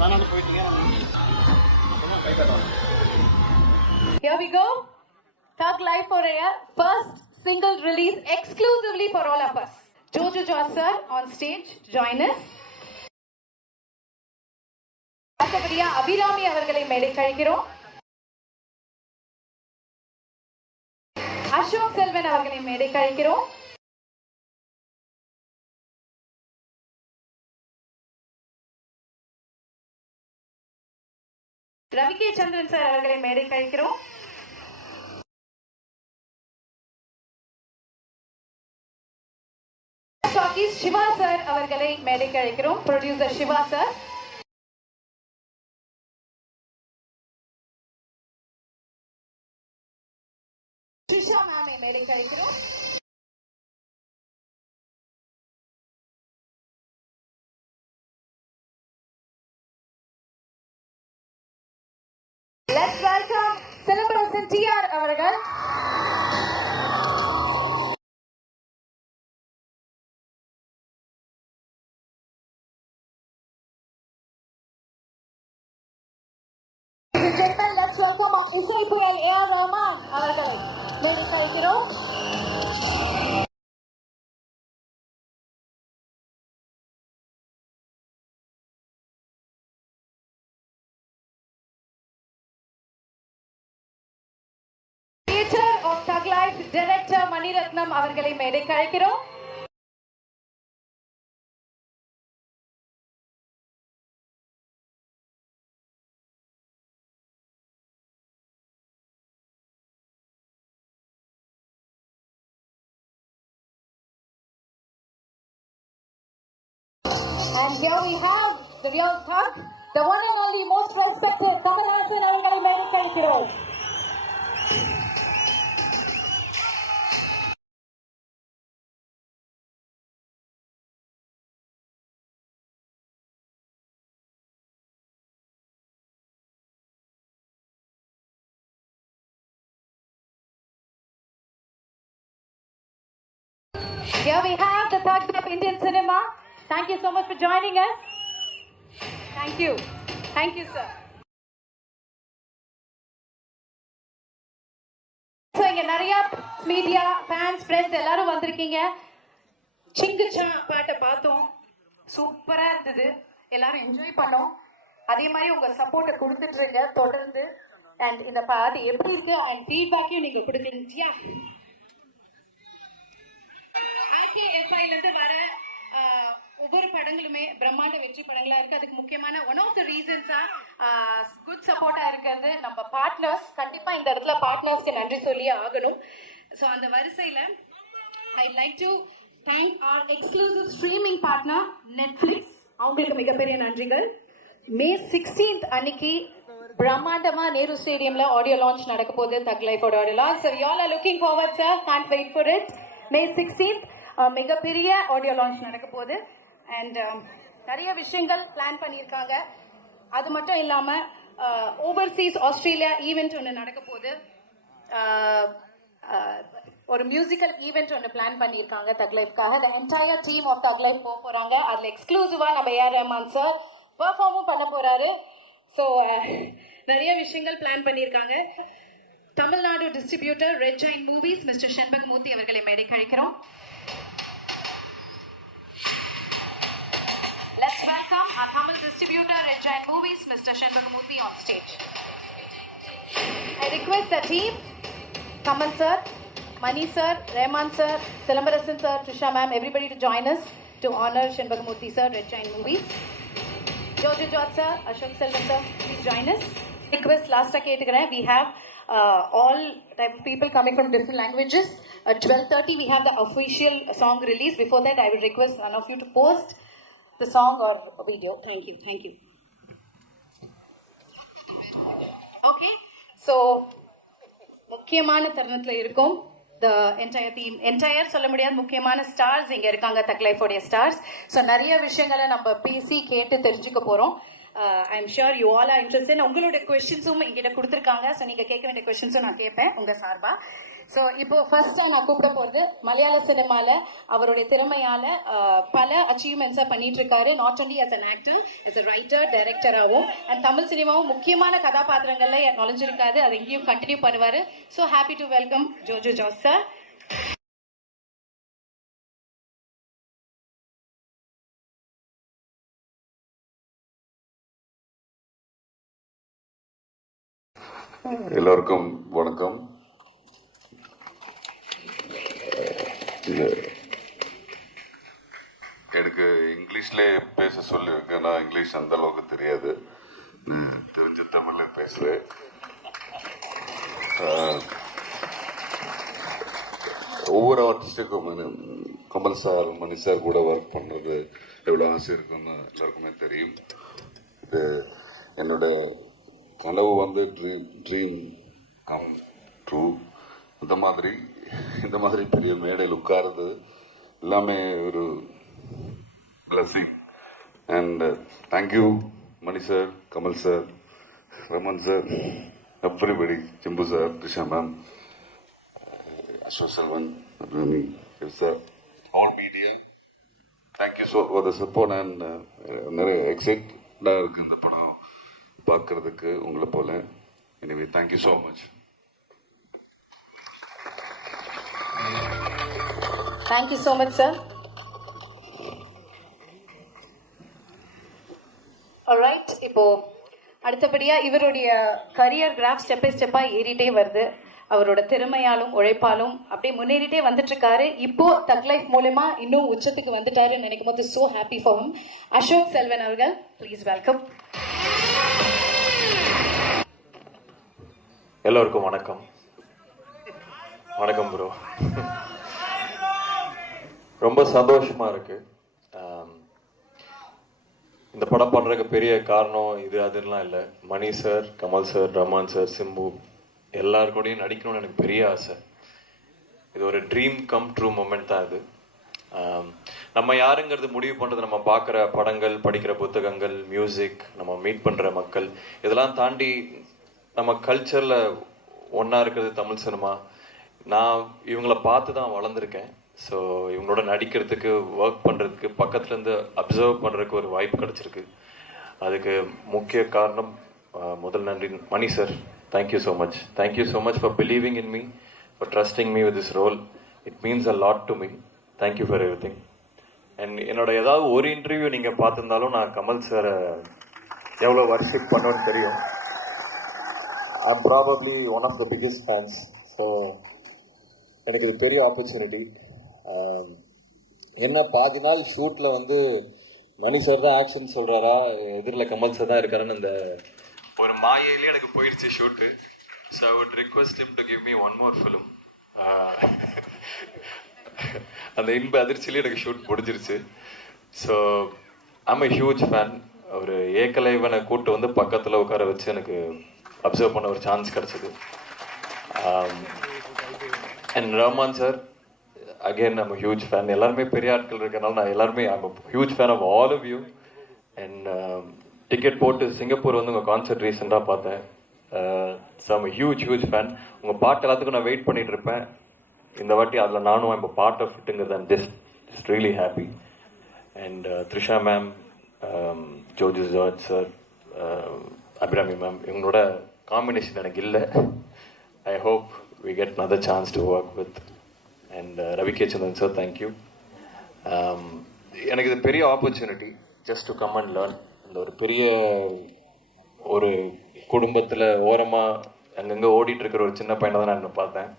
Here we go. Thug Life for Air, first single release exclusively for all of us. Jojo Joss sir on stage to join us. அடுத்தபடியா அபிராமி அவர்களை மேடை கழிக்கிறோம். அசோக் செல்வன் அவர்களை மேடை கழிக்கிறோம். Ravi K Chandran sir அவர்களை மேடை கழிக்கிறோம். சிவா சார் அவர்களை மேடைக்கு அழைக்கிறோம். Producer Siva sir. ட்ரிஷா மேமை மேடைக்கு அழைக்கிறோம். Let's welcome சிலம்பரசன் TR அவர்கள். Let's welcome இசை புயல் A.R. ரஹ்மான் அவர்களை மேடைக்கு அழைக்கிறோம். Theatre of Thug Life Director Mani Ratnam அவர்களை மேடைக்கு அழைக்கிறோம். And here we have the real thug, the one and only most respected Kamal Haasan அவர்களை மேடைக்கு அழைக்கிறோம். Here we have the thugs of Indian cinema. Thank you so much for joining us. Thank you. Thank you, sir. So, இங்க நிறைய media fans friends எல்லாரும் வந்திருக்கீங்க. சிங்குச்சா பாட்டை பார்த்தோம், சூப்பரா இருந்தது, எல்லாரும் என்ஜாய் பண்ணோம். அதே மாதிரி உங்க சப்போர்ட்டை கொடுத்துட்டு தொடர்ந்து. அண்ட் இந்த பாட்டு எப்படி இருக்கு அண்ட் ஃபீட்பேக்கையும் நீங்க கொடுக்கலீங்க. RKFI-ல இருந்து வர ஒவ்வொரு படங்களுமே பிரம்மாண்ட வெற்றி படங்களா இருக்கு. அதுக்கு முக்கியமான ஒன் ஆஃப் த ரீசன்ஸா குட் சப்போர்ட்டா இருக்கிறது நம்ம பார்ட்னர்ஸ். கண்டிப்பா இந்த இடத்துல பார்ட்னர்ஸ்க்கு நன்றி சொல்லியே ஆகணும். ஸோ அந்த வரிசையில I like to thank our exclusive streaming partner Netflix. அவங்களுக்கு மிகப்பெரிய நன்றிகள். May 16th அன்னைக்கு பிரம்மாண்டமா நேரு ஸ்டேடியம்ல ஆடியோ லான்ச் நடக்க போகுது. தக் லைஃபோட audio launch. So you all are looking forward, sir. Can't wait for it. May 16th மிகப்பெரிய ஆடியோ லான்ச் நடக்க போகுது. அண்ட் நிறைய விஷயங்கள் பிளான் பண்ணியிருக்காங்க. அது மட்டும் இல்லாம ஓவர்சீஸ் ஆஸ்திரேலியா ஈவெண்ட் ஒன்று நடக்க போகுது. ஒரு மியூசிக்கல் ஈவெண்ட் ஒன்று பிளான் பண்ணியிருக்காங்க தக் லைஃப்காக. த என்டையர் டீம் ஆஃப் தக் லைஃப் போக போறாங்க. அதுல எக்ஸ்க்ளூசிவா நம்ம A.R. ரஹ்மான் சார் பெர்ஃபார்மும் பண்ண போறாரு. ஸோ நிறைய விஷயங்கள் பிளான் பண்ணியிருக்காங்க. Tamil Nadu distributor red Jain movies mister Shenbagamoorthy அவர்களை மேடைக்கு அழைக்கிறோம். Let's welcome our Tamil distributor Red Giant Movies, Mr. Shenbagamuthi on stage. I request the team, Kamal sir, Mani sir, Rahman sir, Silambarasan sir, Trisha ma'am, everybody to join us to honor Shenbagamuthi sir, Red Giant Movies. Jojo Joss sir, Ashok Selvan sir, please join us. Request last we have all type of people coming from different languages. At 12:30 we have the official song release. Before that I will request one of you to post the song or video. Thank you. Thank you. Okay. So, முக்கியமான தருணத்துல இருக்கும். The entire team, entire சொல்ல முடியாது, முக்கியமான stars இங்க இருக்காங்க, தக் லைஃபோடைய stars. So நிறைய விஷயங்களை நம்ம பேசி கேட்டு தெரிஞ்சுக்க போறோம். I am sure you all are interested. உங்களுடைய கொஸ்டின்ஸும் எங்கிட்ட கொடுத்துருக்காங்க. ஸோ நீங்க கேட்க வேண்டிய கொஸ்டின்ஸும் நான் கேட்பேன் உங்க சார்பா. ஸோ இப்போ ஃபர்ஸ்டா நான் கூப்பிட போறது மலையாள சினிமால அவருடைய திறமையால பல அச்சீவ்மெண்ட்ஸா பண்ணிட்டு இருக்காரு. Not only as an actor, as a writer, டைரக்டராகவும் அண்ட் தமிழ் சினிமாவும் முக்கியமான கதாபாத்திரங்கள்ல நுழைஞ்சிருக்காரு. அதை எங்கேயும் கண்டினியூ பண்ணுவாரு. So happy to welcome Jojo Jose sir. எல்லோருக்கும் வணக்கம். எனக்கு இங்கிலீஷ்ல பேச சொல்லியிருக்கு. நான் இங்கிலீஷ் அந்த அளவுக்கு தெரியாது, தெரிஞ்ச தமிழ்ல பேசுவேன். ஒவ்வொரு ஆர்டிஸ்டுக்கும் கமல் சார், மணி சார் கூட ஒர்க் பண்றது எவ்வளவு ஆசை இருக்குன்னு எல்லாருக்குமே தெரியும். இது என்னோட கனவு வந்து ட்ரீம் கம் ட்ரூ. இந்த மாதிரி பெரிய மேடையில் உட்கார்றது எல்லாமே ஒரு blessing. And thank you Mani sir, Kamal sir, Raman sir, everybody, Simbu sir, Trisha ma'am, Ashok Selvan, sir, all media, thank you so for the support. And நிறைய எக்ஸைட்டடா இருக்கு இந்த படம் பார்க்கறதுக்கு உங்களை போல. எனவே thank you so much. Thank you so much sir. Alright, இப்போ அடுத்தபடியா இவருடைய கரியர் கிராஃப் ஸ்டெப் பை ஸ்டெப்பா ஏறிட்டே வருது. அவரோட திறமையாலும் உழைப்பாலும் அப்படியே முன்னேறிட்டே வந்துட்டு இருக்காரு. இப்போ தக் லைஃப் மூலமா இன்னும் உச்சத்துக்கு வந்துட்டாருன்னு நினைக்கும் போது so happy for him. Ashok Selvan அவர்கள், ப்ளீஸ் வெல்கம். எல்லோருக்கும் வணக்கம். வணக்கம் ப்ரோ. ரொம்ப சந்தோஷமா இருக்கு. இந்த படம் பண்றதுக்கு பெரிய காரணம் இது அதெல்லாம் இல்லை. Mani sir, Kamal sir, Rahman sir, Simbu எல்லாருக்கூடையும் நடிக்கணும்னு எனக்கு பெரிய ஆசை. இது ஒரு ட்ரீம் கம் ட்ரூ மொமெண்ட் தான் இது. நம்ம யாருங்கிறது முடிவு பண்ணுறது நம்ம பார்க்குற படங்கள், படிக்கிற புத்தகங்கள், மியூசிக், நம்ம மீட் பண்ணுற மக்கள், இதெல்லாம் தாண்டி நம்ம கல்ச்சரில் ஒன்றா இருக்கிறது தமிழ் சினிமா. நான் இவங்கள பார்த்து தான் வளர்ந்துருக்கேன். ஸோ இவங்களோட நடிக்கிறதுக்கு, ஒர்க் பண்ணுறதுக்கு, பக்கத்துலேருந்து அப்சர்வ் பண்ணுறதுக்கு ஒரு வாய்ப்பு கிடச்சிருக்கு. அதுக்கு முக்கிய காரணம் முதல் நன்றி Mani sir. Thank you so much. Thank you so much for believing in me, for trusting me with this role. It means a lot to me. Thank you for everything. And என்னோட ஏதாவது ஒரு இன்டர்வியூ நீங்கள் பார்த்துருந்தாலும் நான் கமல் சாரை எவ்வளோ வர்ஷிப் பண்ணோன்னு தெரியும். I'm probably one of the biggest fans. So எனக்கு இது பெரிய ஆப்பர்ச்சுனிட்டி. என்ன பாதி நாள் ஷூட்டில் வந்து மணி சார் தான் ஆக்ஷன் சொல்கிறாரா, எதிரில் கமல் சார் தான் இருக்காருன்னு அந்த ஒரு மாயையிலே எனக்கு போயிடுச்சு shoot. So I would request him to give me one more film. அந்த இன்ப அதிர்ச்சியிலே எனக்கு ஷூட் முடிஞ்சிருச்சு. So I'm a huge fan. ஒரு ஏகலைவனை கூட்டு வந்து பக்கத்தில் உட்கார வச்சு எனக்கு அப்சர்வ் பண்ண ஒரு சான்ஸ் கிடச்சிது. அண்ட் ரஹ்மான் சார், அகெயின் நம்ம ஹியூஜ் ஃபேன். எல்லாருமே பெரிய ஆட்கள் இருக்கிறனால நான் எல்லாருமே huge fan of all of you. And ticket போட்டு சிங்கப்பூர் வந்து உங்கள் கான்சர்ட் ரீசெண்டாக பார்த்தேன். So I'm huge fan. உங்கள் பாட்டு எல்லாத்துக்கும் நான் வெயிட் பண்ணிட்டு இருப்பேன். இந்த வாட்டி அதில் நானும் இப்போ பார்ட் ஆஃப் இட்டுங்கிறது I'm just really happy. And Trisha ma'am, Jojo George sir, Abhirami ma'am, இவங்களோட காம்பினேஷன் எனக்கு இல்லை. I hope we get another chance to work with. And Ravi K Chandran sir, thank you. எனக்கு இது பெரிய opportunity just to come and learn. இந்த ஒரு பெரிய ஒரு குடும்பத்தில் ஓரமாக அங்கங்கே ஓடிட்டு இருக்கிற ஒரு சின்ன பையனை தான் நான் இன்னும் பார்த்தேன்.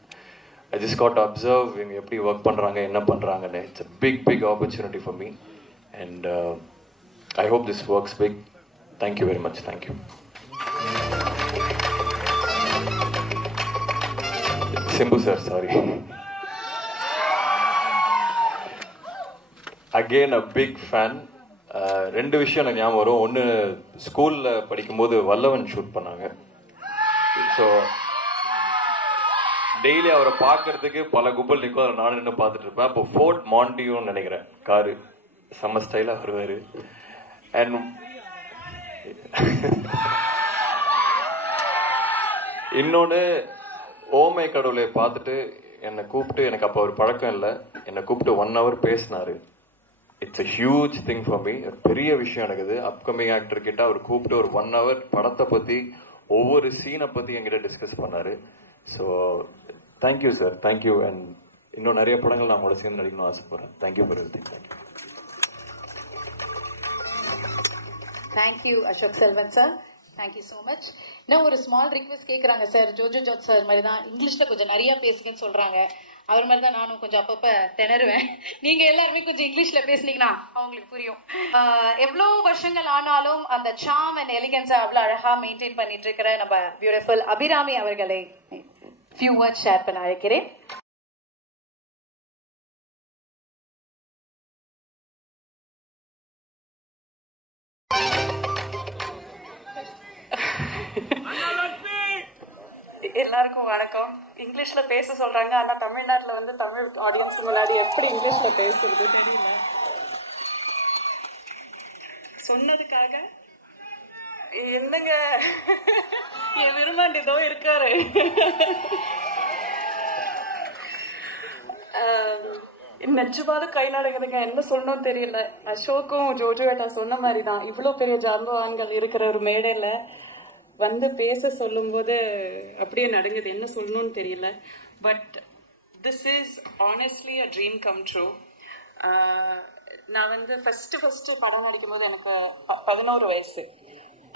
I just got to observe இவங்க எப்படி ஒர்க் பண்ணுறாங்க, என்ன பண்ணுறாங்கன்னு. It's a big opportunity for me. And I hope this works big. Thank you very much. Thank you. Simbu sir, sorry. Again a big fan. ரெண்டு விஷயம் எனக்கு ஞாபகம் வரும். ஒன்று, ஸ்கூலில் படிக்கும்போது வல்லவன் ஷூட் பண்ணாங்க. ஸோ டெய்லி அவரை பார்க்கறதுக்கு பல கும்பல் நிற்கும். அதில் நானும் நின்று பார்த்துட்டு இருப்பேன். அப்போ ஃபோர்ட் மாண்டியூன்னு நினைக்கிறேன், காரு செம்ம ஸ்டைலாக வருவார். அண்ட் இன்னொன்று, ஓமை கடவுளை பார்த்துட்டு என்னை கூப்பிட்டு, எனக்கு அப்போ ஒரு பழக்கம் இல்லை, என்னை கூப்பிட்டு 1 hour பேசினாரு. It's a huge thing for me. பெரிய விஷயம் எனக்கு இது. அப்கமிங் ஆக்டர் கிட்ட அவர் கூப்பிட்டு ஒரு 1 hour படத்தை பற்றி, ஒவ்வொரு சீனை பற்றி என்கிட்ட டிஸ்கஸ் பண்ணாரு. So thank you sir, thank you. And இன்னும் நிறைய படங்கள் நான் உங்களோட சேர்ந்து நடிக்கணும்னு ஆசைப்படுறேன். Thank you for everything. Thank you. Thank you Ashok Selvan sir, thank you so much. இன்னும் ஒரு ஸ்மால் ரிக்வெஸ்ட் கேட்குறாங்க சார். ஜோஜோ ஜார்ஜ் சார் மாதிரி தான் இங்கிலீஷில் கொஞ்சம் நிறைய பேசுங்கன்னு சொல்கிறாங்க. அவர் மாதிரி தான் நானும் கொஞ்சம் அப்பப்போ திணறுவேன். நீங்கள் எல்லாருமே கொஞ்சம் இங்கிலீஷில் பேசுனீங்கன்னா அவங்களுக்கு புரியும். எவ்வளோ வருஷங்கள் ஆனாலும் அந்த சாம் அண்ட் எலிகன்ஸை அவ்வளோ அழகாக மெயின்டைன் பண்ணிட்டு இருக்கிற நம்ம பியூட்டிஃபுல் அபிராமி அவர்களை ஃபியூ வேர்ட்ஸ் ஷேர் பண்ண அழைக்கிறேன். எல்லாருக்கும் வணக்கம். இங்கிலீஷ்ல பேச சொல்றாங்க, ஆனா தமிழ்நாட்டுல வந்து தமிழ் ஆடியன்ஸ் முன்னாடி எப்படி இங்கிலீஷ்ல பேசுறது தெரியல. சொன்னதுக்காக என்னங்க என் விரும்பாண்டிதோ இருக்காரு. நிஜமாவது கை நடக்குதுங்க, என்ன சொல்லணும் தெரியல. அசோக்கும் ஜோஜோ ஏட்டா சொன்ன மாதிரி தான், இவ்வளோ பெரிய ஜாம்பவான்கள் இருக்கிற ஒரு மேடையில வந்து பேச சொல்லும்போது அப்படியே நடுங்குது, என்ன சொல்லணும்னு தெரியல. But this is honestly a dream come true. நான் வந்து ஃபர்ஸ்ட் படம் நடிக்கும் போது எனக்கு 11 வயசு.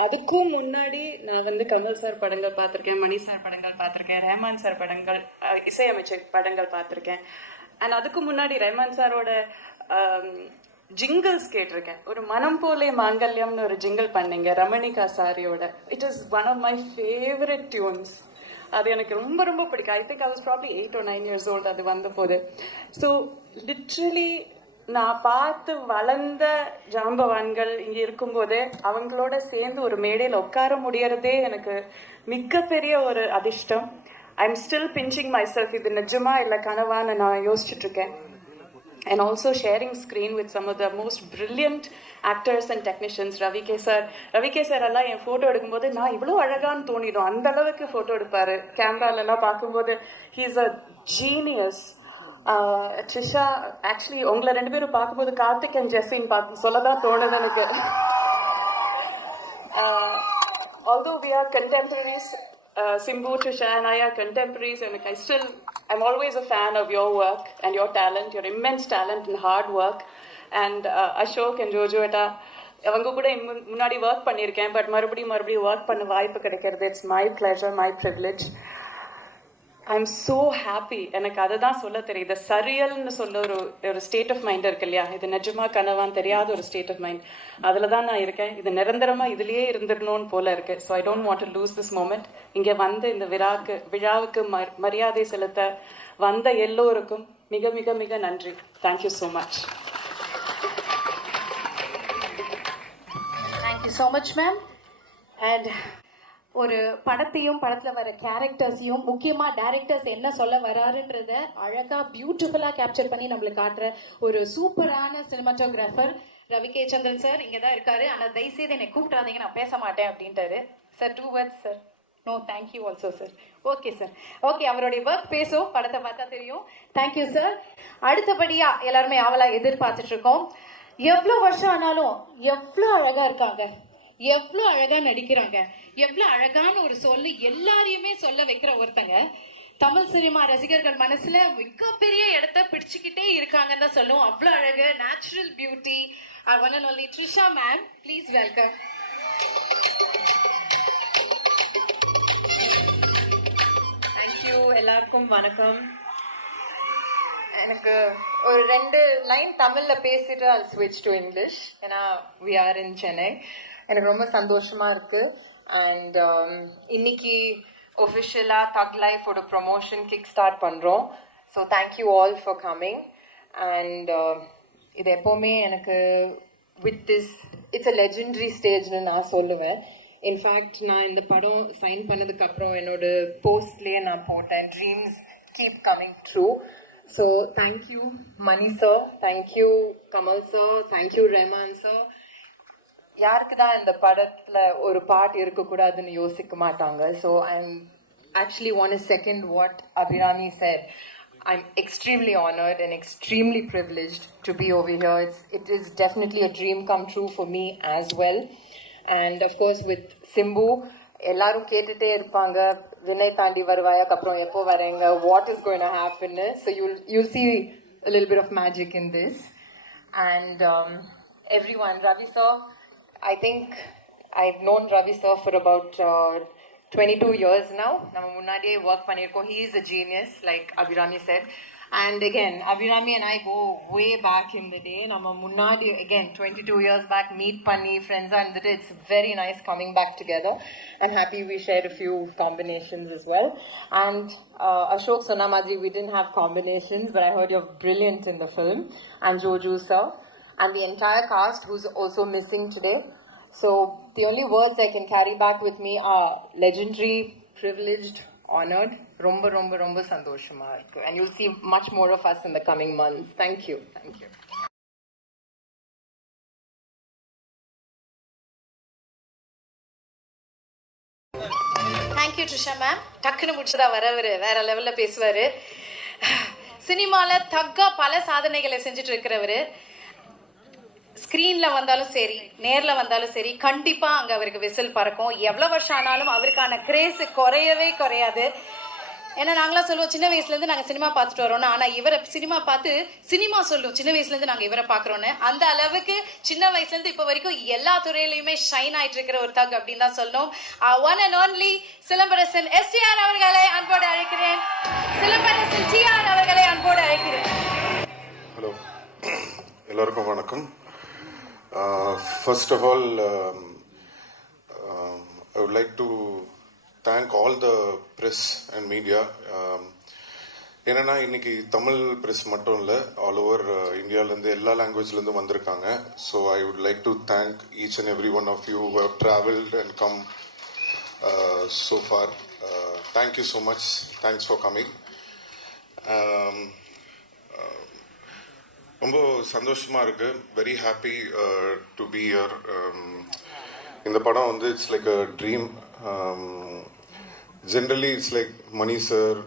அதுக்கும் முன்னாடி நான் வந்து கமல் சார் படங்கள் பார்த்துருக்கேன், மணி சார் படங்கள் பார்த்துருக்கேன், ரஹ்மான் சார் படங்கள், இசையமைச்சர் படங்கள் பார்த்துருக்கேன். அண்ட் அதுக்கு முன்னாடி ரஹ்மான் சாரோட ஜிங்கிள்ஸ் கேட்டிருக்கேன். ஒரு மனம் போலே மாங்கல்யம்னு ஒரு ஜிங்கிள் பண்ணீங்க ரமணிகா சாரியோட. It is one of my favourite tunes. அது எனக்கு ரொம்ப ரொம்ப பிடிக்கும். I think I was probably 8 or 9 years old அது வந்த போது. ஸோ லிட்ரலி நான் பார்த்து வளர்ந்த ஜாம்பவான்கள் இங்கே இருக்கும்போதே அவங்களோட சேர்ந்து ஒரு மேடையில் உட்கார முடியறதே எனக்கு மிகப்பெரிய ஒரு அதிர்ஷ்டம். I am still pinching my self, இது நிஜமா இல்லை கனவான்னு நான் யோசிச்சுட்டு இருக்கேன். And also sharing screen with some of the most brilliant actors and technicians. Ravi K sir எல்லாம் என் ஃபோட்டோ எடுக்கும்போது நான் இவ்வளோ அழகான்னு தோணிடும், அந்த அளவுக்கு ஃபோட்டோ எடுப்பாரு. கேமராலெல்லாம் பார்க்கும்போது he is a genius. Trisha, actually உங்களை 2 பேரும் பார்க்கும்போது கார்த்திக் அண்ட் ஜெஸ்ஸின் பார்த்து சொல்லதான் தோணுது எனக்கு. Although we are contemporaries, Simbu, Trisha and I are contemporaries, and I'm always a fan of your work and your talent, your immense talent and hard work. And Ashok and Jojo Etta, அவங்க கூட முன்னாடி work பண்ணியிருக்கேன், but மறுபடியும் work பண்ண வாய்ப்பு கிடைக்கிறது. It's my pleasure, my privilege. I am so happy. எனக்கு அதை தான் சொல்ல தெரியுது. சரியல்னு சொல்ல ஒரு ஸ்டேட் ஆஃப் மைண்ட் இருக்கு இல்லையா, இது நிஜமா கனவான்னு தெரியாத ஒரு ஸ்டேட் ஆஃப் மைண்ட். அதில் தான் நான் இருக்கேன். இது நிரந்தரமாக இதுலேயே இருந்துடணும்னு போல இருக்கு. So I don't want to lose this moment. இங்கே வந்து இந்த விழாவுக்கு மரியாதை செலுத்த வந்த எல்லோருக்கும் மிக மிக மிக நன்றி. Thank you so much. Thank you so much ma'am. And ஒரு படத்தையும் படத்தில் வர கேரக்டர்ஸையும் முக்கியமாக டைரக்டர்ஸ் என்ன சொல்ல வராருன்றத அழகாக பியூட்டிஃபுல்லாக கேப்சர் பண்ணி நம்மளுக்கு காட்டுற ஒரு சூப்பரான cinematographer Ravi K Chandran sir இங்கே தான் இருக்காரு. ஆனால் தயவுசெய்து என்னை கூப்பிட்டாதீங்க, நான் பேச மாட்டேன் அப்படின்ட்டாரு sir. 2 words sir. No thank you also sir. Okay sir, okay. அவருடைய ஒர்க் பேசும், படத்தை பார்த்தா தெரியும். Thank you sir. அடுத்தபடியாக எல்லாருமே ஆவலாக எதிர்பார்த்துட்டு இருக்கோம். எவ்வளோ வருஷம் ஆனாலும் எவ்வளோ அழகாக இருக்காங்க, எவ்வளோ அழகா நடிக்கிறாங்க, எவ்வளவு அழகான ஒரு சொல்லு எல்லாரையுமே சொல்ல வைக்கிற ஒருத்தங்க தமிழ் சினிமா ரசிகர்கள் மனசுல மிகப்பெரிய இடத்த பிடிச்சுக்கிட்டே இருக்காங்கன்னு தான் சொல்லுவோம். அவ்வளவு அழகு, natural beauty. One and only Trisha ma'am, please welcome. Thank you. எல்லாருக்கும் வணக்கம். எனக்கு ஒரு 2 லைன் தமிழ்ல பேசிட்டு I'll switch to English. ஏன்னா we are in Chennai. எனக்கு ரொம்ப சந்தோஷமா இருக்கு. அண்ட் இன்னைக்கு ஒஃபிஷியலா தக் லைஃபோட ப்ரொமோஷன் கிக் ஸ்டார்ட் பண்றோம். So thank you all for coming. And இது எப்போவுமே எனக்கு with this it's a legendary ஸ்டேஜ்னு நான் சொல்லுவேன். இன்ஃபேக்ட் நான் இந்த படம் சைன் பண்ணதுக்கு அப்புறம் என்னோட போஸ்ட்லேயே நான் போட்டேன், dreams keep coming true. So thank you Mani sir, thank you Kamal sir, thank you Rahman sir. யாருக்கு தான் இந்த படத்துல ஒரு பாட்டு இருக்கக்கூடாதுன்னு யோசிக்க மாட்டாங்க. So actually want to second what Abhirami said. I'm extremely honored and extremely privileged to be over here. It is definitely a dream come true for me as well. And of course, with Simbu, எல்லாரும் கேட்டுட்டே இருப்பாங்க வினய் தாண்டி வருவாயாக்கு அப்புறம் எப்போ வரேங்க what is going to happen. So you'll see a little bit of magic in this. And everyone, Ravi sir, I think I've known Ravi sir for about 22 years now. நம்ம முன்னாடியே work பண்ணியிருக்கோம். He is a genius, like Abhirami said. And again, Abhirami and I go way back in the day. நம்ம முன்னாடி again 22 years back meet பண்ணி friends and it's very nice coming back together. I'm happy we shared a few combinations as well. And Ashok Sonamadri, we didn't have combinations, but I heard you're brilliant in the film. And Joju sir, and the entire cast who's also missing today. So the only words I can carry back with me are legendary, privileged, honored. Romba romba romba sandoshama irukku. And you'll see much more of us in the coming months. Thank you. Thank you. Thank you Trisha ma'am. டக்குன்னு முடிச்சதா வரவர் வேற லெவல்ல பேசுவாரு. சினிமால தக்கா பல சாதனைகளை செஞ்சுட்டு இருக்கிறவரு. ஸ்க்ரீன்ல வந்தாலும் சரி, நேர்ல வந்தாலும் சரி, கண்டிப்பா அங்க அவருக்கு விசில் பறக்கும். எவ்வளவு வருஷம் ஆனாலும் அவருக்கான கிரேஸ் குறையவே குறையாது. ஏன்னா நாங்களாம் சொல்லுவோம் சின்ன வயசுல இருந்து நாங்க சினிமா பார்த்துட்டு வரோம்னு. ஆனா இவரை சினிமா பார்த்து சினிமா சொல்லுவோம் சின்ன வயசுல இருந்து நாங்க இவரை பாக்குறோம்னு. அந்த அளவுக்கு சின்ன வயசுல இருந்து இப்ப வரைக்கும் எல்லா துறையிலுமே ஷைன் ஆயிட்டு இருக்கிற ஒரு தக் அப்படின்னு தான் சொல்லணும். One and only Silambarasan STR அவர்களை அன்போடு அழைக்கிறேன். சிலம்பரசன் TR அவர்களை அன்போடு அழைக்கிறேன். ஹலோ, எல்லாருக்கும் வணக்கம். First of all, I would like to thank all the press and media. என்னன்னா இன்னைக்கு தமிழ் ப்ரெஸ் மட்டும் இல்லை, ஆல் ஓவர் இந்தியாவிலேருந்து எல்லா லாங்குவேஜ்லேருந்து வந்திருக்காங்க. So I would like to thank each and every one of you who have travelled and come so far. Thank you so much. Thanks for coming. ரொம்ப சந்தோஷமா இருக்கு. Very happy to be here. இந்த படம் வந்து it's like a dream. Generally it's like Mani sir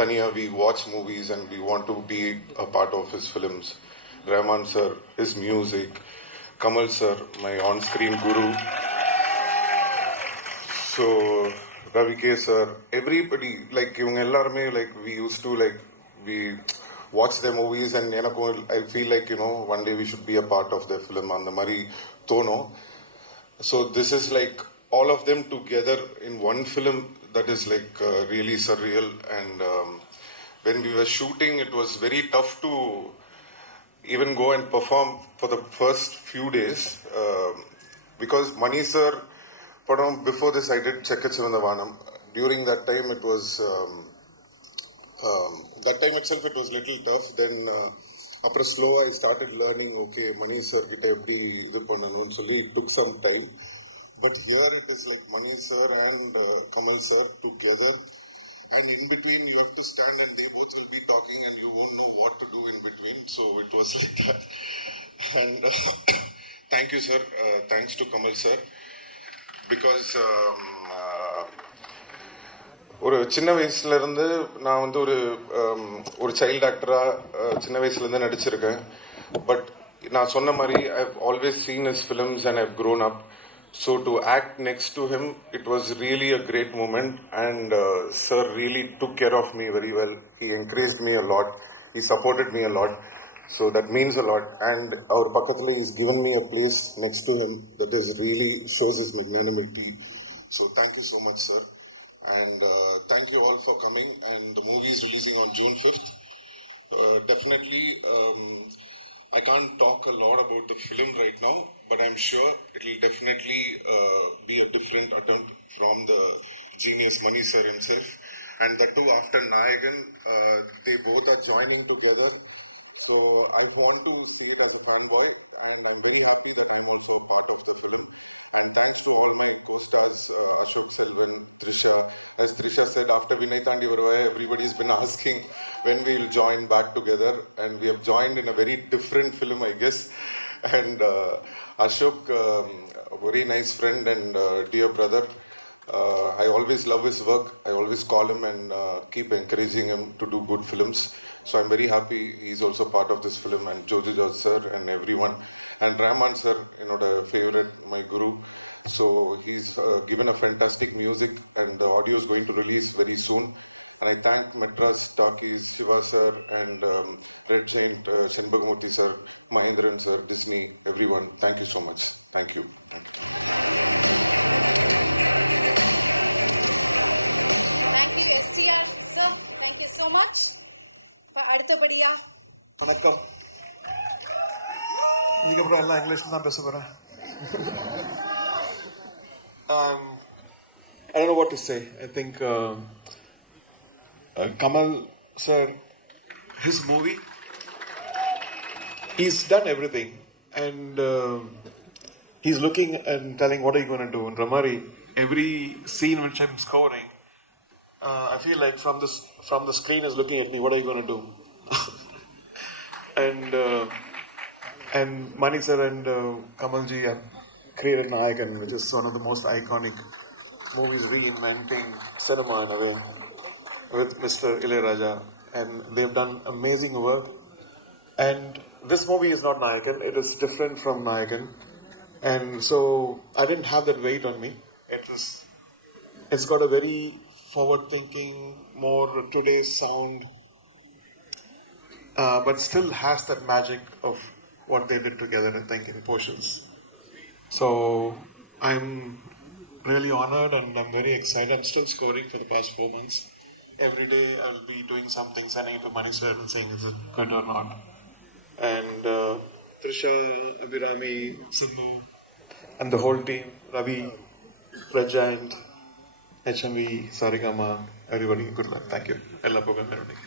தனியா we watch movies and we want to be a part of his films. Rahman sir, his music. Kamal sir, my on screen guru. So Ravi K sir, everybody, like இவங்க எல்லாருமே like we used to like we watch their movies and எனக்கும் I feel like one day we should be a part of their film அந்த மாதிரி தோணும். So this is like all of them together in one film that is like really surreal. And when we were shooting it was very tough to even go and perform for the first few days because Mani sir padam before this I did Chekkachirundha Vaanam. During that time it was that time itself it was little tough. Then after slow I started learning, okay, Mani sir kitta eppadi idu pannanum solli it took some time. But here it is like Mani sir and Kamal sir together, and in between you have to stand and they both will be talking and you won't know what to do in between. So it was like that. And thank you sir, thanks to Kamal sir, because ஒரு சின்ன வயசுல இருந்து நான் வந்து ஒரு child ஆக்டரா சின்ன வயசுல இருந்து நடிச்சிருக்கேன். பட் நான் சொன்ன மாதிரி I've always seen his films and I've grown up. So to act next to him, it was really a great moment, and sir really took care of me very well. He encouraged me a lot. He supported me a lot. So that means a lot. And our Pakathla is given me a place next to him that is really shows his magnanimity. So thank you so much, sir. And thank you all for coming. And the movie is releasing on June 5th. Definitely, I can't talk a lot about the film right now, but I'm sure it will definitely be a different attempt from the genius Mani sir himself. And that too after Nayagan, they both are joining together. So I want to see it as a fanboy, and I'm very happy that I'm also a part of the film. And thanks to all of my co-stars, Ashok Sundar, as Krishna said, after Vinay Kandi Varuvaya, everybody's been asking when do we join back together, and we have joined in a very different film, I guess. And Ashok, very nice friend and dear brother. I always love his work. I always call him and keep encouraging him to do good films. So I'm very happy he's also part of this film, and Jolina sir and everyone. And Rahman sir, favorite, my guru. So he's given a fantastic music, and the audio is going to release very soon. And I thank Madras Talkies, Shiva sir, and Red Paint, Sinbagmurthy sir, Mahindran sir, Disney, everyone. Thank you so much. Thank you. அடுத்தபடியா வணக்கம். இதுக்கப்புறம் எல்லாம் இங்கிலீஷ்ல தான் பேச போறேன். I don't know what to say. I think Kamal sir, his movie, he's done everything, and he's looking and telling what are you going to do. And Ramari, every scene which I'm scoring, I feel like from the screen is looking at me. What are you going to do? and Mani sir and Kamalji have created Nayakan, which is one of the most iconic movies reinventing cinema in a way, with Mr. Ilayaraja, and they've done amazing work. And this movie is not Nayakan; it is different from Nayakan, and so I didn't have that weight on me. It's got a very forward-thinking, more today's sound, but still has that magic of what they did together, I think, in portions. So I'm really honored and I'm very excited. I'm still scoring for the past 4 months. Every day I'll be doing something, sending it to Mani sir and saying, is it good or not? And Trisha, Abhirami, Sidhu, and the whole team, Ravi, Praja, and HMV, Sarigama, everybody, good luck. Thank you. Ella Pogan, everybody.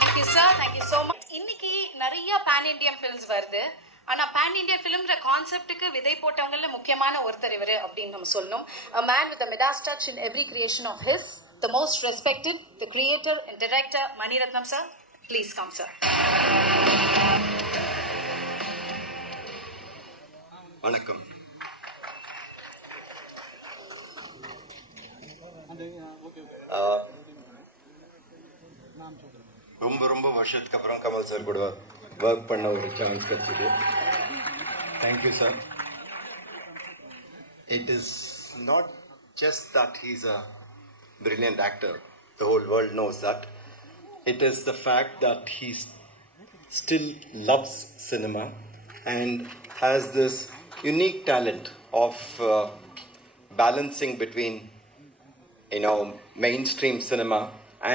Thank you sir, thank you so much. இன்னைக்கு நிறைய pan Indian films வருது. ஆனா pan Indian ஃபிலிம்ன்ற கான்செப்டுக்கு விதை போட்டவங்கல முக்கியமான ஒருத்தர் இவர் அப்படின்னு நம்ம சொல்லணும். A man with a Midas touch in every creation of his, the most respected, the creator and director Mani Ratnam sir. Please come sir. வணக்கம். ரொம்ப வருஷத்துக்கு அப்புறம் கமல் சார் கூட ஒர்க் பண்ண ஒரு சான்ஸ் கிடைச்சது. Thank you sir. It is not just that he's a brilliant actor. The whole world knows that. It is the fact that he still loves cinema and has this unique talent of balancing between, mainstream cinema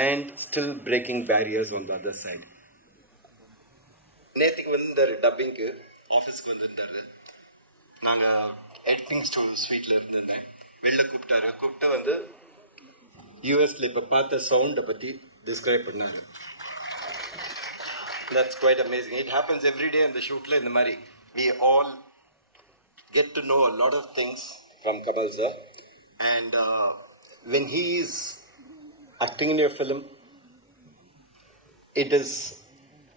and still breaking barriers on the other side. நேற்றுக்கு வந்திருந்தாரு டப்பிங்க்கு, ஆஃபீஸ்க்கு வந்திருந்தாரு. நாங்கள் editing ஸ்வீட்டில் இருந்திருந்தேன். வெளில கூப்பிட்டு வந்து யூஎஸ்ல இப்போ பார்த்த சவுண்டை பற்றி டிஸ்கிரைப் பண்ணாரு. That's quite amazing. It happens every day in the shootல. இந்த மாதிரி we all get to know a lot of things from Kamal sir, and when he is acting in your film, it is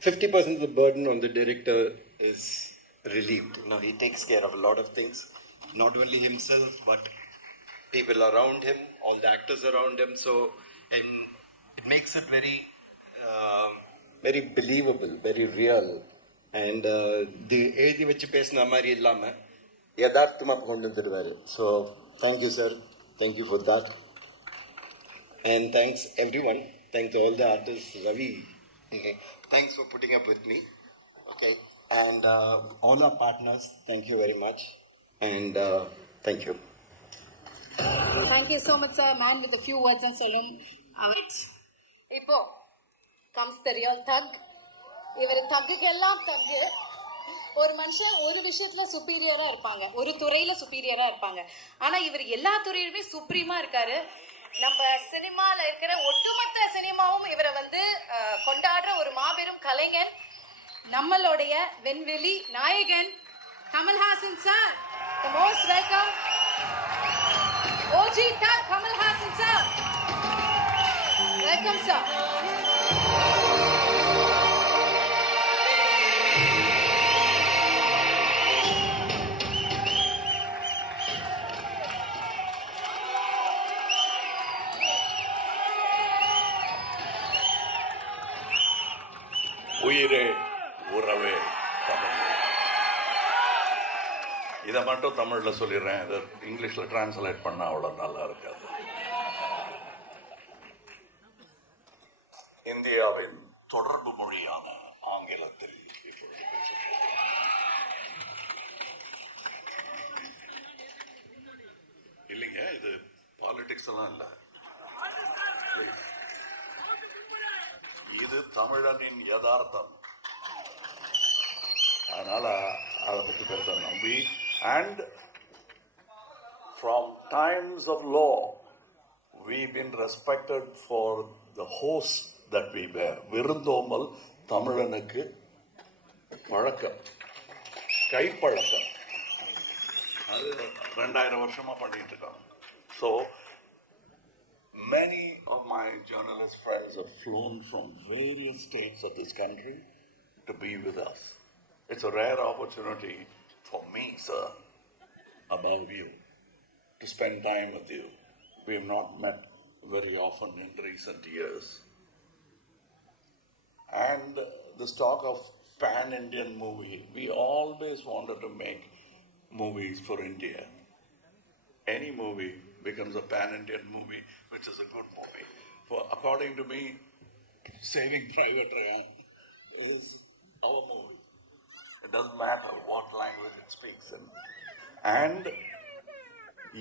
50% of the burden on the director is relieved. He takes care of a lot of things, not only himself but people around him, all the actors around him. So, and it makes it very very believable, very real, and the எழுதி வச்சு பேசின மாதிரி இல்லாம யதார்த்தமா கொண்டு வந்துடுவாரு. So thank you sir, thank you for that, and thanks everyone, thanks all the artists. Ravi, okay, thanks for putting up with me, okay, and all our partners, thank you very much, and thank you. Thank you so much sir. Man with a few words and சொல்லும். இப்போ comes the real thug. இவர் தக்குக்கு எல்லாம் தக்கு. ஒரு மனுஷன் ஒரு விஷயத்துல சுப்பீரியரா இருப்பாங்க, ஒரு துறையில சுப்பீரியரா இருப்பாங்க. ஆனா இவர் எல்லா துறையிலுமே சுப்ரீமா இருக்காரு. நம்ம சினிமால இருக்கிற ஒட்டுமொத்த சினிமாவும் இவரை கொண்டாடுற ஒரு மாபெரும் கலைஞன், நம்மளுடைய வெண்வெளி நாயகன் Kamal Haasan sir. The most welcome OG Thug Kamalhassan sir. Welcome sir. உயிரே உறவே தமிழ். இதை மட்டும் தமிழ்ல சொல்லிடுறேன், இதை இங்கிலீஷ்ல டிரான்ஸ்லேட் பண்ணா அவ்வளவு நல்லா இருக்காது. இந்தியாவின் தொடர்பு மொழியான ஆங்கிலத்தில் இப்பொழுது பேசுகிறேன். இல்லைங்க, இது பாலிடிக்ஸ் எல்லாம் இல்ல, இது தமிழனின் யதார்த்தம். அதனால அதை பற்றி பேசணும். And from times of law, we've been respected for the host that we bear. விருந்தோம்பல் தமிழனுக்கு பழக்கம், கைப்பழக்கம். அது 2000 வருஷமா பண்ணிட்டு இருக்கோம். So many of my journalist friends have flown from various states of this country to be with us. It's a rare opportunity for me, sir, above you, to spend time with you. We have not met very often in recent years. And this talk of pan-Indian movie, we always wanted to make movies for India. Any movie becomes a pan-Indian movie, which is a good movie. For according to me, Saving Private Ryan is our movie. It doesn't matter what language it speaks in. And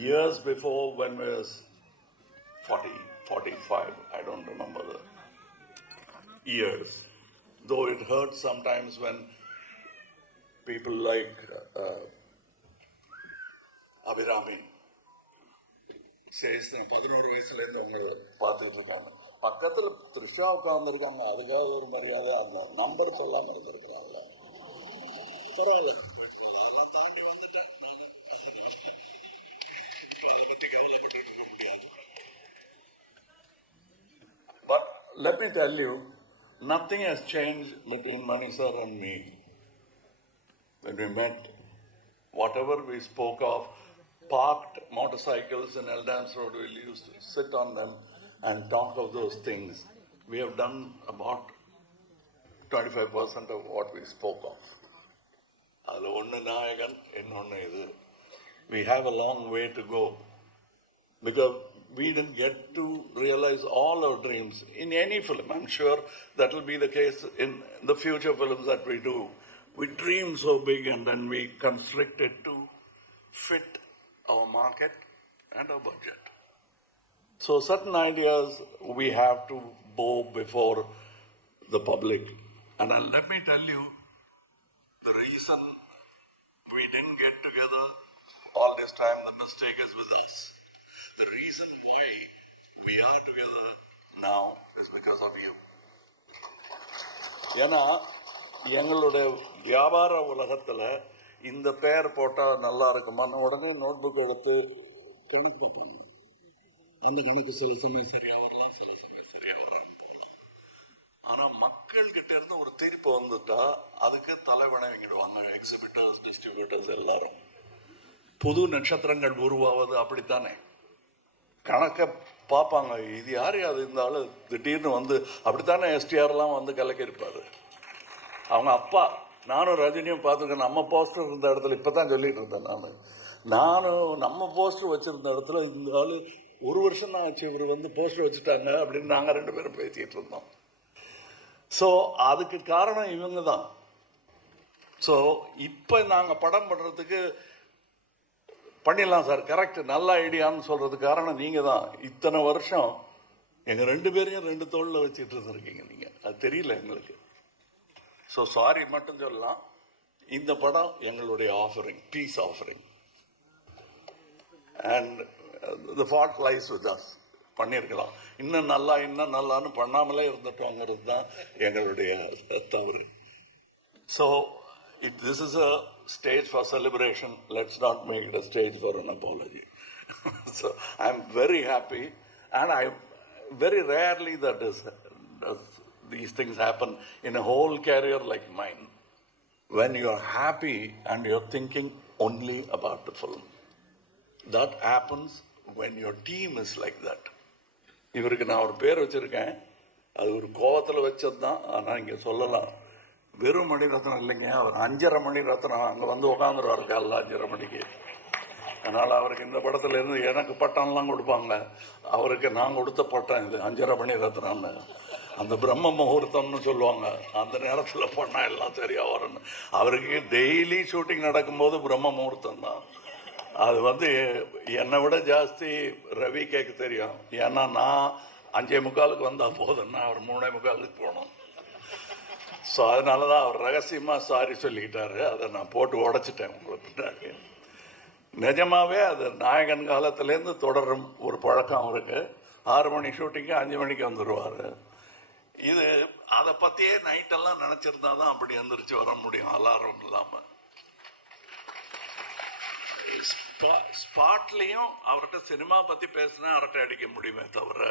years before, when I was 40, 45, I don't remember the years, though it hurts sometimes when people like Abhirami says, 11 வயசுல இருந்து உங்களை பார்த்துட்டு இருக்காங்க, பக்கத்துல த்ரிஷா உட்கார்ந்துருக்காங்க, அதுக்காக ஒரு மரியாதை, அந்த நம்பர் சொல்லாம இருந்திருக்கிறாங்க. பரவாயில்ல, அதெல்லாம் தாண்டி வந்துட்டேன் நான். இப்போ அதை பத்தி கவலைப்பட்டு இருக்க முடியாது. But let me tell you, nothing has changed between Mani sir and me. When we met, whatever we spoke of, parked motorcycles in Eldams Road, we used to sit on them and talk of those things. We have done about 25% of what we spoke of. அதில் ஒன்று நாயகன், இன்னொன்று இது. We have a long way to go because we didn't get to realize all our dreams in any film. I'm sure that will be the case in the future films that we do. We dream so big and then we constrict it to fit our market and our budget. So certain ideas we have to bow before the public. And let me tell you, the reason we didn't get together all this time, the mistake is with us. The reason why we are together now is because of you. ஏன்னா எங்களுடைய வியாபார உலகத்துல இந்த பேர் போட்டா நல்லா இருக்குமான்னு உடனே நோட் புக் எடுத்து கணக்கு பார்ப்பாங்க. அந்த கணக்கு சில சமயம் சரியா வரலாம், சில சமயம் சரியா வராமல் போகலாம். ஆனா மக்கள் கிட்ட இருந்து ஒரு தீர்ப்பு வந்துட்டா அதுக்கு தலைவணங்கிடுவாங்க, எக்ஸிபிட்டர்ஸ், டிஸ்ட்ரிபியூட்டர்ஸ் எல்லாரும். புது நட்சத்திரங்கள் உருவாவது அப்படித்தானே, கணக்க பார்ப்பாங்க, இது யாரு அது இந்த ஆளு திடீர்னு வந்து, அப்படித்தானே எஸ்டிஆர்லாம் வந்து கலக்கிருப்பாரு. அவங்க அப்பா, நானும் ரஜினியும் பார்த்துருக்கேன், நம்ம போஸ்டர் இருந்த இடத்துல, இப்பதான் சொல்லிட்டு இருந்தேன் நானும் நம்ம போஸ்டர் வச்சிருந்த இடத்துல இந்த ஆளு 1 வருஷம் தான் ஆச்சு இவர் வந்து போஸ்டர் வச்சுட்டாங்க அப்படின்னு நாங்க 2 பேரும் பேசிட்டு இருந்தோம். ஸோ அதுக்கு காரணம் இவங்க தான். ஸோ இப்போ நாங்கள் படம் பண்றதுக்கு பண்ணிடலாம் சார், கரெக்ட், நல்ல ஐடியான்னு சொல்றதுக்கு காரணம் நீங்க தான். இத்தனை வருஷம் எங்க 2 பேரையும் 2 தோளில் வச்சுட்டு இருந்திருக்கீங்க நீங்க, அது தெரியல எங்களுக்கு. ஸோ சாரி மட்டும் சொல்லலாம். இந்த படம் எங்களுடைய offering, piece offering, and the fault lies with us. பண்ணியிருக்கலாம், இன்னும் நல்லான்னு பண்ணாமலே இருந்துட்டோங்கிறது தான் எங்களுடைய தவறு. So if this is a stage for celebration, let's not make it a stage for an apology. So I'm very happy, and I very rarely does these things happen in a whole career like mine, when you're happy and you're thinking only about the film. That happens when your team is like that. இவருக்கு நான் ஒரு பேர் வச்சிருக்கேன், அது ஒரு கோவத்தில் வச்சது தான், ஆனால் இங்கே சொல்லலாம், வெறும் மணிரத்னம் இல்லைங்க, அவர் 5:30 மணிரத்னம். அங்கே வந்து உட்காந்துருவார் காலைல 5:30 மணிக்கு. அதனால் அவருக்கு இந்த படத்துல இருந்து எனக்கு பட்டம்லாம் கொடுப்பாங்க, அவருக்கு நான் கொடுத்த பட்டம் இது 5:30 மணிரத்னம்னு. அந்த பிரம்ம முகூர்த்தம்னு சொல்லுவாங்க, அந்த நேரத்தில் பண்ணால் எல்லாம் சரியாக வரணும். அவருக்கு டெய்லி ஷூட்டிங் நடக்கும்போது பிரம்ம முகூர்த்தம் தான். அது வந்து என்னை விட ஜாஸ்தி ரவி கேட்க தெரியும். ஏன்னா நான் 5:45 வந்தால் போதும்னா அவர் 3:45 போகணும். ஸோ அதனால தான் அவர் ரகசியமாக சாரி சொல்லிக்கிட்டாரு. அதை நான் போட்டு உடைச்சிட்டேன் உங்களுக்கு பின்னாடி. நிஜமாவே அது நாயகன் காலத்திலேருந்து தொடரும் ஒரு பழக்கம் அவருக்கு. 6 மணி ஷூட்டிங்கு 5 மணிக்கு வந்துடுவார். இது அதை பற்றியே நைட்டெல்லாம் நினச்சிருந்தா தான் அப்படி எந்திரிச்சு வர முடியும், அலாரம் இல்லாமல். ஸ்பாட்லையும் அவர்கிட்ட சினிமா பற்றி பேசினா அரட்டை அடிக்க முடியுமே தவிர,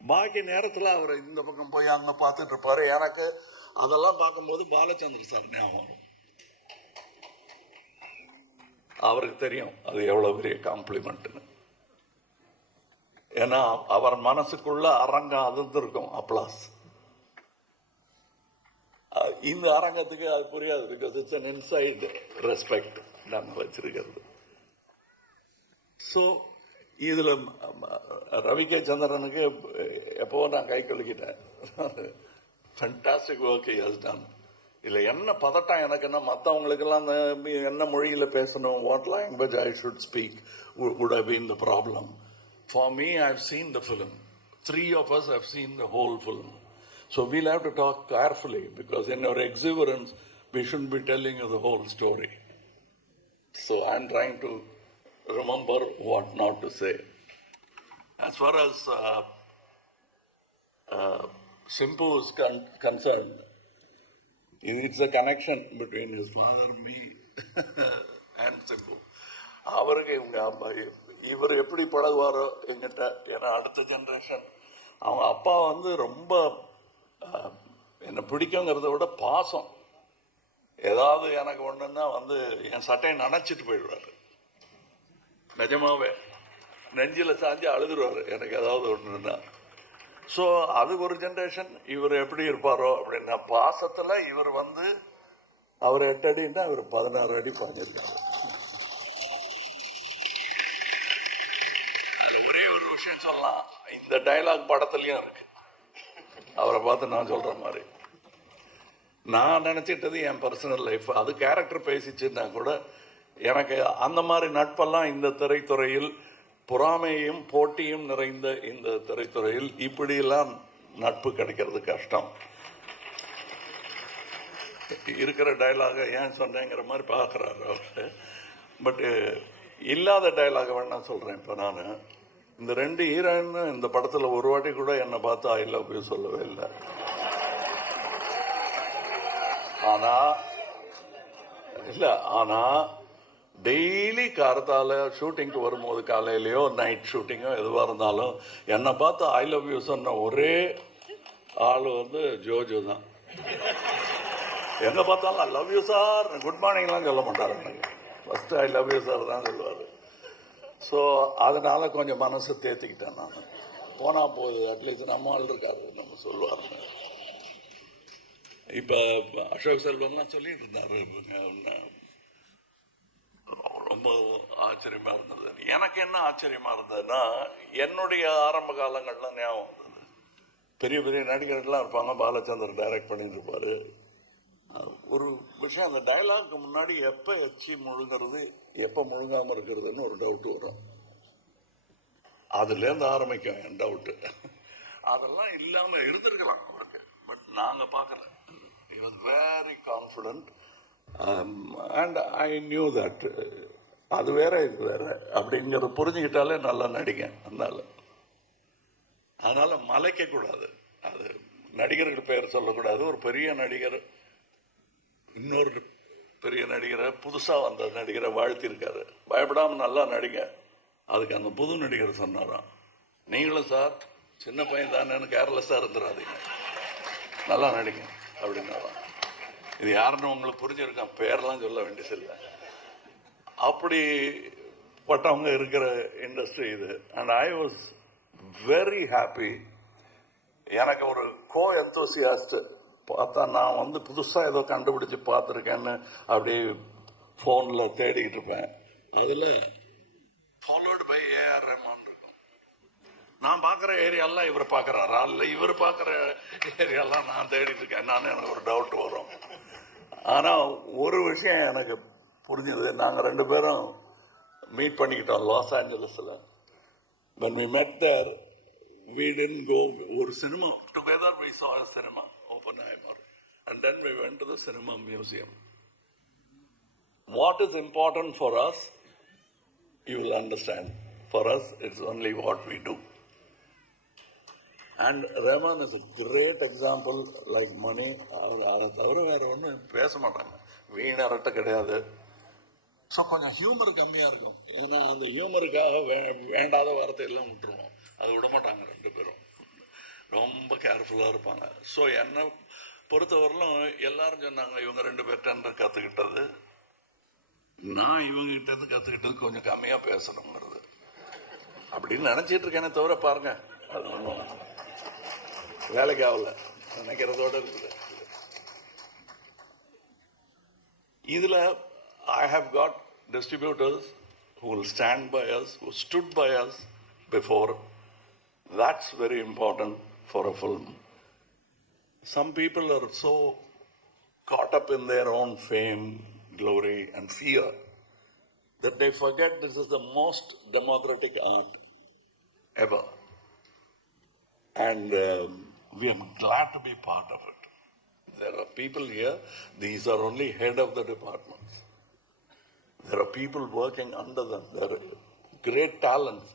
பாக்கி நேரத்தில் அவர் இந்த பக்கம் போய் அங்கே பார்த்துட்டு இருப்பாரு. எனக்கு அதெல்லாம் பார்க்கும்போது பாலச்சந்திர சார் ஞாபகம் வரும். அவருக்கு தெரியும் அது எவ்வளவு பெரிய காம்ப்ளிமெண்ட்னு. ஏன்னா அவர் மனசுக்குள்ள அரங்கம் அதிர்ந்திருக்கும் அப்ளாஸ். இந்த அரங்கத்துக்கு அது புரியாது. Because it's an inside respect நாங்கள் வச்சிருக்கிறது. ஸோ இதுல ரவி கே சந்திரனுக்கு எப்போ நான் கை கழுக்கிட்டேன். Fantastic work he has done. இதுல என்ன பதட்டம் எனக்கு என்ன, மற்றவங்களுக்கெல்லாம் என்ன மொழியில பேசணும், what language I should speak would have been the problem. For me, I've seen the film. 3 of us have seen the whole film. So we'll have to talk carefully, because in our exuberance, we shouldn't be telling you the whole story. So I'm trying to remember what not to say. As far as Simpu is concerned, it's a connection between his father, me, and Simpu. அவருக்கு இவர் எப்படி பழகுவாரோ எங்கிட்ட, ஏன்னா அடுத்த generation. அவங்க அப்பா வந்து ரொம்ப என்னை பிடிக்குங்கிறத விட பாசம். ஏதாவது எனக்கு ஒன்றுன்னா வந்து என் சட்டையை நனைச்சிட்டு போயிடுவாரு. நிஜமாவே நெஞ்சில சாஞ்சு அழுதுருவாரு எனக்கு ஏதாவது ஒன்றுன்னா. ஸோ அது ஒரு ஜென்ரேஷன். இவர் எப்படி இருப்பாரோ அப்படின்னா பாசத்தில் இவர் வந்து அவர் 8 அடின்னா இவர் 16 அடி பாஞ்சிருக்காரு. அதில் ஒரே ஒரு விஷயம் சொல்லலாம், இந்த டைலாக் படத்துலயும் இருக்கு. அவரை பார்த்து நான் சொல்ற மாதிரி நான் நினைச்சிட்டது என் பர்சனல் லைஃப், அது கேரக்டர் பேசிச்சுன்னா கூட எனக்கு அந்த மாதிரி நட்பெல்லாம் இந்த திரைத்துறையில், பொறாமையும் போட்டியும் நிறைந்த இந்த திரைத்துறையில் இப்படியெல்லாம் நட்பு கிடைக்கிறது கஷ்டம். இருக்கிற டைலாக ஏன் சொன்னேங்கிற மாதிரி பார்க்குறாரு அவர். பட் இல்லாத டைலாக வேணா சொல்கிறேன். இப்போ நான் இந்த 2 ஹீரோயின் இந்த படத்தில் ஒரு வாட்டி கூட என்னை பார்த்து ஐ லவ் யூ சொல்லவே இல்லை. ஆனால் டெய்லி காரத்தால ஷூட்டிங்க்கு வரும்போது, காலையிலையோ நைட் ஷூட்டிங்கோ எதுவாக இருந்தாலும் என்னை பார்த்து ஐ லவ் யூ சொன்ன ஒரே ஆள் வந்து ஜோஜோ தான். எங்கே பார்த்தாலும் I love you sir, good மார்னிங்லாம் சொல்ல மாட்டார். எனக்கு first I love you sir தான் சொல்லுவார். ஸோ அதனால கொஞ்சம் மனசு தேத்திக்கிட்டேன் நான். போனால் போகுது, அட்லீஸ்ட் நம்ம ஆள் இருக்காரு நம்ம சொல்லுவாருன்னு. இப்போ அசோக் செல்வன்லாம் சொல்லிட்டு இருந்தாரு, ரொம்ப ஆச்சரியமா இருந்தது. எனக்கு என்ன ஆச்சரியமா இருந்ததுன்னா, என்னுடைய ஆரம்ப காலங்கள்லாம் ஞாபகம் வந்தது. பெரிய பெரிய நடிகர்கள்லாம் இருப்பாங்க, பாலச்சந்தர் டைரக்ட் பண்ணிட்டு இருப்பாரு. ஒரு விஷயம், அந்த டைலாக்கு முன்னாடி எப்ப எச்சி முழுங்கிறது எப்ப முழுங்காம இருக்கிறதுன்னு ஒரு டவுட் வரும். அதுல இருந்து ஆரம்பிக்கும் என் டவுட். அதெல்லாம் இல்லாம இருந்திருக்கலாம் அவருக்கு, பட் நாங்க பார்க்கல. He was very confident and I knew that அது வேற இது வேற அப்படிங்கிறத புரிஞ்சுக்கிட்டாலே நல்லா நடிங்க. அதனால மலைக்க கூடாது. அது நடிகர்கள் பெயர் சொல்லக்கூடாது. ஒரு பெரிய நடிகர் இன்னொரு பெரிய நடிகரை, புதுசா வந்த நடிகரை வாழ்த்திருக்காரு, பயப்படாம நல்லா நடிங்க. அதுக்கு அந்த புது நடிகர் சொன்னாராம், நீங்களும் சார் சின்ன பையன் தானேன்னு கேர்லெஸ்ஸா இருந்துடாதீங்க, நல்லா நடிங்க அப்படின்னாராம். இது யாருன்னு உங்களுக்கு புரிஞ்சிருக்கான், பேர்லாம் சொல்ல வேண்டியதில்லை. அப்படிப்பட்டவங்க இருக்கிற இண்டஸ்ட்ரி இது. And I was very happy. எனக்கு ஒரு கோ எந்தோசியாஸ்ட் பார்த்தா நான் வந்து புதுசாக ஏதோ கண்டுபிடிச்சு பார்த்துருக்கேன்னு அப்படியே ஃபோனில் தேடிக்கிட்டு இருப்பேன். அதில் ஃபாலோடு பை ஏஆர் ரஹ்மான் இருக்கும். நான் பார்க்குற ஏரியாலாம் இவர் பார்க்குறாரா, இல்லை இவர் பார்க்குற ஏரியாலாம் நான் தேடிட்டு இருக்கேன் நான், எனக்கு ஒரு டவுட் வரும். ஆனால் ஒரு விஷயம் எனக்கு புரிஞ்சது, நாங்கள் 2 பேரும் மீட் பண்ணிக்கிட்டோம் லாஸ் ஏஞ்சலஸில். when we met there, we didn't go ஒரு cinema together, we saw a cinema, Oppenheimer, and then we went to the cinema museum. What is important for us, you will understand. For us, it's only what we do. And Rahman is a great example, like Mani. அதை தவிர வேற ஒன்றும் பேச மாட்டாங்க, வீணரட்ட கிடையாது. So கொஞ்சம் humour கம்மியாக இருக்கும். ஏன்னா அந்த ஹியூமருக்காக வேண்டாத வார்த்தையெல்லாம் விட்டுருவோம், அது விட மாட்டாங்க 2 பேரும். ரொம்ப கேர்ஃபுல்லாக இருப்பாங்க. ஸோ என்னை பொறுத்தவரையிலும் எல்லாரும் சொன்னாங்க இவங்க 2 பேர்கிட்ட கற்றுக்கிட்டது, நான் இவங்ககிட்ட இருந்து கற்றுக்கிட்டது கொஞ்சம் கம்மியாக பேசணுங்கிறது அப்படின்னு நினச்சிட்டு இருக்கேனே தவிர பாருங்க, அது ஒன்றும் வேலைக்கு ஆகல, நினைக்கிறதோட இருக்குது. இதில் I have got distributors who will stand by us, who stood by us before. That's very important for a film. Some people are so caught up in their own fame, glory, and fear that they forget this is the most democratic art ever. And we are glad to be part of it. There are people here, these are only head of the departments. There are people working under them. There are great talents.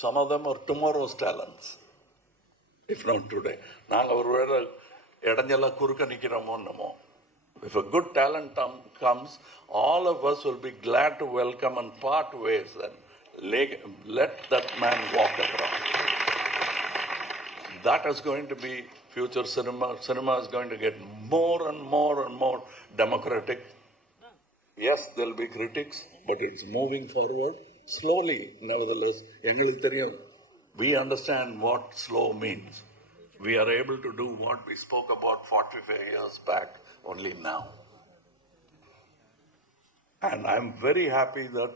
Some of them are tomorrow's talents, if not today. நாங்கள் ஒரு வேளை இடைஞ்செல்லாம் குறுக்க நிற்கிறோமோ என்னமோ. If a good talent comes, all of us will be glad to welcome and part ways and let that man walk across. That is going to be future cinema. Cinema is going to get more and more and more democratic. Yes, there will be critics, but it's moving forward slowly. Nevertheless, எங்களுக்கு தெரியும், we understand what slow means. We are able to do what we spoke about 45 years back only now. And I'm very happy that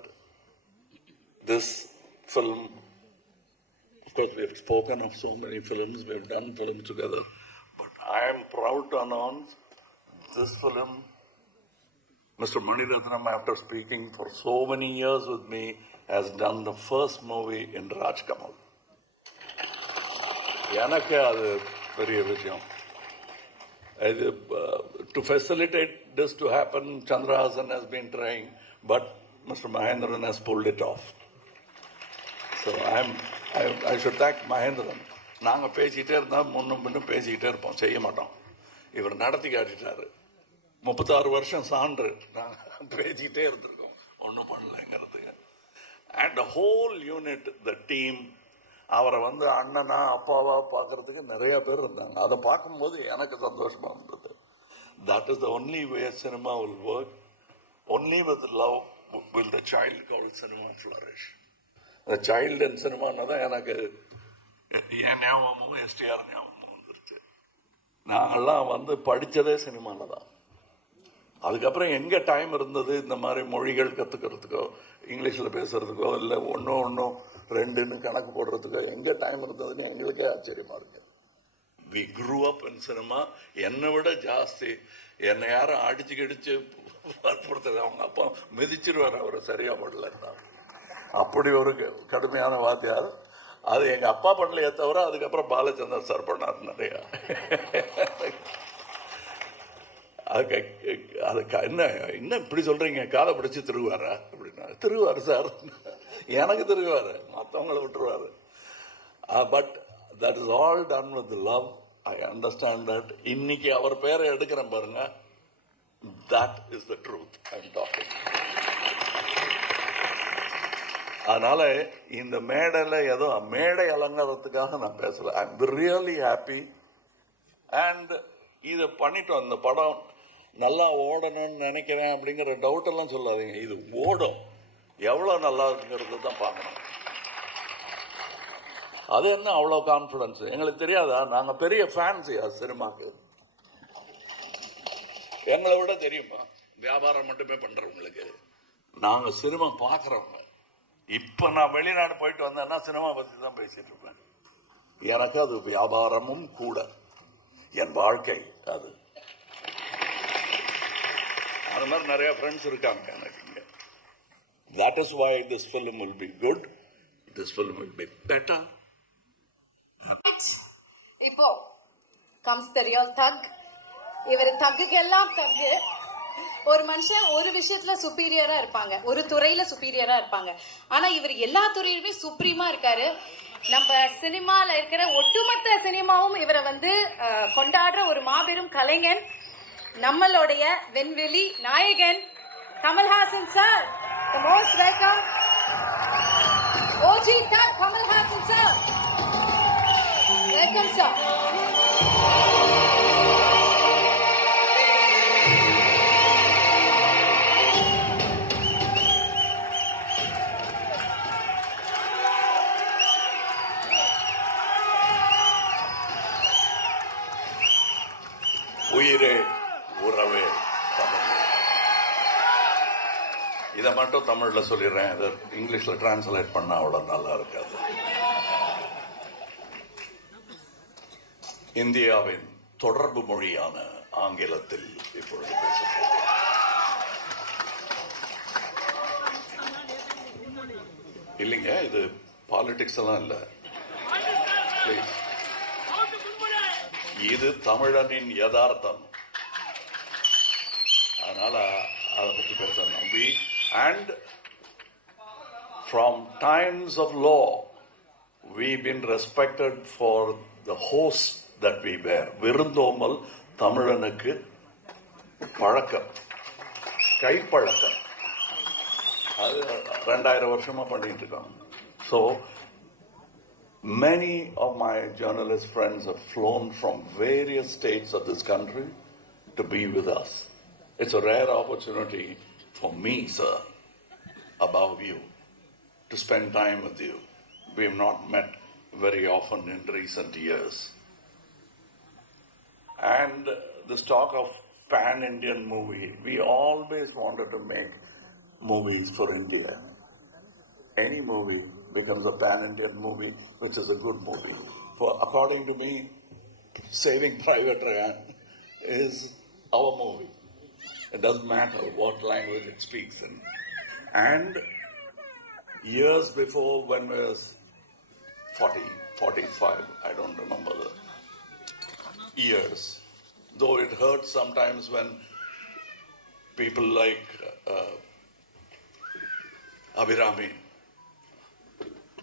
this film, of course we have spoken of so many films, we have done films together, but I am proud to announce this film, Mr. Mani Ratnam, after speaking for so many years with me, has done the first movie in Rajkamal. எனக்கு அது பெரிய விஷயம். To facilitate this to happen, Chandrahasan has been trying, but Mr. Mahendran has pulled it off. So I should thank Mahendran. நாங்கள் பேசிக்கிட்டே இருந்தால் முன்னும் பேசிக்கிட்டே இருப்போம், செய்ய மாட்டோம். இவர் நடத்தி காட்டிட்டாரு. 36 வருஷம் சான்று நாங்கள் பேசிக்கிட்டே இருந்திருக்கோம், ஒன்றும் பண்ணலைங்கிறதுக்கு. And the whole unit, the team, அவரை வந்து அண்ணனா அப்பாவா பார்க்கறதுக்கு நிறைய பேர் இருந்தாங்க. அதை பார்க்கும்போது எனக்கு சந்தோஷமா இருந்தது. That is the only way cinema will work. Only with love will the child call cinema flourish. அந்த சைல்டு அண்ட் சினிமானா தான் எனக்கு என் ஞாபகமும் எஸ்டிஆர் ஞாபகமும் வந்துருச்சு. நாங்கள்லாம் வந்து படித்ததே சினிமாவில் தான். அதுக்கப்புறம் எங்கே டைம் இருந்தது இந்த மாதிரி மொழிகள் கற்றுக்கிறதுக்கோ, இங்கிலீஷில் பேசுறதுக்கோ, இல்லை ஒன்றும் 2ன்னு கணக்கு போடுறதுக்கோ எங்கே டைம் இருந்ததுன்னு எங்களுக்கே ஆச்சரியமாக இருக்கு. We grew up in cinema. என்னை விட ஜாஸ்தி என்னை யாரும் அடிச்சு கிடிச்சு வற்புறுத்தது, அவங்க அப்பா மிதிச்சிருவார் அவரை சரியா பண்ணலன்னா. அப்படி ஒரு கடுமையான வாத்தியார். அது எங்கள் அப்பா பண்ணலையே தவிர அதுக்கப்புறம் பாலச்சந்தர் சார் பண்ணார் நிறையா. அதுக்கு என்ன இப்படி சொல்றீங்க, காதை பிடிச்சி திருவாரா அப்படின்னா, திருவாரு சார், எனக்கு திருவாரு, மற்றவங்களை விட்டுருவாரு. But that is all done with love. I understand that. இன்னைக்கு அவர் பேரை எடுக்கிறேன் பாருங்க, that is the truth I am talking. அதனால இந்த மேடையில் ஏதோ மேடை அலங்காரத்துக்காக நான் பேசல. I am really happy. And இதை பண்ணிட்டோம். இந்த படம் நல்லா ஓடணும்னு நினைக்கிறேன் அப்படிங்கிற டவுட் எல்லாம் சொல்லாதீங்க. இது ஓடும், எவ்வளவு நல்லா இருக்குங்கிறது தான் பார்க்கணும். அது என்ன அவ்வளோ கான்ஃபிடன்ஸ் எங்களுக்கு தெரியாதா? நாங்கள் பெரிய ஃபேன்ஸியா சினிமாக்கு. எங்களை விட தெரியுமா வியாபாரம் மட்டுமே பண்றவங்களுக்கு? நாங்க சினிமா பாக்குறவங்க. இப்ப நான் வெளிநாடு போயிட்டு வந்தேன்னா சினிமா பத்தி தான் பேசிட்டு இருப்பேன். எனக்கு அது வியாபாரமும் கூட, என் வாழ்க்கை அது. அது மாதிரி நிறைய ஃப்ரெண்ட்ஸ் இருக்காங்க எனக்கு இங்க. That is why this film will be good. This film will be better. இப்போ comes the real thug. இவர் தக்குக்கு எல்லாம் தக்கு. ஒரு மனுஷன் ஒரு விஷயத்துல சுப்பீரியரா இருப்பாங்க, ஒரு துறையில சுப்பீரியரா இருப்பாங்க. ஆனா இவர் எல்லா துறையிலுமே சுப்ரீமா இருக்காரு. நம்ம சினிமால இருக்கிற ஒட்டுமொத்த சினிமாவும் இவரை கொண்டாடுற ஒரு மாபெரும் கலைஞன், நம்மளுடைய வெண்வெளி நாயகன் Kamal Haasan sir. Most welcome. OG Thug Kamalhassan sir. Welcome sir. உயிரே உறவே தமிழ். இதை மட்டும் தமிழ்ல சொல்லிடுறேன், இதை இங்கிலீஷ்ல டிரான்ஸ்லேட் பண்ணா அவ்வளவு நல்லா இருக்காது. இந்தியாவின் தொடர்பு மொழியான ஆங்கிலத்தில் இப்பொழுது பேசுகிறேன். இல்லைங்க, இது பாலிடிக்ஸ் எல்லாம் இல்ல. Please. இது தமிழனின் யதார்த்தம். அதனால அதை பற்றி பேசணும். And from times of law, we've been respected for the host that we bear. விருந்தோமல் தமிழனுக்கு பழக்கம், கைப்பழக்கம். அது 2000 வருஷமா பண்ணிட்டு இருக்கோம். So many of my journalist friends have flown from various states of this country to be with us. It's a rare opportunity for me, sir, above you, to spend time with you. We have not met very often in recent years. And this talk of pan-Indian movie, we always wanted to make movies for India. Any movie becomes a pan-Indian movie, which is a good movie. For according to me, Saving Private Ryan is our movie. It doesn't matter what language it speaks in. And years before, when I was 40, 45, I don't remember the years, though it hurts sometimes when people like Abhirami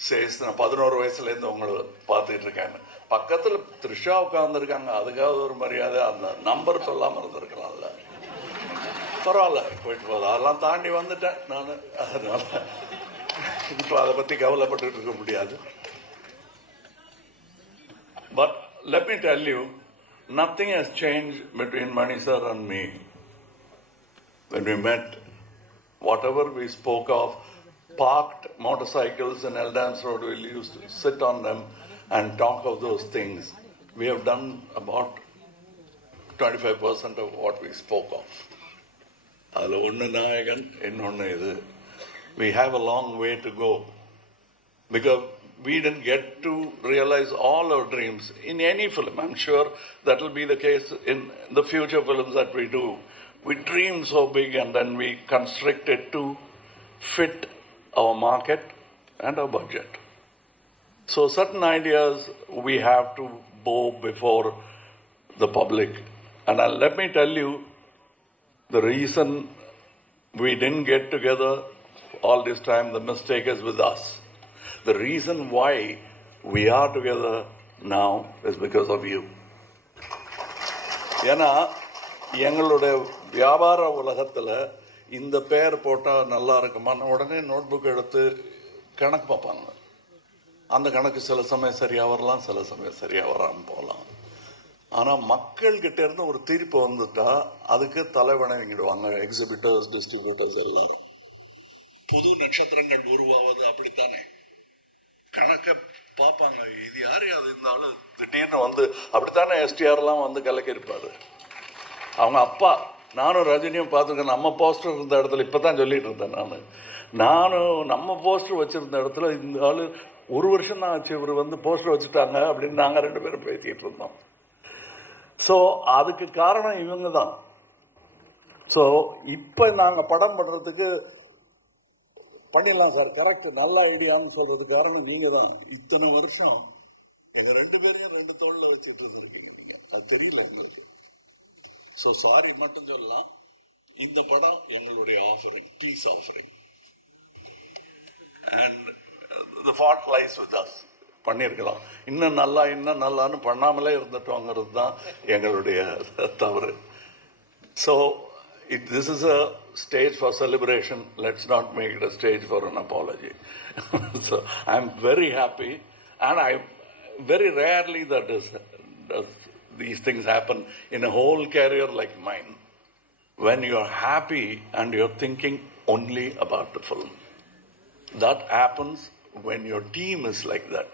says, நான் 11 வயசுல இருந்து உங்களை பார்த்துட்டு இருக்கேன், பக்கத்துல த்ரிஷா உட்கார்ந்துருக்காங்க, அதுக்காவது ஒரு மரியாதை, அந்த நம்பர் சொல்லாம இருந்திருக்கலாம்ல. பரவாயில்ல, போயிட்டு போகுது. அதெல்லாம் தாண்டி வந்துட்டேன் நான். அதனால இப்போ அதை பத்தி கவலைப்பட்டு இருக்க முடியாது. But let me tell you, nothing has changed between Mani sir and me. When we met, whatever we spoke of, parked motorcycles in Eldams Road, we used to sit on them and talk of those things. We have done about 25% of what we spoke of. அதில் ஒன்று நாயகன், இன்னொன்று இது. We have a long way to go because we didn't get to realize all our dreams in any film. I'm sure that will be the case in the future films that we do. We dream so big and then we constrict it to fit our market and our budget. So certain ideas we have to bow before the public. And let me tell you, the reason we didn't get together all this time, the mistake is with us. The reason why we are together now is because of you. ஏன்னா எங்களுடைய வியாபார உலகத்துல இந்த பேர் போட்டா நல்லா இருக்குமான்னு உடனே நோட் புக் எடுத்து கணக்கு பார்ப்பாங்க. அந்த கணக்கு சில சமயம் சரியா வரலாம், சில சமயம் சரியா வராம போகலாம். ஆனா மக்கள் கிட்ட இருந்து ஒரு தீர்ப்பு வந்துட்டா அதுக்கு தலைவணங்கிடுவாங்க எக்ஸிபிட்டர்ஸ், டிஸ்ட்ரிபியூட்டர்ஸ் எல்லாரும். புது நட்சத்திரங்கள் உருவாவது அப்படித்தானே, கணக்க பார்ப்பாங்க. இது யாரு அது இருந்தாலும் திடீர்னு அப்படித்தானே எஸ்டிஆர் எல்லாம் கலக்கி இருப்பாரு. அவங்க அப்பா நானும் ரஜினியும் பார்த்துருக்கேன். நம்ம போஸ்டர் இருந்த இடத்துல இப்போ தான் சொல்லிட்டு இருந்தேன் நானும் நம்ம போஸ்டர் வச்சிருந்த இடத்துல இந்த ஆள் 1 வருஷம் தான் ஆச்சு இவர் வந்து போஸ்டர் வச்சுட்டாங்க அப்படின்னு நாங்கள் 2 பேரும் பேசிக்கிட்டு இருந்தோம். ஸோ அதுக்கு காரணம் இவங்க தான். ஸோ இப்போ நாங்கள் படம் பண்ணுறதுக்கு பண்ணிடலாம் சார், கரெக்ட், நல்ல ஐடியான்னு சொல்றதுக்கு காரணம் நீங்க தான். இத்தனை வருஷம் எங்க 2 பேரையும் 2 தோளில் வச்சுட்டு இருந்திருக்கீங்க நீங்க, அது தெரியல எங்களுக்கு. ஸோ சாரி மட்டும் சொல்லலாம். இந்த படம் எங்களுடைய offering, piece offering, and the fault lies with us. பண்ணியிருக்கலாம், இன்னும் நல்லான்னு பண்ணாமலே இருந்துட்டோங்கிறது தான் எங்களுடைய தவறு. So this is a stage for celebration. Let's not make it a stage for an apology. So I'm very happy, and I very rarely does these things happen in a whole career like mine, when you're happy and you're thinking only about the film. That happens when your team is like that.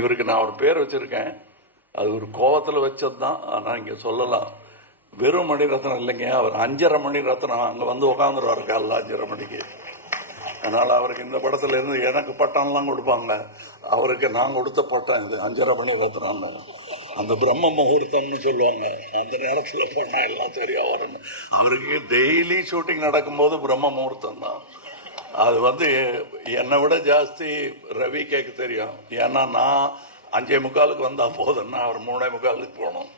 இவருக்கு நான் ஒரு பேர் வச்சிருக்கேன், அது ஒரு கோவத்தில் வச்சது தான். ஆனால் இங்கே சொல்லலாம், வெறும் மணிரத்னம் இல்லைங்க, அவர் 5.5 மணி ரத்னம். அங்கே வந்து உட்காந்துருவாரு காலைல 5.5 மணிக்கு. அதனால் அவருக்கு இந்த படத்துல இருந்து எனக்கு பட்டம்லாம் கொடுப்பாங்க, அவருக்கு நான் கொடுத்த பட்டம் இது 5.5 மணி ரத்னம்னு. அந்த பிரம்ம முகூர்த்தம்னு சொல்லுவாங்க, அந்த நேரத்தில் பண்ணால் எல்லாம் சரியாக வரணும். அவருக்கு டெய்லி ஷூட்டிங் நடக்கும்போது பிரம்ம முகூர்த்தம் தான். அது வந்து என்னை விட ஜாஸ்தி ரவி கேட்க தெரியும். ஏன்னா நான் 5:45 வந்தால் போதும்னா அவர் 3:45 போகணும்.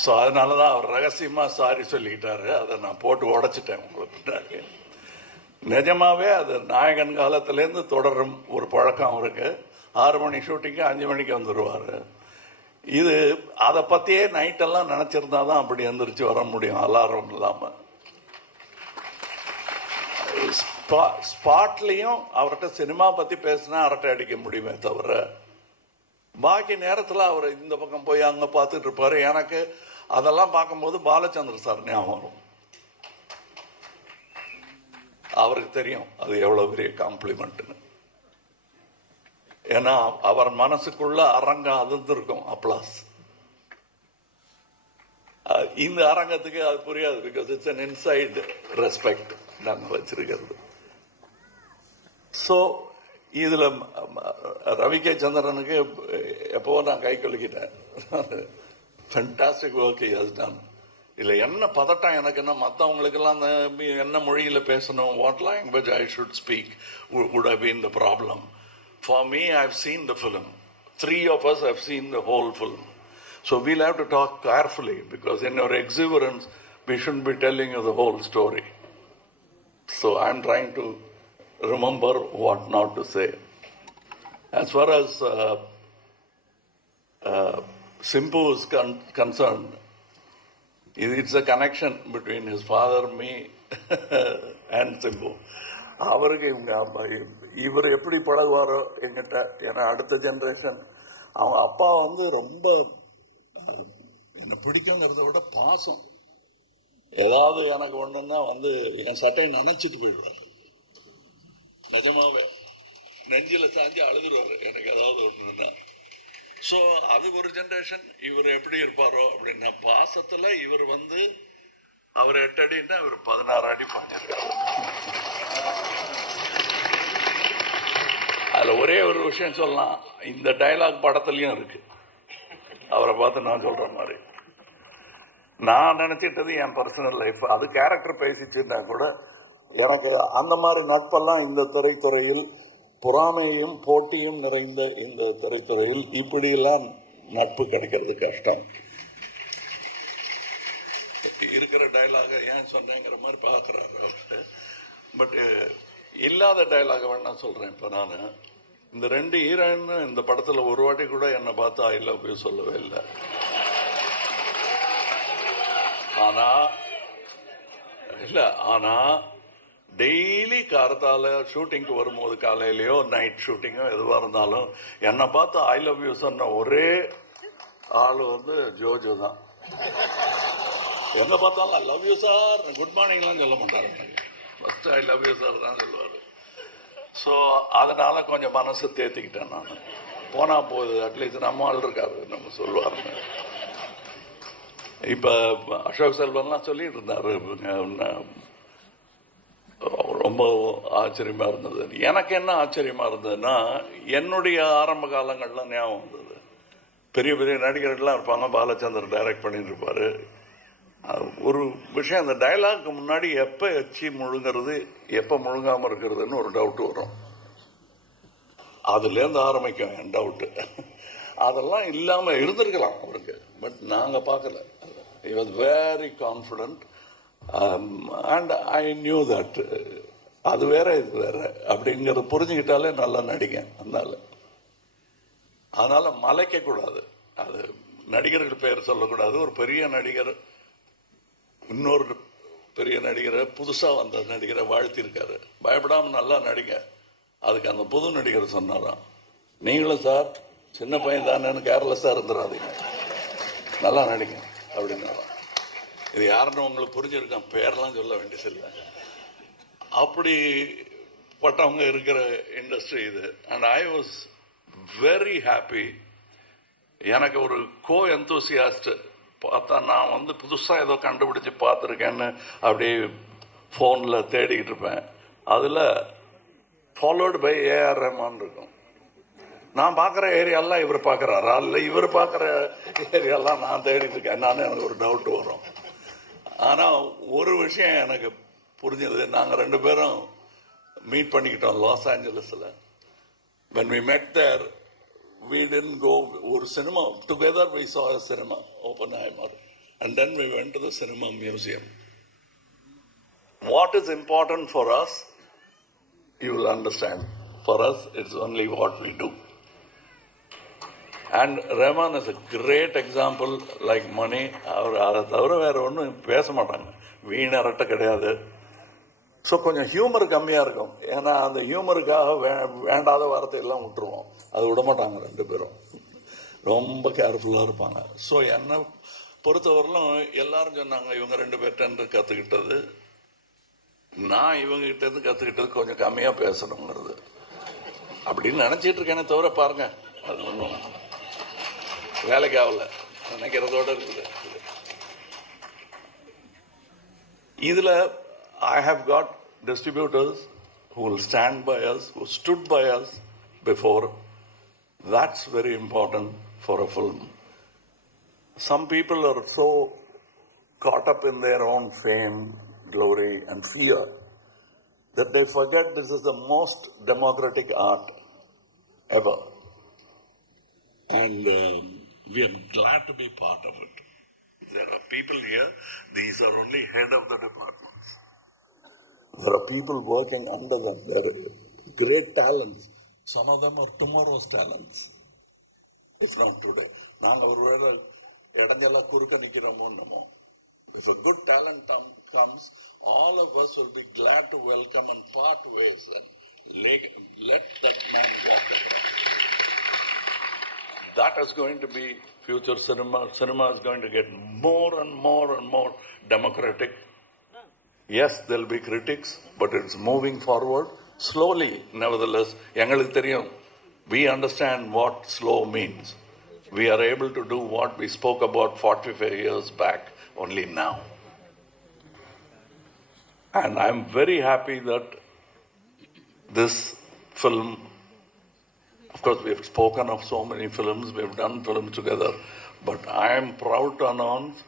ஸோ அதனால தான் அவர் ரகசியமாக சாரி சொல்லிக்கிட்டாரு. அதை நான் போட்டு உடைச்சிட்டேன் உங்களுக்கு. நிஜமாவே அது நாயகன் காலத்திலேருந்து தொடரும் ஒரு பழக்கம் அவருக்கு. 6 மணி ஷூட்டிங்கு 5 மணிக்கு வந்துடுவார். இது அதை பற்றியே நைட்டெல்லாம் நினச்சிருந்தா தான் அப்படி எந்திரிச்சு வர முடியும், அலாரம் இல்லாமல். ஸ்பாட்லேயும் அவர்கிட்ட சினிமா பற்றி பேசினா அரட்டை அடிக்க முடியுமே தவிர, பாக்கி நேரத்தில் அவர் இந்த பக்கம் போய் அங்கே பார்த்துட்டு இருப்பாரு. எனக்கு அதெல்லாம் பார்க்கும்போது பாலச்சந்திர சார் ஞாபகம் வரும். அவருக்கு தெரியும் அது எவ்வளோ பெரிய காம்ப்ளிமெண்ட்னு. ஏன்னா அவர் மனசுக்குள்ள அரங்கம் அதிர்ந்திருக்கும் அப்ளாஸ். இந்த அரங்கத்துக்கு அது புரியாது, because it's an inside respect நாங்கள் வச்சிருக்கிறது. ஸோ இதுல ரவி கே சந்திரனுக்கு எப்போ நான் கை கொலுக்கிட்டேன். Fantastic work he has done. இதுல என்ன பதட்டம் எனக்கு என்ன, மற்றவங்களுக்கெல்லாம் என்ன மொழியில பேசணும், what language I should speak would have been the problem. For me, I've seen the film. 3 of us have seen the whole film. So we'll have to talk carefully, because in your exuberance, we shouldn't be telling you the whole story. So I'm trying to remember what not to say. As far as Simbu is concerned, it's a connection between his father, me, and Simbu. அவருக்கு இவர் எப்படி பழகுவாரோ என்கிட்ட, ஏன்னா அடுத்த generation. அவங்க அப்பா வந்து ரொம்ப என்னை பிடிக்குங்கிறத விட பாசம். ஏதாவது எனக்கு ஒன்றுன்னா வந்து என் சட்டையை நினைச்சிட்டு போயிடுவார். நிஜமாவே நெஞ்சில சாஞ்சி அழுதுருவாரு எனக்கு ஏதாவது ஒன்றுன்னா. ஸோ அது ஒரு ஜென்ரேஷன். இவர் எப்படி இருப்பாரோ அப்படின்னா பாசத்துல இவர் வந்து அவர் 8 அடின்னா இவர் 16 அடி பாஞ்சிருக்காரு. அதுல ஒரே ஒரு விஷயம் சொல்லலாம், இந்த டயலாக் படத்துலயும் இருக்கு. அவரை பார்த்து நான் சொல்ற மாதிரி நான் நினைச்சிட்டது என் பர்சனல் லைஃப், அது கேரக்டர் பேசிச்சுன்னா கூட எனக்கு அந்த மாதிரி நட்பெல்லாம் இந்த திரைத்துறையில், பொறாமையும் போட்டியும் நிறைந்த இந்த திரைத்துறையில் இப்படியெல்லாம் நட்பு கிடைக்கிறது கஷ்டம். இருக்கிற டைலாக ஏன் சொன்னேங்கிற மாதிரி பார்க்குறாரு அவரு. பட் இல்லாத டைலாக வேணா சொல்றேன். இப்போ நான் இந்த 2 ஹீரோயின் இந்த படத்துல ஒரு வாட்டி கூட என்னை பார்த்து ஐ லவ் யூ சொல்லவே இல்லை. ஆனா டெய்லி காரத்தால ஷூட்டிங்க்கு வரும்போது, காலையிலயோ நைட் ஷூட்டிங்கோ எதுவா இருந்தாலும் என்னை பார்த்து ஐ லவ் யூ சொன்ன ஒரே ஆள் வந்து ஜோஜோ தான். எங்க பார்த்தாலும் I love you sir, good மார்னிங்லாம் சொல்ல மாட்டாரு, first I love you sir தான் சொல்லுவாரு. ஸோ அதனால கொஞ்சம் மனசு தேத்திக்கிட்டேன் நான். போனா போகுது, அட்லீஸ்ட் நம்ம ஆள் இருக்காது நம்ம சொல்லுவாருன்னு. இப்ப அசோக் செல்வன்லாம் சொல்லிட்டு இருந்தாரு, ரொம்ப ஆச்சரியமா இருந்தது. எனக்கு என்ன ஆச்சரியமா இருந்ததுன்னா, என்னுடைய ஆரம்ப காலங்கள்லாம் ஞாபகம் வந்தது. பெரிய பெரிய நடிகர்கள்லாம் இருப்பாங்க, பாலச்சந்தர் டைரக்ட் பண்ணிட்டு இருப்பாரு. ஒரு விஷயம், அந்த டயலாக்கு முன்னாடி எப்ப எச்சி முழுங்கிறது எப்ப முழுங்காம இருக்கிறதுன்னு ஒரு டவுட் வரும். அதுல இருந்து ஆரம்பிக்கும் என் டவுட். அதெல்லாம் இல்லாம இருந்திருக்கலாம் அவருக்கு, பட் நாங்க பார்க்கல. He was very confident, and I knew that அது வேற இது வேற அப்படிங்கறத புரிஞ்சுக்கிட்டாலே நல்லா நடிங்க. அதனால மலைக்க கூடாது. அது நடிகர்கள் பெயர் சொல்லக்கூடாது. ஒரு பெரிய நடிகர் இன்னொரு பெரிய நடிகரை, புதுசா வந்த நடிகரை வாழ்த்திருக்காரு, பயப்படாம நல்லா நடிங்க. அதுக்கு அந்த புது நடிகர் சொன்னாராம், நீங்களும் சார் சின்ன பையன் தானேன்னு கேர்லெஸ்ஸா இருந்துடாதீங்க, நல்லா நடிங்க அப்படின்னாராம். இது யாருன்னு உங்களுக்கு புரிஞ்சிருக்கான், பேரெல்லாம் சொல்ல வேண்டியதில்லை. அப்படிப்பட்டவங்க இருக்கிற இண்டஸ்ட்ரி இது. And I was very happy. எனக்கு ஒரு கோ எந்தூசியாஸ்ட் பார்த்தா, நான் புதுசா ஏதோ கண்டுபிடிச்சு பார்த்துருக்கேன்னு அப்படியே போன்ல தேடிக்கிட்டு இருப்பேன். அதுல ஃபாலோடு பை ஏஆர் ரஹ்மான் இருக்கும். நான் பார்க்குற ஏரியாலாம் இவர் பார்க்குறாரா, இல்லை இவர் பார்க்குற ஏரியாலாம் நான் தேடிட்டு இருக்கேன், எனக்கு ஒரு டவுட் வரும். ஆனால் ஒரு விஷயம் எனக்கு புரிஞ்சது, நாங்கள் 2 பேரும் மீட் பண்ணிக்கிட்டோம் லாஸ் ஏஞ்சலஸில். when we met there, we didn't go ஒரு cinema together, we saw a cinema, Oppenheimer, and then we went to the cinema museum. What is important for us, you will understand. For us, it's only what we do. And Rahman is a great example, like Mani. அதை தவிர வேற ஒன்றும் பேச மாட்டாங்க, வீணரட்ட கிடையாது. So கொஞ்சம் humour கம்மியாக இருக்கும். ஏன்னா அந்த ஹியூமருக்காக வேண்டாத வார்த்தையெல்லாம் விட்டுருவோம், அது விட மாட்டாங்க 2 பேரும். ரொம்ப கேர்ஃபுல்லாக இருப்பாங்க. ஸோ என்னை பொறுத்தவரையிலும் எல்லாரும் சொன்னாங்க, இவங்க 2 பேர்கிட்ட கற்றுக்கிட்டது, நான் இவங்க கிட்ட இருந்து கற்றுக்கிட்டது கொஞ்சம் கம்மியாக பேசணுங்கிறது அப்படின்னு நினச்சிட்டு இருக்கேனே தவிர, பாருங்க அது ஒன்றும் வேலைக்கு ஆகல, நினைக்கிறதோட இருக்குது. இதுல I have got distributors who will stand by us, who stood by us before. That's very important for a film. Some people are so caught up in their own fame, glory and fear that they forget this is the most democratic art ever. And we are glad to be part of it. There are people here, these are only head of the departments. There are people working under them. There are great talents. Some of them are tomorrow's talents, if not today. நாங்கள் ஒருவேளை இடங்கெல்லாம் குறுக்க நிற்கிறோமோ என்னமோ. If a good talent comes, all of us will be glad to welcome and part ways and let that man walk across. That is going to be future cinema. Cinema is going to get more and more and more democratic. Yes, there will be critics, but it's moving forward slowly. Nevertheless, எங்களுக்கு தெரியும், we understand what slow means. We are able to do what we spoke about 45 years back only now. And I'm very happy that this film, of course we have spoken of so many films, we have done films together, but I am proud to announce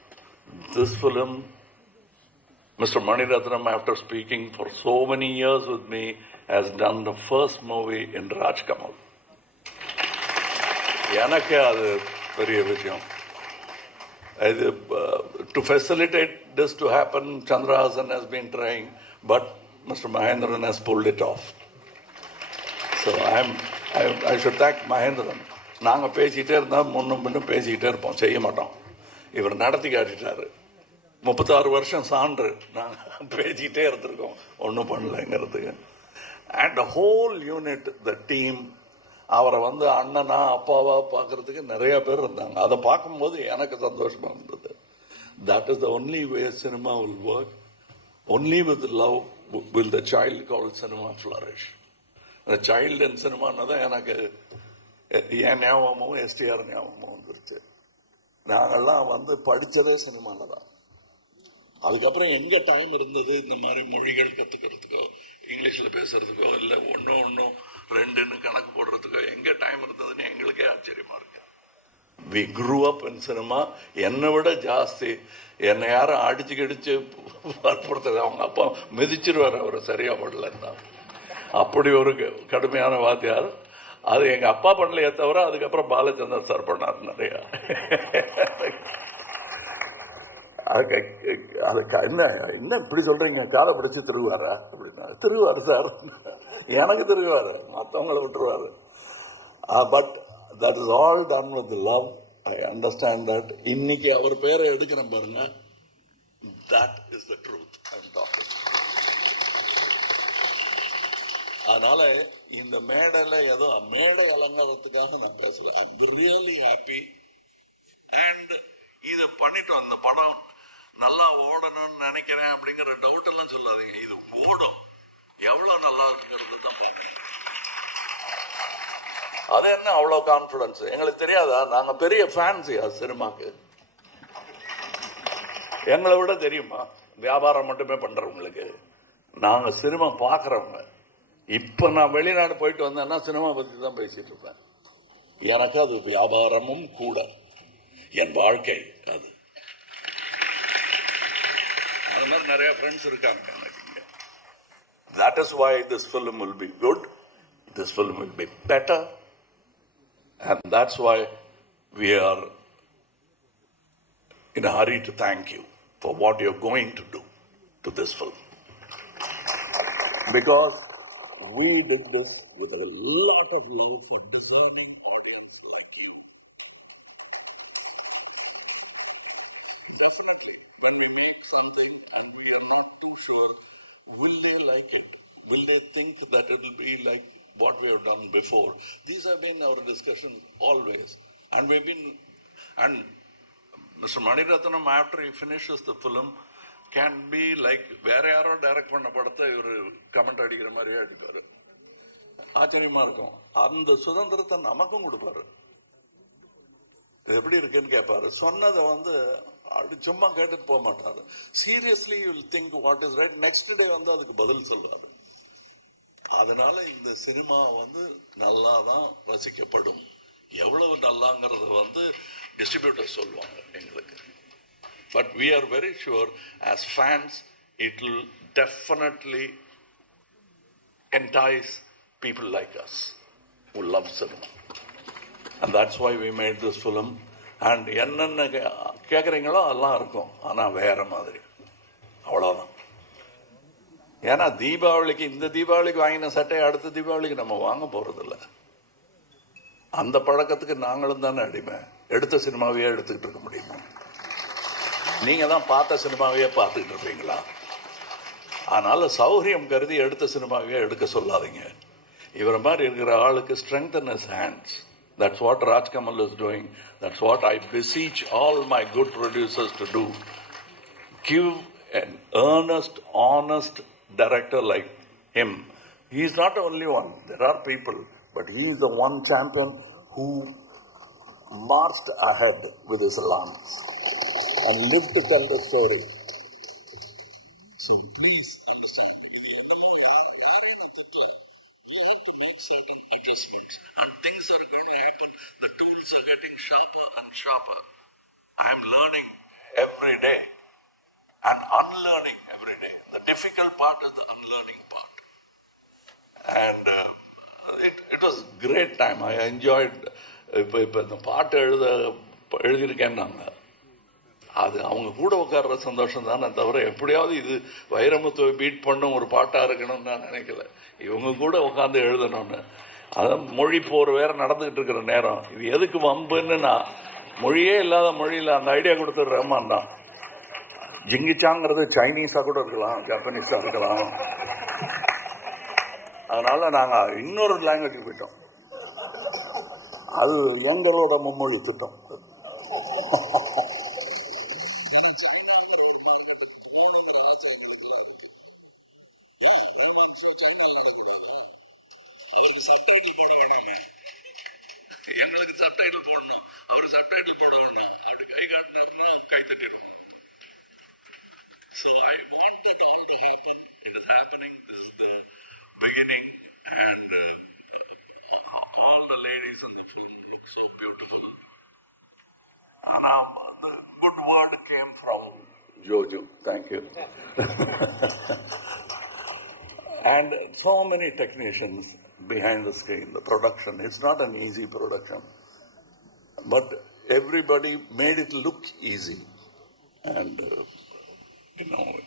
this film, Mr. Mani Ratnam, after speaking for so many years with me, has done the first movie in Rajkamal. எனக்கு அது பெரிய விஷயம். To facilitate this to happen, Chandrahasan has been trying, but Mr. Mahendran has pulled it off. So I should thank Mahendran. நாங்கள் பேசிக்கிட்டே இருந்தால் முன்னும் பேசிக்கிட்டே இருப்போம், செய்ய மாட்டோம். இவர் நடத்தி காட்டிட்டாரு. 36 வருஷம் சான்று நாங்கள் பேசிக்கிட்டே இருந்திருக்கோம், ஒன்றும் பண்ணலைங்கிறதுக்கு. And the whole unit, the team, அவரை அண்ணனா அப்பாவா பார்க்கறதுக்கு நிறைய பேர் இருந்தாங்க. அதை பார்க்கும்போது எனக்கு சந்தோஷமா இருந்தது. That is the only way cinema will work. Only with love will the child call cinema flourish. அந்த சைல்டு அண்ட் சினிமான்னு தான் எனக்கு என் ஞாபகமும் எஸ்டிஆர் ஞாபகமும் வந்துருச்சு. நாங்கள்லாம் வந்து படித்ததே சினிமாவில் தான். அதுக்கப்புறம் எங்கே டைம் இருந்தது இந்த மாதிரி மொழிகள் கற்றுக்கிறதுக்கோ இங்கிலீஷில் பேசுறதுக்கோ இல்லை ஒன்றும் ரெண்டுன்னு கணக்கு போடுறதுக்கோ எங்கே டைம் இருந்ததுன்னு எங்களுக்கே ஆச்சரியமாக இருக்கு. We grew up in cinema. என்னை விட ஜாஸ்தி என்னை யாரும் அடிச்சு கடிச்சு வற்புறுத்தது. அவங்க அப்பா மிதிச்சிருவார் அவர் சரியா பண்ணலன்னா. அப்படி ஒரு கடுமையான வாத்தியார். அது எங்க அப்பா பண்ணலையே தவிர அதுக்கப்புறம் பாலச்சந்தர் சார் பண்ணார் நிறையா. என்ன இப்படி சொல்றீங்க, காலை பிடிச்சி திருவாரா அப்படின்னா, திருவாரு சார், எனக்கு திருவாரு, மற்றவங்களை விட்டுருவாரு. But that is all done with love. I understand that. இன்னைக்கு அவர் பேரை எடுக்கிறேன் பாருங்க, that is the truth I'm talking. அதனால இந்த மேடையில் ஏதோ மேடை அலங்காரத்துக்காக நான் பேசுறேன். I am really happy. And இதை பண்ணிட்டோம். இந்த படம் நல்லா ஓடணும்னு நினைக்கிறேன் அப்படிங்கிற டவுட் எல்லாம் சொல்லாதீங்க. இது ஓடும். எவ்வளவு நல்லா இருக்குங்கிறது தான் பார்க்கணும். அது என்ன அவ்வளோ கான்ஃபிடன்ஸ் எங்களுக்கு தெரியாதா? நாங்க பெரிய ஃபேன்ஸியா சினிமாக்கு? எங்களை விட தெரியுமா வியாபாரம் மட்டுமே பண்றவங்களுக்கு? நாங்க சினிமா பார்க்கறவங்க. இப்ப நான் வெளிநாடு போயிட்டு வந்தேன்னா சினிமா பத்தி தான் பேசிட்டு இருப்பேன். எனக்கு அது வியாபாரமும் கூட, என் வாழ்க்கை அது. அது மாதிரி நிறைய ஃப்ரெண்ட்ஸ் இருக்காங்க எனக்கு இங்க. That is why this film will be good. This film will be better. And that's why we are in a hurry to thank you for what you're going to do to this film. Because we did this with a lot of love for deserving audience like you. Definitely, when we make something and we are not too sure, will they like it? Will they think that it will be like what we have done before? These have been our discussion always. And we've been, and Mr. Maniratnam, after he finishes the film, can be like, வேற யாரோ direct பண்ண படத்தை இவர் comment அடிக்கிற மாதிரியே அடிப்பாரு. ஆச்சரியமா இருக்கும். அந்த சுதந்திரத்தை நமக்கும் கொடுப்பாரு. எப்படி இருக்குன்னு கேட்பாரு. சொன்னதை வந்து அப்படி சும்மா கேட்டுட்டு போக மாட்டாரு. Seriously you will think what is right. Next day வந்து அதுக்கு பதில் சொல்றாரு. அதனால இந்த சினிமா வந்து நல்லா தான் ரசிக்கப்படும். எவ்வளவு நல்லாங்கிறது வந்து டிஸ்ட்ரிபியூட்டர் சொல்லுவாங்க எங்களுக்கு. But we are very sure as fans it will definitely entice people like us who love cinema. And that's why we made this film. And என்னென்ன கேட்குறீங்களோ அதெல்லாம் இருக்கும். ஆனால் வேற மாதிரி. அவ்வளோதான். ஏன்னா தீபாவளிக்கு, இந்த தீபாவளிக்கு வாங்கின சட்டையை அடுத்த தீபாவளிக்கு நம்ம வாங்க போறதில்ல. அந்த பழக்கத்துக்கு நாங்களும் தானே அடிமை. எடுத்த சினிமாவையே எடுத்துக்கிட்டு இருக்க முடியுமா? நீங்க தான் பார்த்த சினிமாவையே பார்த்துக்கிட்டு இருப்பீங்களா? அதனால சௌகரியம் கருதி எடுத்த சினிமாவையே எடுக்க சொல்லாதீங்க. இவரை மாதிரி இருக்கிற ஆளுக்கு strengthen his hands. That's what Raj Kamal is doing. That's what I beseech all my good producers to do. Give an earnest, honest director like him. He is not the only one. There are people, but he is the one champion who marched ahead with his lance and lived to tell the story. So please understand, we have to make certain adjustments and things are going to happen. The tools are getting sharper and sharper. I am learning every day and unlearning every day. The difficult part is the unlearning part. And it was great time. I enjoyed. இப்போ இந்த பாட்டு எழுதியிருக்கேன்னாங்க, அது அவங்க கூட உட்கார்ற சந்தோஷம் தானே தவிர எப்படியாவது இது வைரமுத்துவை பீட் பண்ணும் ஒரு பாட்டா இருக்கணும்னு நான் நினைக்கல. இவங்க கூட உட்காந்து எழுதணும்னு. அதான் மொழி போர் வேற நடந்துகிட்டு இருக்கிற நேரம். இது எதுக்கு வம்புன்னு நான் மொழியே இல்லாத மொழியில் அந்த ஐடியா கொடுத்தது ரஹ்மான் தான். ஜிங்கிச்சாங்கிறது சைனீஸா கூட இருக்கலாம், ஜப்பானீஸா இருக்கலாம். அதனால நாங்க இன்னொரு லாங்குவேஜ் போயிட்டோம். அது எங்களோட மும்மொழி திட்டம். அவருக்கு சப்டைட்டில் போட வேணாங்க. எங்களுக்கு சப்டைட்டில் போடணும், அவரு சப்டைட்டில் போட வேண்டாம், அப்படி கை காட்டினாருன்னா கை தட்டிடும். So I want that all to happen. It is happening. This is the beginning, and all the ladies in the film look so beautiful. And the good word came from Jojo. Thank you. And so many technicians behind the screen. The production, it's not an easy production, but everybody made it look easy. And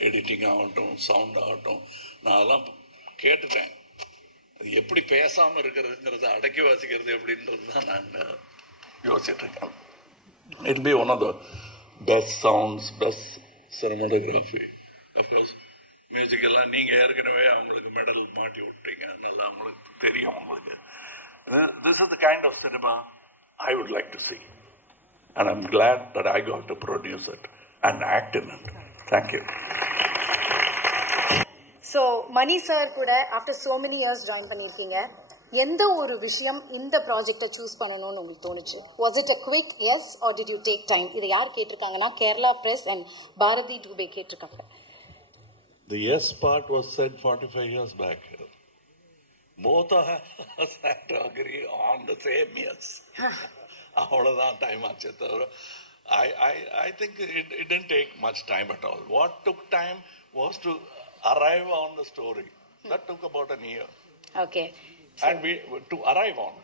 editing ஆகட்டும், sound ஆகட்டும், நான் அதெல்லாம் கேட்டுட்டேன். அது எப்படி பேசாமல் இருக்கிறதுங்கிறத அடக்கி வாசிக்கிறது எப்படின்றது தான் நான் யோசிச்சுட்டு இருக்கேன். It be one of the best sounds, best cinematography. Of course music எல்லாம் நீங்கள் ஏற்கனவே அவங்களுக்கு மெடல் மாட்டி விட்டீங்க, அதனால அவங்களுக்கு தெரியும். உங்களுக்கு this is the kind of cinema I would like to see, and I'm glad that I got to produce it and act in it. Thank you. So Mani sir கூட after so many years join பண்ணியிருக்கீங்க. எந்த ஒரு விஷயம் இந்த ப்ராஜெக்டை choose பண்ணணும்னு உங்களுக்கு தோணுச்சு? Was it a quick yes or did you take time? இதை யார் கேட்டிருக்காங்கன்னா கேரளா பிரஸ் அண்ட் பாரதி டூபே கேட்டிருக்காங்க. The yes part was said 45 years back. Both of us had to agree on the same yes. அவ்வளோதான் டைம் ஆச்சு தவிர I think it didn't take much time at all. What took time was to arrive on the story. That took about an year. Okay. And we to arrive on.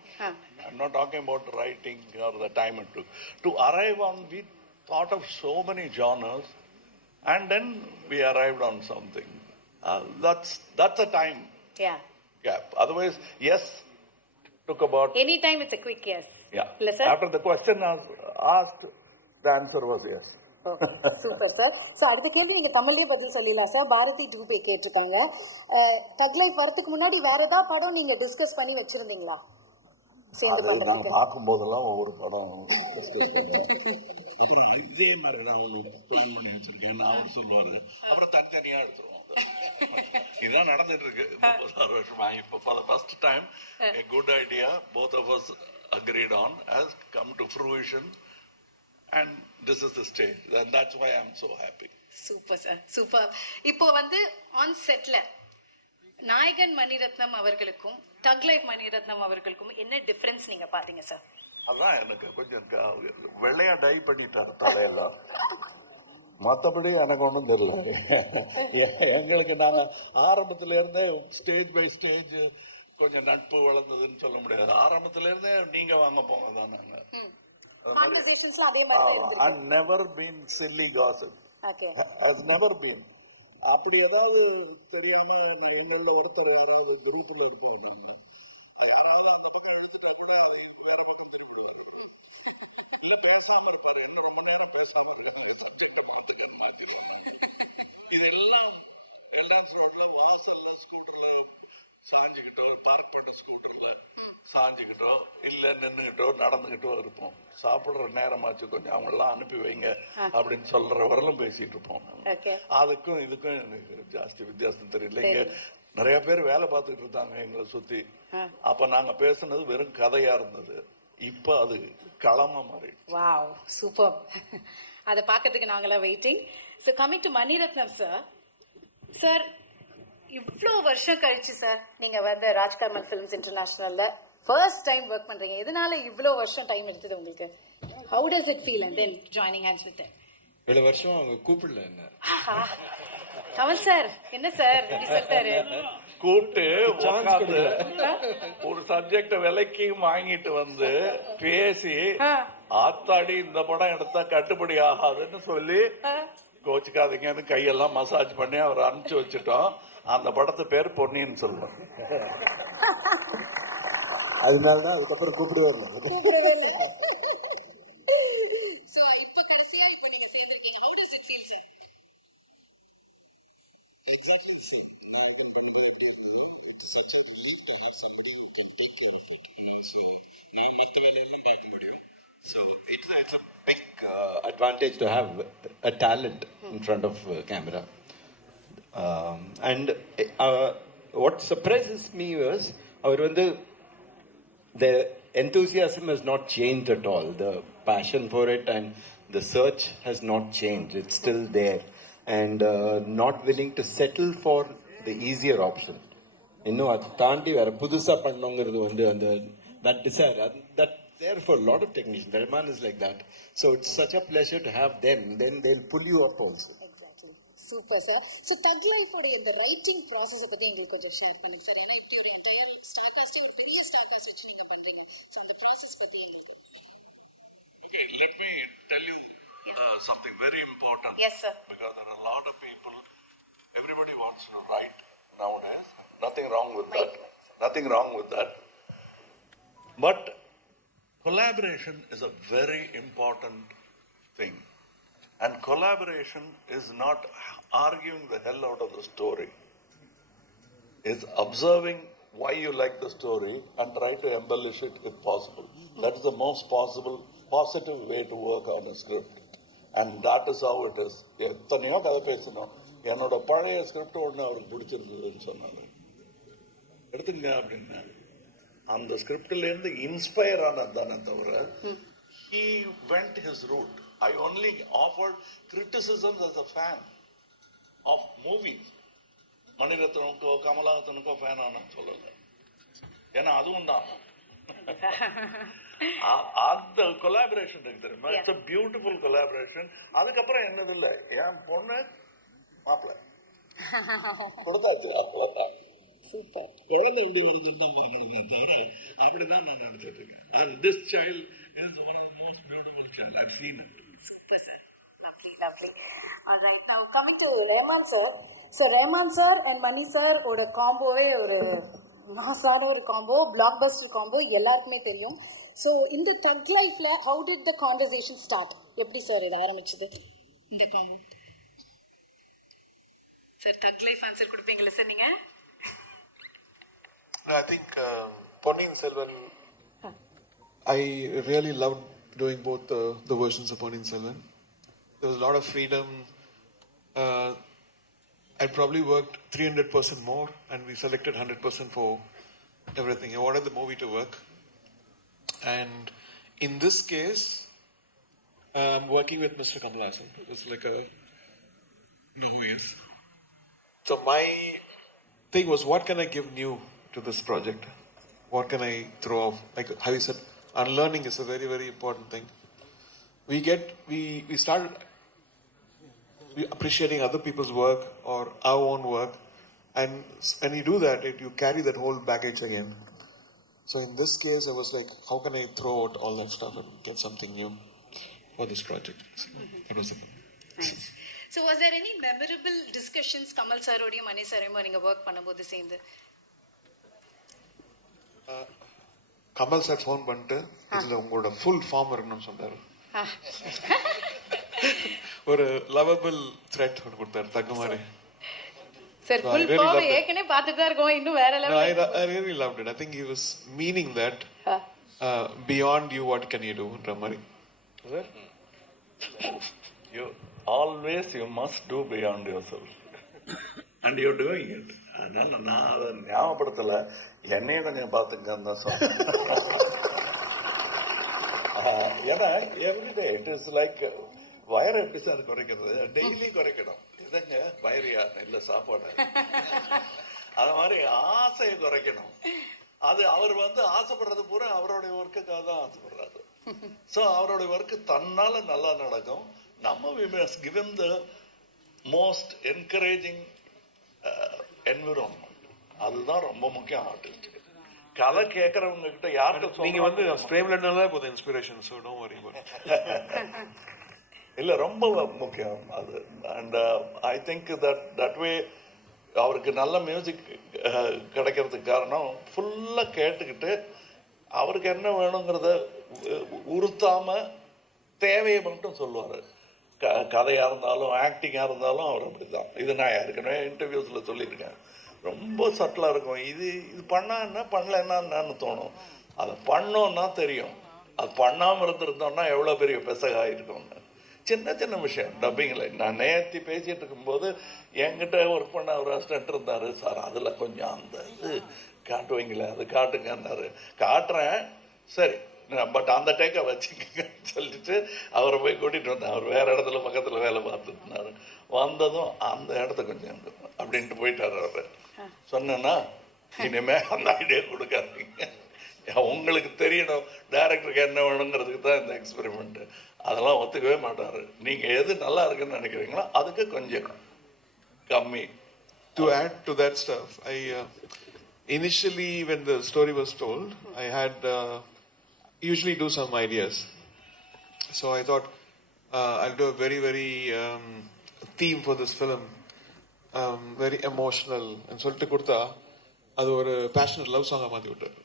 I'm not talking about writing or the time it took. To arrive on, we thought of so many genres, and then we arrived on something. That's a time gap. Otherwise, yes, took about. Any time it's a quick yes. Yeah. Sir? After the question was asked, the answer was yes. Super sir. So அடுத்த கேள்வி நீங்க தமிழ்லேயே பதில் சொல்லிடலாம் sir. Bharathi Dubey கேட்டிருக்காங்க, தக் life வரதுக்கு முன்னாடி வேற ஏதாவது படம் நீங்க டிஸ்கஸ் பண்ணி வச்சிருந்தீங்களா? நான் பார்க்கும்போதெல்லாம் ஒவ்வொரு படம் இதே மாதிரி நான் ஒன்று பிளான் பண்ணி வச்சிருக்கேன். நான் சொல்லுவாரு, அப்புறம் தனித்தனியா எடுத்துருவோம். இதுதான் நடந்துட்டு இருக்கு 36 வருஷமா. இப்போ for the first time a good idea both of us agreed on has come to fruition, and this is the stage, and that's why I'm so happy. Super sir, super. இப்போ ஆன் செட்ல நாயகன் மணிரத்னம் அவர்களுக்கும் தக் life Mani Ratnam அவர்களுக்கும் என்ன difference நீங்க பாத்தீங்க sir? அதான் எனக்கு கொஞ்சம் வெள்ளையா டை பண்ணிட்டாரு தலையெல்லாம். மற்றபடி எனக்கு ஒன்றும் தெரியல. எங்களுக்கு நாங்க ஆரம்பத்துல இருந்தே ஸ்டேஜ் பை ஸ்டேஜ் கொஞ்சம் நட்பு வளர்ந்ததுன்னு சொல்ல முடியாது. ஆரம்பத்துல இருந்தே நீங்க வாங்க போங்க தான். நாங்க I've never been silly gossip. I've never been. அப்படி ஏதாவது தெரியாம நான் இவங்கள ஒருத்தர் யாராவது குரூப்ல இருப்போம், யாராவது அந்த பக்கம் எழுதிட்டு கூட வேற பக்கம் திருப்பிடுவாங்க. இல்ல பேசாம இருப்பாரு, 2 மணி நேரம் பேசாம இருப்பாரு. சப்ஜெக்ட் மாத்திக்க இதெல்லாம் எல்டான்ஸ் ரோட்ல வாசல்ல ஸ்கூட்டர்ல சாஞ்சுக்கிட்டோ, பார்க் பண்ண ஸ்கூட்டர்ல சாஞ்சுக்கிட்டோ, இல்ல நின்றுகிட்டோ நடந்துகிட்டோ இருப்போம். சாப்பிடுற நேரமாச்சு கொஞ்சம் அவங்களெல்லாம் அனுப்பி வைங்க அப்படின்னு சொல்ற வரலும் பேசிட்டு இருப்போம். அதுக்கும் இதுக்கும் எனக்கு ஜாஸ்தி வித்தியாசம் தெரியல. இங்க நிறைய பேர் வேலை பார்த்துக்கிட்டு இருந்தாங்க எங்களை சுத்தி. அப்ப நாங்க பேசுனது வெறும் கதையா இருந்தது, இப்ப அது களமா மாறி. Wow, super. அதை பார்க்கறதுக்கு நாங்களாம் waiting. So coming to Maniratnam sir. Sir, இவ்வளோ வருஷம் கழிச்சு சார் நீங்க ராஜ்கமல் ஃபிலிம்ஸ் இன்டர்நேஷனல்ல ஃபர்ஸ்ட் டைம் ஒர்க் பண்றீங்க. எதனால இவ்வளோ வருஷம் டைம் எடுத்தது உங்களுக்கு? How does it feel and then joining hands with இவ்வளோ வருஷம் அவங்க கூப்பிடல என்ன? கமல் சார் என்ன சார் இப்படி சொல்லிட்டாரு? கூப்பிட்டு ஒரு சப்ஜெக்ட விலைக்கு வாங்கிட்டு வந்து பேசி, ஆத்தாடி இந்த படம் எடுத்தா கட்டுப்படி ஆகாதுன்னு சொல்லி, கோச்சுக்காதீங்கன்னு கையெல்லாம் மசாஜ் பண்ணி அவர் அனுப்பிச்சு வச்சுட்டோம். அந்த படத்து பேர் பொன்னியின் செல்வன். அதனாலதான் அதுக்கப்புறம் கூப்பிடுவார். So it's a big advantage to have a talent in front of camera. And what surprises me was, the enthusiasm has not changed at all. The passion for it and the search has not changed. It's still there. And not willing to settle for the easier option. இன்னும் அது தாண்டி வேற புதுசா பண்ணணுங்கிறது வந்து அந்த that desire that there for a lot of technicians. The man is like that. So it's such a pleasure to have them. Then they'll pull you up also. Super sir. So தக் லைஃபோட இந்த writing ப்ராசஸை பற்றி எங்களுக்கு கொஞ்சம் share பண்ணுங்க sir. ஏன்னா இப்படி ஒரு என்டையர் ஸ்டார் காஸ்டே ஒரு பெரிய ஸ்டார் காஸ்ட் வச்சு நீங்கள் பண்ணுறீங்க. ஸோ அந்த ப்ராசஸ் பற்றி எங்களுக்கு. Okay, let me tell you something very important. Yes, sir. Because there are a lot of people, everybody wants to write nowadays. Nothing wrong with that. Nothing wrong with that. But collaboration is a very important thing. And collaboration is not arguing the hell out of the story. It's observing why you like the story and try to embellish it if possible. That is the most positive way to work on a script. And that is how it is. எத்தனையோ கதை பேசணும். என்னோட பழைய script ஒன்று அவருக்கு பிடிச்சிருந்ததுன்னு சொன்னாங்க. எடுத்துங்க அப்படின்னா அந்த ஸ்கிரிப்ட்லேருந்து இன்ஸ்பயர் ஆனது தானே தவிர he went his route. I only offered criticisms as a fan of movies. மணிரத்னமுக்கோ கமலஹாசனுக்கோ ஃபேன் ஆனு சொல்லலை. ஏன்னா அதுவும் தான் அந்த கொலாபரேஷன் இருக்கு தெரியுமா? It's a beautiful collaboration. அதுக்கப்புறம் என்னது இல்லை, என் பொண்ணு மாப்பிள்ளை கொடுத்தாச்சு. சூப்பர். குழந்தை எப்படி வருதுன்னு தான் பார்க்கணுமே தவிர அப்படிதான் நான் நடத்திட்டு இருக்கேன். This child is one of the most beautiful child I've seen it. Super, sir. Lovely, lovely. All right, now coming to Rahman sir. So Rahman sir and Mani sir ஓட காம்போவே ஒரு மாசான ஒரு காம்போ, பிளாக்பஸ்டர் காம்போ, எல்லாருக்குமே தெரியும். So இந்த தக் லைஃப்ல how did the conversation start? எப்படி சார் இது ஆரம்பிச்சது இந்த காம்போ? சார் தக் லைஃப் ஆன்சர் கொடுப்பீங்களா சார் நீங்க? I think Ponniyin Selvan, I really loved doing both the versions of Ponniyin Selvan. There was a lot of freedom. I probably worked 300% more, and we selected 100% for everything. I wanted the movie to work. And in this case, I'm working with Mr. Kamal Haasan. It's like a... No, who he is. So my thing was, what can I give new to this project? What can I throw off? Like how you said, unlearning is a very, very important thing. We started appreciating other people's work or our own work, and when you do that, you carry that whole baggage again. So in this case, I was like, how can I throw out all that stuff and get something new for this project? So that was the fun. Nice. So was there any memorable discussions Kamal sir ஓடியும் மணி சாரையும் நீங்க work பண்ணும்போது சேர்ந்து? Kamal sir phone பண்ணிட்டு இதுல உங்களோட full form இருக்கணும்னு சொன்னாரு. ஒரு lovable thread ஒன்று கொடுத்தாரு தங்க மாதிரி. சார் ஃபுல் ஃபார்ம் ஏற்கனவே பார்த்துட்டு தான் இருக்கோம், இன்னும் வேற level. I really loved it. I think he was meaning that beyond you what can you do ன்ற மாதிரி. You always you must do beyond yourself and you're doing it. நான் அதை ஞாபகப்படுத்தல, என்னையே கொஞ்சம் பார்த்துங்கன்னு தான் சொன்னேன். ஏன்னா எவ்ரிடே இட் இஸ் லைக் வயரை எப்படி சார் குறைக்கிறது? டெய்லி குறைக்கணும். இதுங்க வயிறியா இல்ல சாப்பாடு, அது மாதிரி ஆசையை குறைக்கணும். அது அவர் ஆசைப்படுறது பூரா அவருடைய ஒர்க்குக்காக தான் ஆசைப்படுறாரு. ஸோ அவருடைய ஒர்க்கு தன்னால நல்லா நடக்கும். நம்ம we must give him the most encouraging environment. அதுதான் ரொம்ப முக்கியம் ஆர்டிஸ்ட். கதை கேட்கறவங்க கிட்ட யாருக்கு நீங்க ஸ்ப்ரேம்லனால போதும் inspiration. So don't worry about it. இல்ல ரொம்ப முக்கியம் அது. And I think that way அவருக்கு நல்ல மியூசிக் கிடைக்கிறதுக்கு காரணம் ஃபுல்லா கேட்டுக்கிட்டு அவருக்கு என்ன வேணுங்கிறத உறுத்தாம தேவையை மட்டும் சொல்லுவாரு. கதையா இருந்தாலும் ஆக்டிங்கா இருந்தாலும் அவர் அப்படிதான். இது நான் ஏற்கனவே இன்டர்வியூஸ்ல சொல்லியிருக்கேன். ரொம்ப சட்டிலா இருக்கும். இது பண்ணா என்ன, பண்ணல என்னன்னு தோணும். அதை பண்ணோம்னா தெரியும். அது பண்ணாம இருந்திருந்தோம்னா எவ்வளவு பெரிய பெசகா இருக்கும்னு. சின்ன சின்ன விஷயம் டப்பிங்ல நான் நேர்த்தி பேசிட்டு இருக்கும்போது என்கிட்ட ஒர்க் பண்ண ஒரு அசிஸ்டன்ட் இருந்தாரு. சார் அதுல கொஞ்சம் அந்த இது காட்டுவீங்களே, அது காட்டுங்கன்னாரு. காட்டுறேன், சரி பட் அந்த டேக்கை வச்சுக்கன்னு சொல்லிட்டு அவரை போய் கூட்டிகிட்டு வந்தேன். அவர் வேற இடத்துல பக்கத்தில் வேலை பார்த்துட்டு இருந்தாரு. வந்ததும் அந்த இடத்த கொஞ்சம் அப்படின்ட்டு போயிட்டார். அவர் சொன்னேன்னா இனிமே அந்த ஐடியா கொடுக்காதீங்க, உங்களுக்கு தெரியணும் டைரக்டருக்கு என்ன வேணுங்கிறதுக்கு தான் இந்த எக்ஸ்பெரிமெண்ட், அதெல்லாம் ஒத்துக்கவே மாட்டார். நீங்கள் எது நல்லா இருக்குன்னு நினைக்கிறீங்களோ அதுக்கு கொஞ்சம் கம்மி. To add to that stuff, initially when the story was told, I had usually do some ideas. So I thought I'll do a very, very theme for this film, very emotional. And சொல்லிட்டு கொடுத்தா அது ஒரு passionate love song மாத்தி விட்டார்.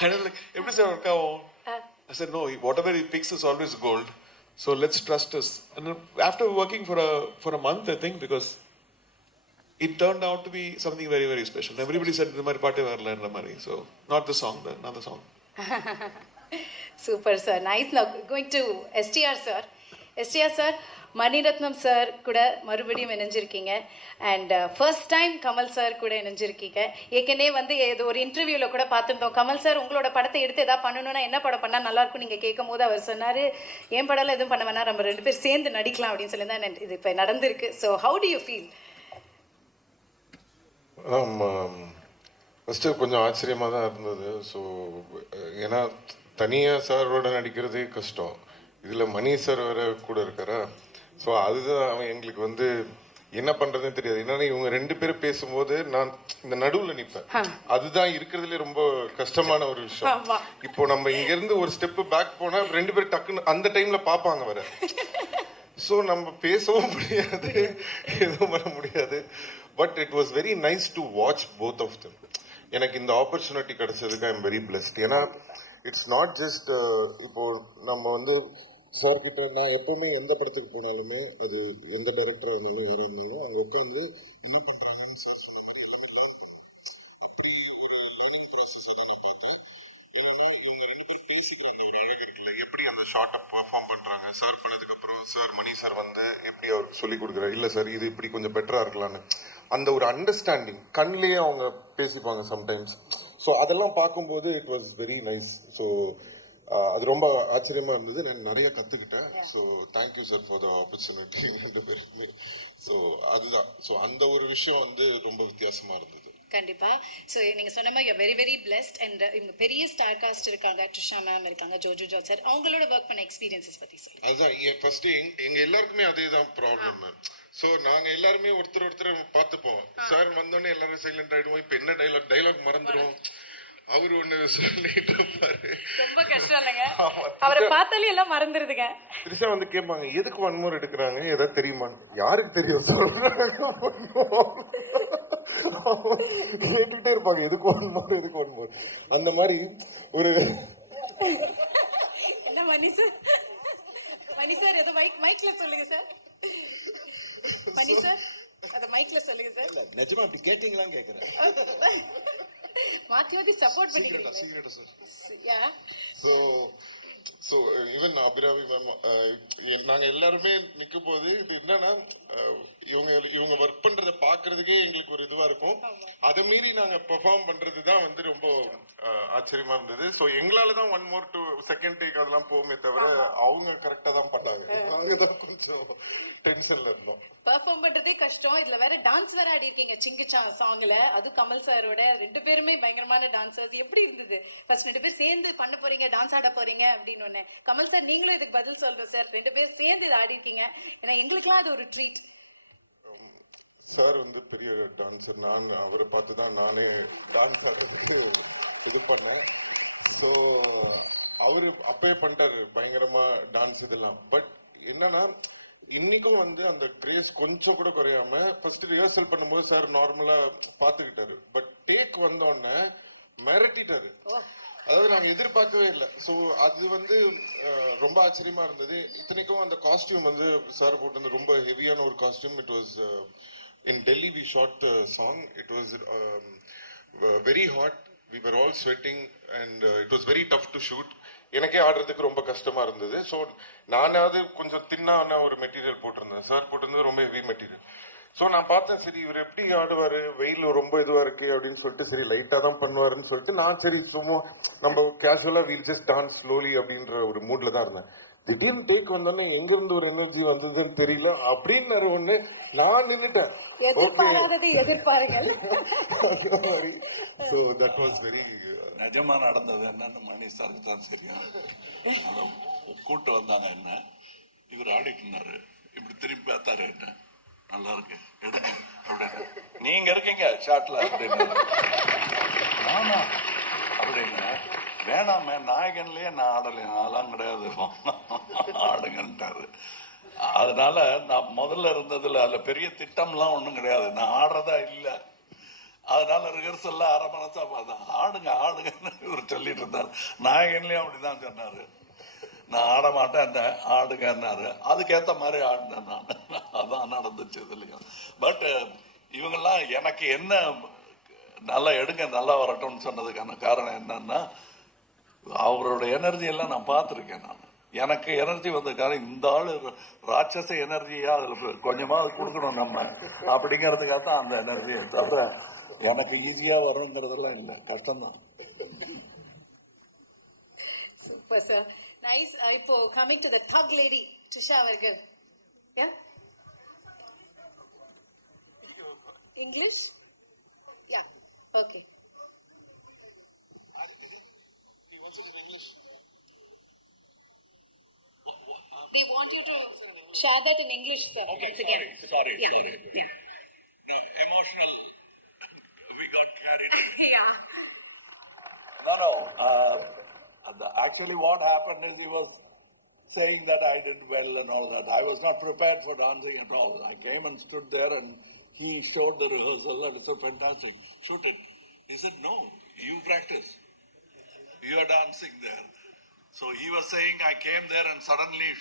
And I was like, எப்படி sir work ஆகும்? I said, no, whatever he picks is always gold. So let's trust us. And then after working for a month, I think, because it turned out to be something very, very special. Everybody said, "The mari paate varla enna mari." So not the song, another song. Super, sir. Nice. Now going to STR, sir. STR, sir. Maniratnam sir கூட மறுபடியும் இணைஞ்சிருக்கீங்க. And first time Kamal sir கூட இணைஞ்சிருக்கீங்க. ஏற்கனவே வந்து ஏதோ ஒரு இன்டர்வியூவில் கூட பார்த்துருந்தோம், கமல் சார் உங்களோட படத்தை எடுத்து எதாவது பண்ணணும்னா என்ன படம் பண்ணால் நல்லாயிருக்கும் நீங்கள் கேட்கும் போது அவர் சொன்னார், என் படம்லாம் எதுவும் பண்ண வேணா, நம்ம 2 பேர் சேர்ந்து நடிக்கலாம் அப்படின்னு சொல்லி தான் இது இப்போ நடந்திருக்கு. So how to you feel? First கொஞ்சம் ஆச்சரியமாக தான் இருந்தது. ஸோ ஏன்னா தனியாக சாரோட நடிக்கிறதே கஷ்டம், இதில் மணி சார் வேற கூட இருக்காரா. ஸோ அதுதான் எங்களுக்கு வந்து என்ன பண்றதுன்னு தெரியாது. என்னன்னா இவங்க 2 பேரும் பேசும்போது நான் இந்த நடுவுல நிப்பேன். அதுதான் இருக்கிறதுல ரொம்ப கஷ்டமான ஒரு விஷயம். இப்போ நம்ம இங்க இருந்து ஒரு ஸ்டெப் பேக் போனா 2 பேரும் டக்குன்னு அந்த டைம்ல பாப்பாங்க வர. ஸோ நம்ம பேசவும் முடியாது, எதுவும் பண்ண முடியாது. But it was very nice to watch both of them. எனக்கு இந்த ஆப்பர்ச்சுனிட்டி கிடைச்சதுக்கு ஐ எம் வெரி பிளஸ்ட். ஏன்னா இட்ஸ் நாட் ஜஸ்ட் இப்போ நம்ம வந்து சார் கிட்ட நான் எப்பவுமே எந்த படத்துக்கு போனாலுமே அது எந்த டைரக்டரா இருந்தாலும் யாரும் இருந்தாலும் அவங்க உட்காந்து என்ன பண்றாங்க சார் சொன்னது எல்லாமே அப்படி ஒரு லேர்னிங் ப்ராசஸ் நான் பார்த்தேன். என்னன்னா இவங்க 2 பேரும் பேசிக்கிற அந்த ஒரு அழகு இருக்குல்ல, எப்படி அந்த ஷார்ட்டை பெர்ஃபார்ம் பண்றாங்க. சார் பண்ணதுக்கு அப்புறம் சார் மணி சார் வந்து எப்படி அவருக்கு சொல்லி கொடுக்குறாரு, இல்ல சார் இது இப்படி கொஞ்சம் பெட்டரா இருக்கலாம்னு அந்த ஒரு அண்டர்ஸ்டாண்டிங் கண்ணிலேயே அவங்க பேசிப்பாங்க சம்டைம்ஸ். ஸோ அதெல்லாம் பார்க்கும்போது it was very nice. So அது ரொம்ப ஆச்சரியமா இருந்தது, நான் நிறைய கத்துக்கிட்டேன். So thank you sir for the opportunity 2 பேருக்குமே. ஸோ அதுதான், ஸோ அந்த ஒரு விஷயம் வந்து ரொம்ப வித்தியாசமா இருந்தது. கண்டிப்பா. ஸோ நீங்க சொன்ன மாதிரி வெரி வெரி பிளெஸ்ட். அண்ட் இவங்க பெரிய ஸ்டார் காஸ்ட் இருக்காங்க, ட்ரிஷா மேம் இருக்காங்க, ஜோஜோ ஜார்ஜ் சார், அவங்களோட ஒர்க் பண்ண எக்ஸ்பீரியன்சஸ் பத்தி சொல்லுங்க. அதுதான் ஃபர்ஸ்ட் எங்க எல்லாருக்குமே அதேதான் ப்ராப்ளம். சோ நாங்க எல்லாருமே ஒருத்தர் பார்த்துப்போம். சார் வந்தோடனே எல்லாரும் சைலண்ட் ஆயிடுவோம். இப்ப என்ன டைலாக் மறந்துடும். அவரு ஒண்ணு சொல்லிட்டு இருப்பாரு, ரொம்ப கஷ்டம் இல்லைங்க, அவரை பார்த்தாலே எல்லாம் மறந்துருதுங்க. திரிஷா வந்து கேட்பாங்க, எதுக்கு 1 more எடுக்கிறாங்க, ஏதாவது தெரியுமா? யாருக்கு தெரியும் சொல்றாங்க, கேட்டுட்டே இருப்பாங்க, எதுக்கு 1 more, எதுக்கு 1 more. அந்த மாதிரி ஒரு என்ன மணி சார் ஏதோ மைக்ல சொல்லுங்க சார். மணி சார் அத மைக்ல சொல்லுங்க சார். நிஜமா அப்படி கேட்டீங்களான்னு கேக்குறேன். மாத்தி சப்போர்ட் பண்ணிக்கிறீங்க. Yeah so even Abhirami ma'am நாங்க எல்லாருமே நிற்கும் போது இது என்னன்னா இவங்க ஒர்க் பண்றதை பாக்குறதுக்கே எங்களுக்கு ஒரு இதுவா இருக்கும். அதை மீறி நாங்க பெர்ஃபார்ம் பண்றதுதான் வந்து ரொம்ப ஆச்சரியமா இருந்தது. ஸோ எங்களாலதான் 1 more to செகண்ட் டேக் அதெல்லாம் போகுமே தவிர அவங்க கரெக்டா தான் பண்ணாங்க. நாங்க தான் கொஞ்சம் டென்ஷன்ல இருந்தோம். பெர்ஃபார்ம் பண்றதே கஷ்டம், இதுல வேற டான்ஸ் வேற ஆடி இருக்கீங்க சிங்கிச்சா சாங்ல, அது கமல் சாரோட. 2 பேருமே பயங்கரமான டான்சர்ஸ். எப்படி இருந்தது ஃபர்ஸ்ட் 2 பேர் சேர்ந்து பண்ண போறீங்க, டான்ஸ் ஆட போறீங்க அப்படின்னு ஒண்ணு. கமல் சார் நீங்களும் இதுக்கு பதில் சொல்றேன் சார், 2 பேர் சேர்ந்து இது ஆடி இருக்கீங்க, ஏன்னா எங்களுக்குலாம் அது ஒரு ட்ரீட். சார் வந்து பெரிய டான்சர், நான் அவரை பார்த்துதான் நானே டான்ஸ் ஆடுறதுக்கு இது பண்ணேன். ஸோ அவரு அப்பே பண்ணிட்டாரு பயங்கரமா டான்ஸ் இதெல்லாம். பட் என்னன்னா இன்னைக்கும் வந்து அந்த ட்ரேஸ் கொஞ்சம் கூட குறையாம ஃபர்ஸ்ட் ரிஹர்சல் பண்ணும்போது சார் நார்மலா பாத்துக்கிட்டாரு. பட் டேக் வந்தோடனே மிரட்டிட்டாரு. அதாவது நாங்க எதிர்பார்க்கவே இல்லை. ஸோ அது வந்து ரொம்ப ஆச்சரியமா இருந்தது. இத்தனைக்கும் அந்த காஸ்டியூம் வந்து சார் போட்டு வந்து ரொம்ப ஹெவியான ஒரு costume. It was in Delhi we shot the song. It was very hot, we were all sweating and it was very tough to shoot. எனக்கே ஆடுறதுக்கு ரொம்ப கஷ்டமா இருந்தது. ஸோ நானாவது கொஞ்சம் தின்னான ஒரு மெட்டீரியல் போட்டிருந்தேன், சார் போட்டிருந்தது ரொம்ப ஹெவி மெட்டீரியல். ஸோ நான் பார்த்தேன் சரி இவர் எப்படி ஆடுவாரு, வெயில் ரொம்ப இதுவா இருக்கு அப்படின்னு சொல்லிட்டு சரி லைட்டா தான் பண்ணுவாருன்னு சொல்லிட்டு நான் சரி சும்மா நம்ம கேஷுவலா வீல் ஜஸ்ட் டான்ஸ் ஸ்லோலி அப்படின்ற ஒரு மூட்ல தான் இருந்தேன். திடீர்னு டேக் வந்தோன்னே எங்க இருந்து ஒரு எனர்ஜி வந்ததுன்னு தெரியல அப்படின்னு ஒண்ணு நான் நின்னுட்டேன். எதிர்பாராததை எதிர்பாருங்கள். ஸோ தட் வாஸ் வெரி நிஜமா நடந்தது என்னன்னு மணி சாருக்கு தான் தெரியும். கூட்டு வந்தாங்க என்ன, இவர் ஆடிட்டு இருந்தாரு, இப்படி திரும்பி பார்த்தாரு என்ன, நல்லா இருக்கு எடுங்க அப்படின்னு, நீங்க இருக்கீங்க ஷாட்ல அப்படின்னு, ஆமா அப்படிங்க, வேணாமே நாயகன்லயே நான் ஆடலையா, அதெல்லாம் கிடையாது ஆடுங்கன்ட்டாரு. அதனால நான் முதல்ல இருந்ததுல அதுல பெரிய திட்டம்லாம் ஒண்ணும் கிடையாது, நான் ஆடுறதா இல்லை. அதனால ரிஹர்சல்ல அரை மனசா பார்த்தா ஆடுங்க ஆடுங்கன்னு இவர் சொல்லிட்டு இருந்தாரு. நாயகன்லயும் அப்படிதான் சொன்னாரு, நான் ஆட மாட்டேன் ஆடுங்கன்னாரு, அதுக்கேத்த மாதிரி ஆடினேன் நான். அதான் நடந்துச்சு இதுலயும். பட் இவங்கெல்லாம் எனக்கு என்ன நல்லா எடுங்க நல்லா வரட்டும்னு சொன்னதுக்கான காரணம் என்னன்னா, அவரோட எனர்ஜி எல்லாம் நான் பார்த்துருக்கேன். நான் எனக்கு எனர்ஜி வந்ததுக்காக இந்த ஆளு ராட்சச எனர்ஜியா அதுல கொஞ்சமா கொடுக்கணும் நம்ம அப்படிங்கறதுக்காக தான் அந்த எனர்ஜியை தவிர எனக்கு ஈஸியா வருங்கிறதெல்லாம் இல்லை, கஷ்டம்தான். Super sir, nice. இப்போ கமிங் டு தி தக் லேடி ட்ரிஷா அவர்கள். English? Yeah, okay. They want you to share that in English, sir. Okay, once again. sorry. Yes. Yeah. Emotional. We got carried. Yeah. No. Actually, what happened is he was saying that I did well and all that. I was not prepared for dancing at all. I came and stood there and he showed the rehearsal and it's so fantastic. Shoot it. He said, no, you practice. You are dancing there. So he was saying I came there and suddenly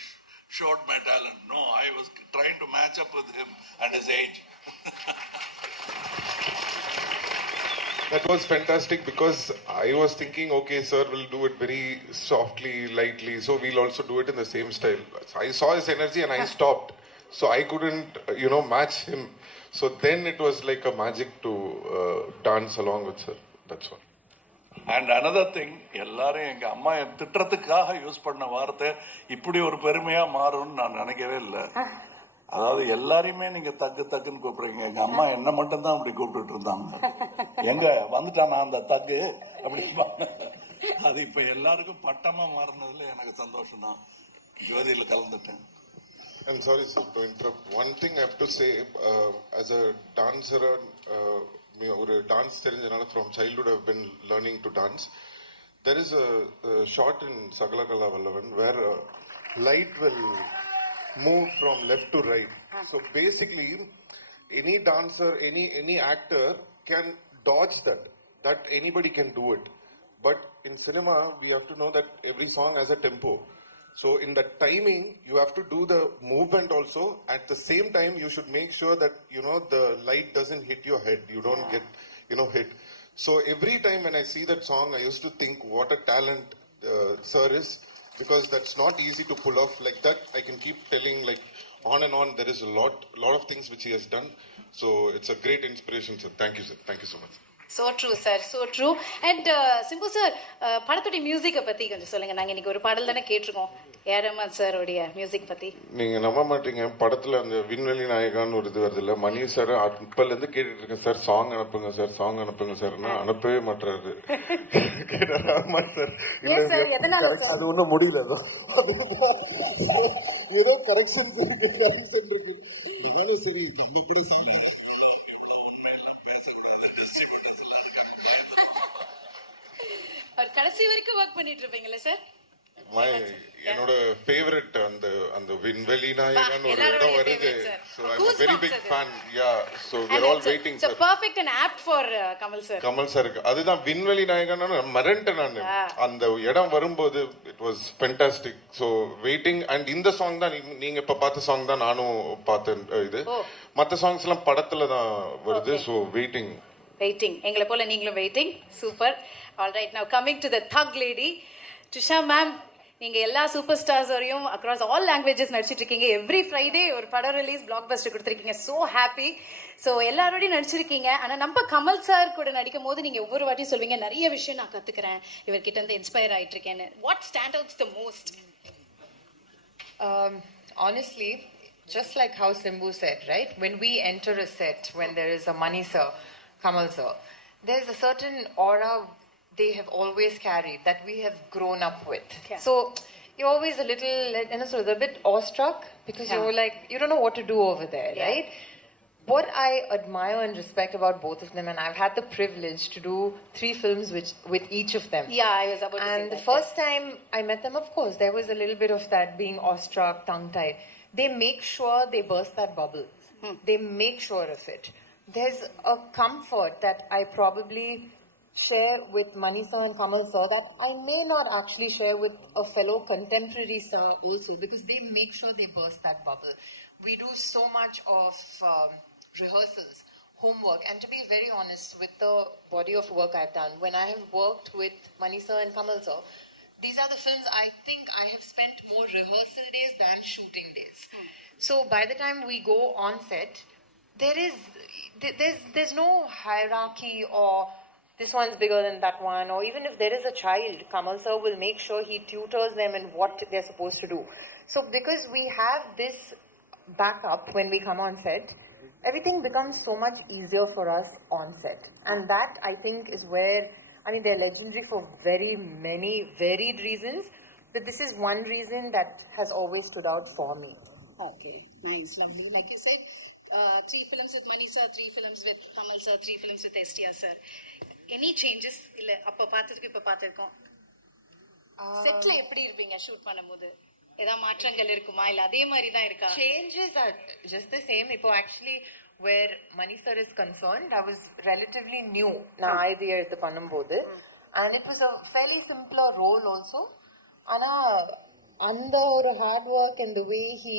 showed my talent. No, I was trying to match up with him and his age. That was fantastic because I was thinking, okay, sir will do it very softly, lightly, so we'll also do it in the same style. I saw his energy and I stopped. So I couldn't, match him. So then it was like a magic to dance along with sir. That's all. And another thing, எல்லாரும் எங்க அம்மா திட்டத்துக்காக use பண்ண வார்த்தை இப்படி ஒரு பெருமையா மாறும்னு நான் நினைக்கவே இல்லை. அதாவது எல்லாரையுமே நீங்க தக்குன்னு கூப்பிடுறீங்க, எங்க அம்மா என்ன மட்டும் தான் அப்படி கூப்பிட்டு இருந்தாங்க. எங்க வந்துட்டானா அந்த தக்கு அப்படி, அது இப்ப எல்லாருக்கும் பட்டமா மாறினதுல எனக்கு சந்தோஷம் தான். ஜோதியில கலந்துட்டேன். I'm sorry sir to interrupt. One thing I have to say, as a dancer, ஒரு dance தெரிஞ்சனால from childhood I've been learning to dance. There is a shot in Sagalakala Vallavan where light will move from left to right. So basically any dancer, any actor can dodge that anybody can do it. But in cinema we have to know that every song has a tempo. So in the timing, you have to do the movement also. At the same time, you should make sure that, the light doesn't hit your head. You don't get, hit. So every time when I see that song, I used to think what a talent sir is, because that's not easy to pull off like that. I can keep telling like on and on. There is a lot of things which he has done. So it's a great inspiration, sir. Thank you, sir. Thank you so much. So true, sir. So true. And Simbu sir, படத்துடைய மியூசிக்கை பத்தி கொஞ்சம் சொல்லுங்க. நாங்க இன்னைக்கு ஒரு பாடல் தானே கேட்டிருக்கோம், ஏ ரஹ்மான் சாரோடைய மியூசிக் பத்தி. நீங்க நம்ப மாட்டீங்க, படத்துல அந்த விண்வெளி நாயகான்னு ஒரு இது வருது இல்ல, மணி சார் அப்பல இருந்து கேட்டுட்டு இருக்கேன், சார் சாங் அனுப்புங்க சார்னா அனுப்பவே மாட்டாரு. கேட்ட ரஹ்மான் சார் அது ஒண்ணும் முடியல, ஏதோ கரெக்ஷன் சரி தம்பி கூட அவர் கடைசி வரைக்கும் ஒர்க் பண்ணிட்டு இருப்பீங்களா சார்? என்னோட ஃபேவரட் அந்த விண்வெளி நாயகன் ஒரு இடம் வருது. So I'm a very big fan. Yeah, so we're all waiting sir. So perfect and apt for Kamal sir. Kamal சாருக்கு அதுதான் விண்வெளி நாயகன் மறந்துட்டேன் நான். அந்த இடம் வரும்போது it was fantastic. So waiting, and இந்த சாங் தான் நீங்க இப்ப பார்த்த சாங் தான் நானும் பார்த்தேன். இது மத்த சாங்ஸ் எல்லாம் படத்துல தான் வருது. So waiting. எங்களை போல நீங்களும் waiting. Super. All right, now coming to the thug lady, Trisha ma'am, நீங்க எல்லா சூப்பர் ஸ்டார்ஸோடையும் அக்ராஸ் ஆல் லாங்குவேஜஸ் நடிச்சிட்டு இருக்கீங்க. எவ்ரி ஃப்ரைடே ஒரு படம் ரிலீஸ் பிளாக் பஸ்டர் கொடுத்துருக்கீங்க. So happy. ஸோ எல்லாரோடையும் நடிச்சிருக்கீங்க. ஆனா நம்ம கமல் சார் கூட நடிக்கும் போது நீங்க ஒவ்வொரு வாட்டியும் சொல்வீங்க நிறைய விஷயம் நான் கத்துக்கிறேன், இவர்கிட்ட இருந்து இன்ஸ்பயர் ஆயிட்டு இருக்கேன்னு. What stand outs the most? Honestly, just like how Simbu said, right? When we enter a set, when there is a Mani sir, Kamal sir, there's a certain aura they have always carried that we have grown up with. Yeah. So you're always a little, sort of a bit awestruck because you're like, you don't know what to do over there, right? What I admire and respect about both of them, and I've had the privilege to do 3 films with each of them. Yeah, I was about to say And that. the first time I met them, of course, there was a little bit of that being awestruck, tongue-tied. They make sure they burst that bubble. They make sure of it. There's a comfort that I probably share with Mani sir and Kamal sir that I may not actually share with a fellow contemporary sir also, because they make sure they burst that bubble. We do so much of rehearsals, homework, and to be very honest, with the body of work I've done, when I have worked with Mani sir and Kamal sir, these are the films I think I have spent more rehearsal days than shooting days. So by the time we go on set, there's no hierarchy or this one's bigger than that one, or even if there is a child, Kamal sir will make sure he tutors them in what they're supposed to do. So because we have this backup when we come on set, everything becomes so much easier for us on set. And that, I think, is where, I mean, they're legendary for very many varied reasons, but this is one reason that has always stood out for me. Okay, nice, lovely. Like you said, 3 films with Mani sir, 3 films with Kamal sir, 3 films with STR sir. Any changes? இல்ல அப்ப பார்த்ததுக்கு இப்ப பார்த்திருக்கோம். செட்ல எப்படி இருப்பீங்க shoot பண்ணும்போது? ஏதாவது மாற்றங்கள் இருக்குமா இல்ல அதே மாதிரி தான் இருக்கா? Changes are just the same. Ipo actually where Mani sir is concerned, I was relatively new நான் ஆயுதி எழுத்து பண்ணும்போது, and it was a fairly simpler role also. ஆனா அந்த ஒரு hard work and the way he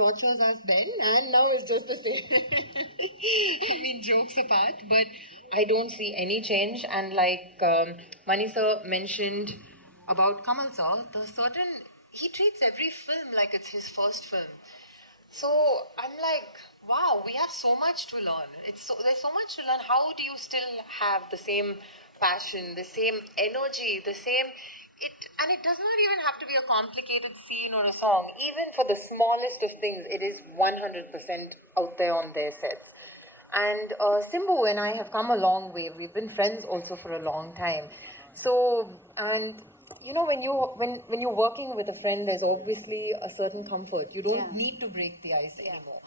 tortures us then and now is just the same. I mean, jokes apart, but I don't see any change. And like Mani sir mentioned about Kamal sir, he treats every film like it's his first film. So I'm like, wow, we have so much to learn. There's so much to learn. How do you still have the same passion, the same energy, the same... And it does not even have to be a complicated scene or a song. Even for the smallest of things, it is 100% out there on their sets. And Simbu and I have come a long way. We've been friends also for a long time. So, and you know, when you're working with a friend, there's obviously a certain comfort. You don't need to break the ice anymore.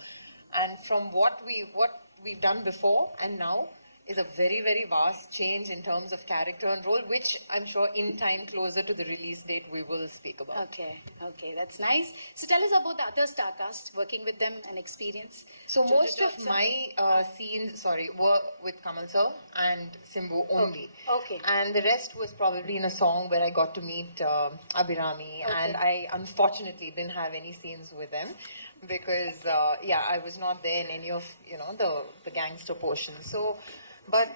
And from what we've done before and now is a very, very vast change in terms of character and role, which I'm sure in time closer to the release date we will speak about. Okay, that's nice. So tell us about the other star cast, working with them and experience. So most of my scenes, were with Kamal sir and Simbu only. Okay. And the rest was probably in a song where I got to meet Abhirami, and I unfortunately didn't have any scenes with them because I was not there in any of the gangster portions. So, but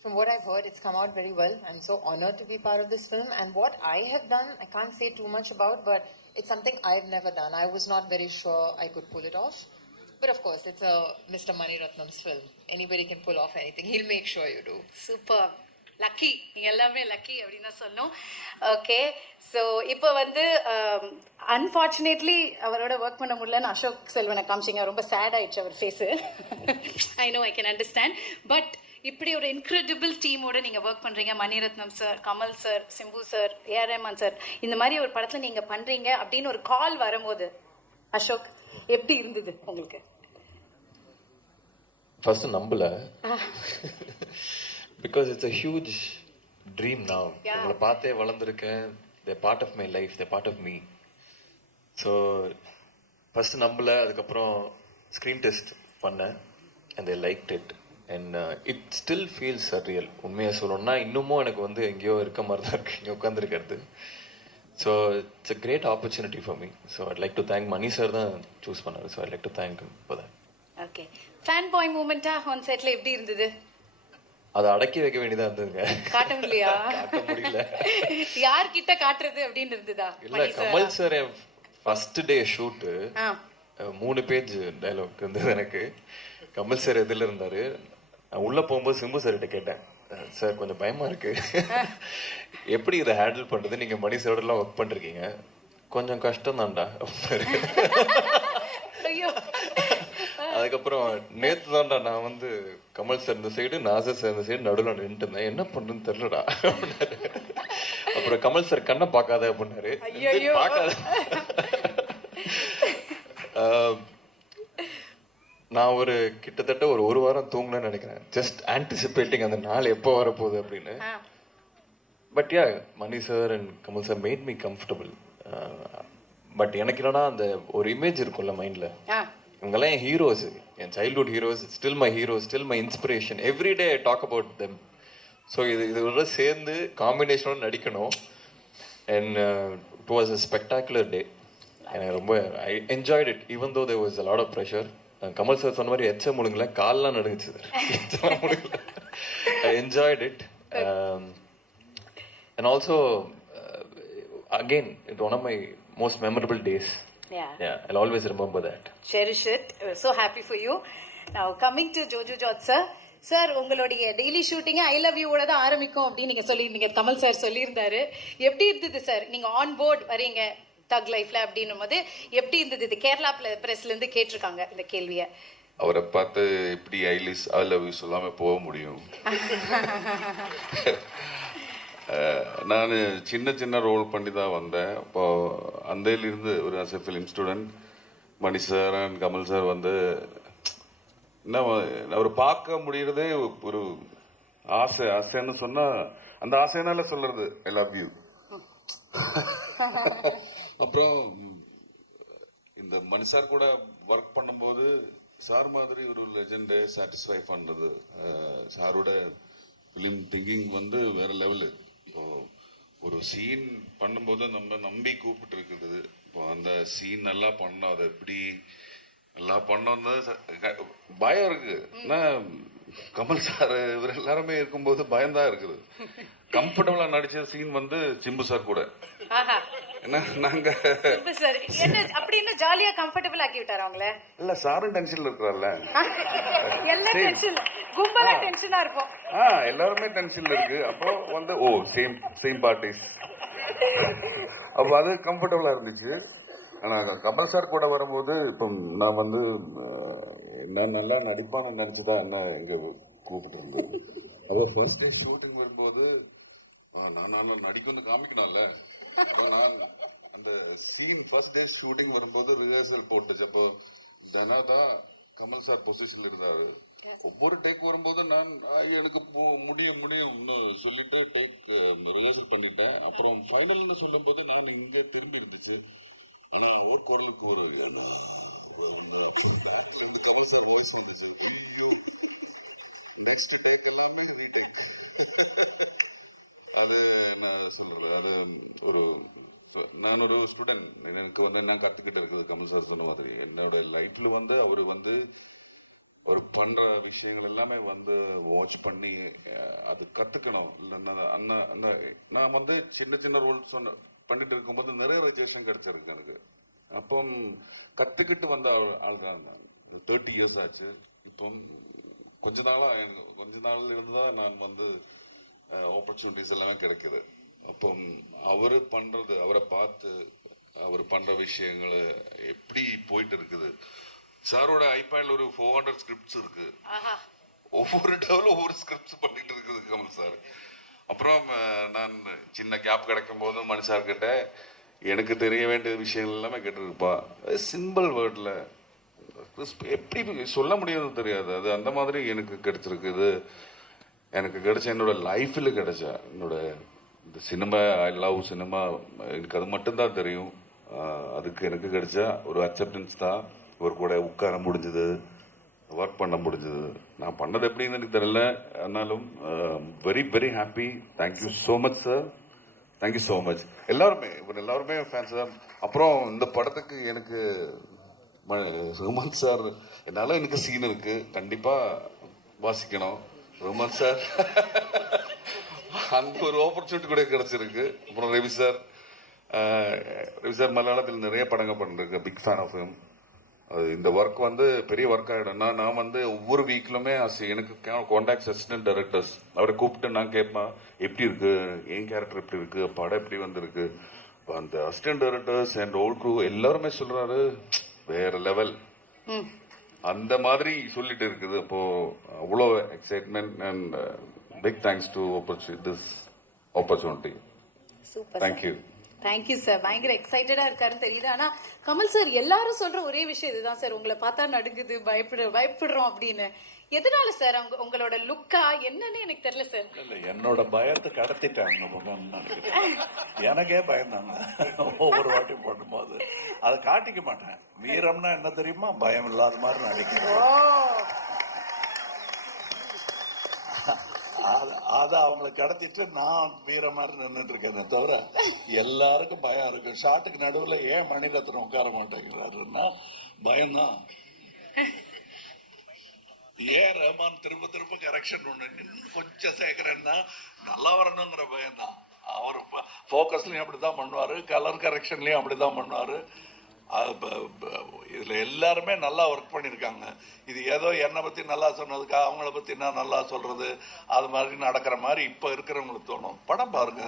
from what I've heard, it's come out very well. I'm so honored to be part of this film. And what I have done, I can't say too much about, but it's something I've never done. I was not very sure I could pull it off. But of course, it's a Mr. Mani Ratnam's film. Anybody can pull off anything. He'll make sure you do. Super. Lucky, நீங்க எல்லாமே lucky அப்படின்னு தான் சொல்லணும். Okay, so இப்போ வந்து unfortunately அவரோட work பண்ண முடியலன்னு அசோக் செல்வனை காமிச்சிங்க. ரொம்ப சேட் ஆயிடுச்சு அவர் face. I know, I can understand. But இப்படி ஒரு இன்க்ரெடிபிள் டீமோட நீங்க ஒர்க் பண்றீங்க. Mani Ratnam sir, Kamal sir, Simbu sir, AR Rahman sir, இந்த மாதிரி ஒரு படத்துல நீங்க பண்றீங்க அப்படின்னு ஒரு கால் வரும்போது அசோக் எப்படி இருந்தது உங்களுக்கு? ஃபர்ஸ்ட் நம்பல, because it's a huge dream now. உங்களை பார்த்தே வளர்ந்துருக்கேன். they're part of my life, they're part of me. So first நம்பல. அதுக்கப்புறம் ஸ்க்ரீன் டெஸ்ட் பண்ணேன் and they liked it and it still feels surreal. உண்மையாக சொல்லணும்னா இன்னமும் எனக்கு வந்து எங்கேயோ இருக்க மாதிரி தான் இருக்கு இங்கே உட்காந்துருக்கிறது. So it's a great opportunity for me. So I'd like to thank Mani sir தான் சூஸ் பண்ணாரு. So I'd like to thank him for that. Okay, fan boy மூமெண்ட்டா ஆன் செட்ல எப்படி இருந்தது? அதை அடக்கி வைக்க வேண்டியதா இருந்ததுங்க. காட்ட முடியலையா? காட்ட முடியல. யார்கிட்ட காட்டுறது அப்படின்னு இருந்ததா? இல்ல, Kamal sir first day shoot 3 page dialogue இருந்தது எனக்கு. கமல் சார் எதில் இருந்தாரு. நான் உள்ள போகும்போது சிம்பு சார்கிட்ட கேட்டேன், சார் கொஞ்சம் பயமா இருக்கு, எப்படி இதை ஹேண்டில் பண்றது, நீங்க மணி சாரோட எல்லாம் ஒர்க் பண்றீங்க, கொஞ்சம் கஷ்டம் தான்டா. அதுக்கப்புறம் நேத்து தான்டா நான் வந்து கமல் சார் இந்த சைடு, நாசர் சார் இந்த சைடு நடுவில் நின்று இருந்தேன், என்ன பண்றதுன்னு தெரியலடா. அப்புறம் கமல் சார் கண்ணை பார்க்காத அப்படின்னாரு. பார்க்காத. நான் ஒரு கிட்டத்தட்ட ஒரு வாரம் தூங்கலன்னு நினைக்கிறேன், ஜஸ்ட் ஆன்டிசிபேட்டிங் அந்த நாள் எப்போ வரப்போகுது அப்படின்னு. But yeah, Mani sir and Kamal sir made me comfortable. But எனக்கு என்னன்னா அந்த ஒரு இமேஜ் இருக்கும்ல மைண்ட்ல, இவங்கெல்லாம் என் ஹீரோஸ், என் childhood heroes, still my heroes, still my inspiration, everyday I talk about them. So இதோட சேர்ந்து காம்பினேஷனோட நடிக்கணும். And it was a spectacular day. எனக்கு ரொம்ப I enjoyed it even though there was a lot of pressure. Kamal sir சொன்ன மாதிரி எச்ச முழுங்கல, கால்லாம் நடுங்குச்சு sir. I enjoyed it. And also again it one of my most memorable days. Yeah, I'll always remember that. Cherish it. We're so happy for you. Now coming to Jojo George sir. Sir, உங்களுடைய daily shooting I love you ஓட தான் ஆரம்பிக்கும் அப்படின்னு நீங்க சொல்லியிருந்தீங்க, Kamal sir சொல்லியிருந்தாரு. எப்படி இருந்தது சார் நீங்க ஆன் போர்ட் வரீங்க தக் லைஃப்ல அப்படின்னும் போது எப்படி இருந்தது? இது கேரளா பிரஸ்ல இருந்து கேட்டிருக்காங்க இந்த கேள்வியை. அவரை பார்த்து எப்படி ஐ லவ் யூ சொல்லாம போக முடியும்? நான் சின்ன ரோல் பண்ணி தான் வந்தேன். அப்போ அந்தையிலிருந்து ஒரு as a film student Mani sir and Kamal sir வந்து என்ன அவர் பார்க்க முடியறதே ஒரு ஆசைன்னு சொன்னா அந்த ஆசைனால சொல்றது ஐ லவ் யூ. அப்புறம் இந்த மணி சார் கூட ஒர்க் பண்ணும்போது சார் மாதிரி ஒரு லெஜெண்டை சாட்டிஸ்ஃபை பண்றது, சாரோட ஃபிலிம் திங்கிங் வந்து வேற லெவலு. ஒரு சீன் பண்ணும்போது நம்ம நம்பி கூப்பிட்டு இருக்குது. இப்போ அந்த சீன் நல்லா பண்ணோம், அதை எப்படி நல்லா பண்ணோம்னு பயம் இருக்கு. கமல் சார் இவர் எல்லாருமே இருக்கும்போது பயம்தான் இருக்குது. கம்ஃபர்டபுளா நடிச்ச சீன் வந்து சிம்பு சார் கூட. நாங்க அப்படி என்ன ஜாலியா கம்ஃபர்டபிள் ஆக்கி விட்டாரு அவங்கள? இல்ல சாரும் டென்ஷன்ல இருக்கிறார்ல, கும்பலா டென்ஷனா இருக்கும். எல்லாருமே டென்ஷன்ல இருக்கு. அப்போ வந்து சேம் பார்ட்டிஸ், அப்போ அது கம்ஃபர்டபுளா இருந்துச்சு. ஆனா கமல் சார் கூட வரும்போது இப்போ நான் வந்து என்ன நல்லா நடிப்பான்னு நினைச்சுதான் என்ன இங்க கூப்பிட்டு இருந்தது. அப்போ ஃபர்ஸ்ட் டே ஷூட்டிங் வரும்போது நான் நடிக்கணும்னு காமிக்கணும்ல, நான் அந்த சீன் ஃபர்ஸ்ட் டே ஷூட்டிங் வரும்போது ரிஹர்சல் போட்டுச்சு. அப்போ ஜனாதான் கமல் சார் பொசிஷன்ல இருந்தாரு. ஒவ்வொரு டேக் வரும்போது நான் எனக்கு முடியும் சொல்லிட்டு டேக் ரிஹர்சல் பண்ணிட்டேன். அப்புறம் ஃபைனல்னு சொல்லும் போது நான் இங்க திரும்பி இருந்துச்சு. ஆனா குரலுக்கு ஒரு கமல் சார் வாய்ஸ் இருந்துச்சு. நெக்ஸ்ட் டேக் எல்லாமே அது நான் சொல்றது, அது நான் ஒரு ஸ்டூடெண்ட், எனக்கு வந்து என்ன கத்துக்கிட்டு இருக்குது. கமல் சார் சொன்ன மாதிரி என்னோட லைஃப்ல வந்து அவரு வந்து ஒரு பண்ற விஷயங்கள் எல்லாமே வந்து வாட்ச் பண்ணி அது கத்துக்கணும். நான் வந்து சின்ன ரோல் பண்ணிட்டு இருக்கும்போது நிறைய ரெஜிஸ்ட்ரேஷன் கிடைச்சிருக்கு எனக்கு. அப்போ கத்துக்கிட்டு வந்த ஆள் தான். 30 years ஆச்சு. இப்போ கொஞ்ச நாள் இருந்துதான் நான் வந்து ஆப்பர்ச்சுனிட்டிஸ் எல்லாமே கிடைக்குது. அப்போ அவரை பார்த்து அவர் பண்ற விஷயங்கள் எப்படி போயிட்டு இருக்குது. சாரோட ஐபேட்ல ஒரு 400 ஸ்கிரிப்ட்ஸ் இருக்கு. ஒவ்வொரு டெவலும் ஒவ்வொரு ஸ்கிரிப்ட்ஸ் பண்ணிட்டு இருக்குது கமல் சார். அப்புறம் நான் சின்ன கேப் கிடைக்கும் போது மணி சார் கிட்ட எனக்கு தெரிய வேண்டிய விஷயங்கள் எல்லாமே கேட்டுருப்பா. சிம்பிள் வேர்ட்ல எப்படி சொல்ல முடியும்னு தெரியாது. அது அந்த மாதிரி எனக்கு கிடைச்சிருக்குது. எனக்கு கிடைச்ச என்னோட லைஃப்ல கிடைச்ச என்னோட இந்த சினிமா, ஐ லவ் சினிமா, எனக்கு அது மட்டும்தான் தெரியும். அதுக்கு எனக்கு கிடைச்ச ஒரு அக்செப்டன்ஸ் தான். ஒரு கூட உட்கார முடிஞ்சது, ஒர்க் பண்ண முடிஞ்சது. நான் பண்ணது எப்படின்னு எனக்கு தெரியல, ஆனாலும் very very happy. Thank you so much sir, thank you so much. எல்லாருமே ஃபேன்ஸ் தான். அப்புறம் இந்த படத்துக்கு எனக்கு ரஹ்மான் சார், என்னால எனக்கு சீன் இருக்கு, கண்டிப்பா வாசிக்கணும். ரோமன் சார் அங்க ஒரு ஆப்பர்ச்சுனிட்டி கூட கிடைச்சிருக்கு. அப்புறம் ரவி சார் மலையாளத்தில் நிறைய படங்கள் பண்ணிருக்கு. Big fan of him. அது இந்த ஒர்க் வந்து பெரிய ஒர்க் ஆகிடும்னா நான் வந்து ஒவ்வொரு வீக்லுமே எனக்கு கான்டாக்ட் அசிஸ்டன்ட் டைரக்டர்ஸ் அவரை கூப்பிட்டு நான் கேட்பேன் எப்படி இருக்கு, என் கேரக்டர் எப்படி இருக்கு, படம் எப்படி வந்திருக்கு. அந்த assistant directors and old crew எல்லாருமே சொல்றாரு வேற லெவல் அந்த மாதிரி சொல்லிட்டு இருக்குது. அப்போ அவ்வளோ excitement and big thanks to this opportunity. Super. Thank you. Thank you sir. பயங்கர எக்ஸைட்டடா இருக்காருன்னு தெரியுது. ஆனா கமல் சார் எல்லாரும் சொல்ற ஒரே விஷயம் இதுதான் சார், உங்களை பார்த்தா நடுங்குது, பயப்படுறோம் அப்படின்னு. எதனால சார்? உங்களோட லுக்கா என்னன்னு எனக்கு தெரியல சார். இல்ல என்னோட பயத்தை கடத்திட்டாங்க. எனக்கே பயந்தாங்க ஒவ்வொரு வாட்டி பண்ணும்போது. அதை காட்டிக்க மாட்டேன். வீரம்னா என்ன தெரியுமா? பயம் இல்லாத மாதிரி நடிக்கிறேன். அதை அவங்களை கடத்திட்டு நான் வீர மாதிரி நின்றுட்டு இருக்கேன் தவிர எல்லாருக்கும் பயம் இருக்கு. ஷாட்டுக்கு நடுவுல ஏன் மணிரத்னம் உட்கார மாட்டேங்கிறாருன்னா பயம்தான். ஏன் ரஹ்மான் திரும்ப திரும்ப கரெக்ஷன் ஒண்ணு இன்னும் கொஞ்சம் சேர்க்கிறேன்னா நல்லா வரணுங்கிற பயம்தான். அவர் போக்கஸ்லயும் அப்படிதான் பண்ணுவாரு, கலர் கரெக்ஷன்லயும் அப்படிதான் பண்ணுவாரு. இதுல எல்லாருமே நல்லா ஒர்க் பண்ணிருக்காங்க. இது ஏதோ என்னை பத்தி நல்லா சொன்னதுக்கா அவங்கள பத்தி நான் நல்லா சொல்றது அது மாதிரி நடக்கிற மாதிரி இப்ப இருக்கிறவங்களுக்கு தோணும். படம் பாருங்க,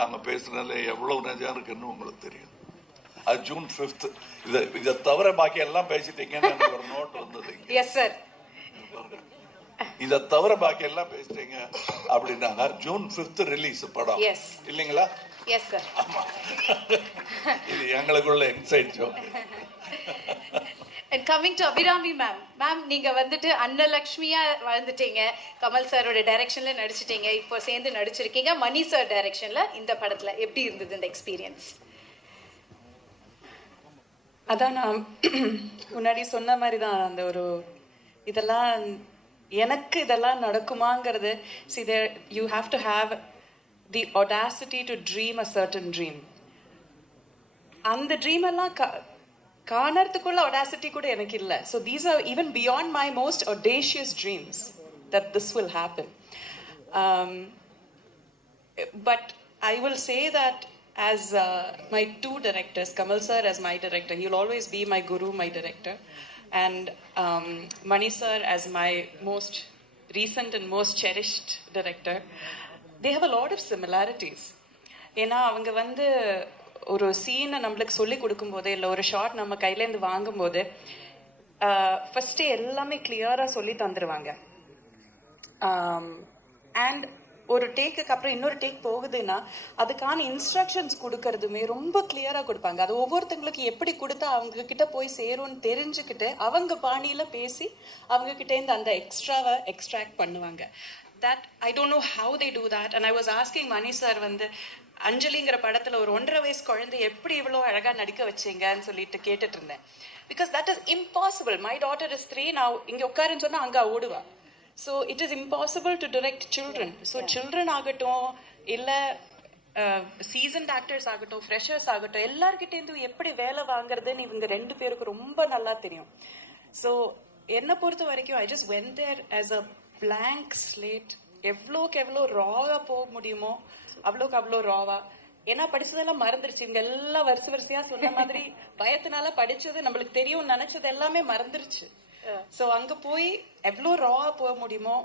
நாங்க பேசுனதுல எவ்வளவு நிஜம் இருக்குன்னு உங்களுக்கு தெரியும். அது ஜூன் 5th. இதை தவிர பாக்கி எல்லாம் பேசிட்டீங்கன்னு எனக்கு ஒரு நோட் வந்தது. Yes sir. இதை தவிர பாக்கி எல்லாம் பேசிட்டீங்க அப்படின்னாங்க. ஜூன் 5th ரிலீஸ் படம் இல்லைங்களா? Yes sir. ஆமா, இது எங்களுக்குள்ள inside joke. And coming to Abhirami ma'am, நீங்க வந்துட்டு அன்னலக்ஷ்மியா வாழ்ந்துட்டீங்க, கமல் சாரோட டைரக்ஷன்ல நடிச்சிட்டீங்க, இப்போ சேர்ந்து நடிச்சிருக்கீங்க மணி சார் டைரக்ஷன்ல இந்த படத்துல. எப்படி இருந்தது இந்த எக்ஸ்பீரியன்ஸ்? அதான் நான் முன்னாடி சொன்ன மாதிரி தான், அந்த ஒரு இதெல்லாம் எனக்கு இதெல்லாம் நடக்குமாங்கிறது. see there you have to have the audacity to dream a certain dream. அந்த ட்ரீம் எல்லாம் காணறதுக்குள்ள audacity கூட எனக்கு இல்லை. so these are even beyond my most audacious dreams that this will happen. But I will say that as my two directors, Kamal sir as my director, he will always be my guru, my director, and Mani sir as my most recent and most cherished director. They have a lot of similarities. ஏன்னா அவங்க வந்து ஒரு சீனை நம்மளுக்கு சொல்லி கொடுக்கும் போது இல்லை ஒரு ஷார்ட் நம்ம கையிலேருந்து வாங்கும் போது ஃபர்ஸ்டே எல்லாமே கிளியரா சொல்லி தந்துருவாங்க. அண்ட் ஒரு டேக்குக்கு அப்புறம் இன்னொரு டேக் போகுதுன்னா அதுக்கான இன்ஸ்ட்ரக்ஷன்ஸ் கொடுக்கறதுமே ரொம்ப கிளியரா கொடுப்பாங்க. அது ஒவ்வொருத்தங்களுக்கு எப்படி கொடுத்தா அவங்க கிட்ட போய் சேரும்னு தெரிஞ்சுக்கிட்டு அவங்க பாணியில பேசி அவங்க கிட்ட இருந்து அந்த எக்ஸ்ட்ராவை எக்ஸ்ட்ராக்ட் பண்ணுவாங்க. that I don't know how they do that. And I was asking Mani sir வந்து அஞ்சலிங்கிற படத்துல ஒரு 1.5 வயசு குழந்தை எப்படி இவ்வளோ அழகா நடிக்க வச்சீங்கன்னு சொல்லிட்டு கேட்டுட்டு இருந்தேன். because that is impossible. My daughter is 3. நான் இங்க உட்காருன்னு சொன்னா அங்க ஓடுவா. so it is impossible to direct children. so children ஆகட்டும் இல்ல சீசன்ட் ஆக்டர்ஸ் ஆகட்டும் ஃப்ரெஷர்ஸ் ஆகட்டும் எல்லார்கிட்டேருந்து எப்படி வேலை வாங்குறதுன்னு இவங்க 2 பேருக்கு ரொம்ப நல்லா தெரியும். so என்னை பொறுத்த வரைக்கும் I just went there as a blank slate. எவ்வளோக்கு எவ்வளோ ராவா போக முடியுமோ அவ்வளோக்கு அவ்வளோ ராவா. ஏன்னா படிச்சதெல்லாம் மறந்துருச்சு. இவங்க எல்லாம் வரிசையா சொன்ன மாதிரி பயத்தினால படிச்சது நம்மளுக்கு தெரியும் நினைச்சது எல்லாமே மறந்துருச்சு. சோ அங்க போய் எவ்வளோ ராவா போக முடியுமோ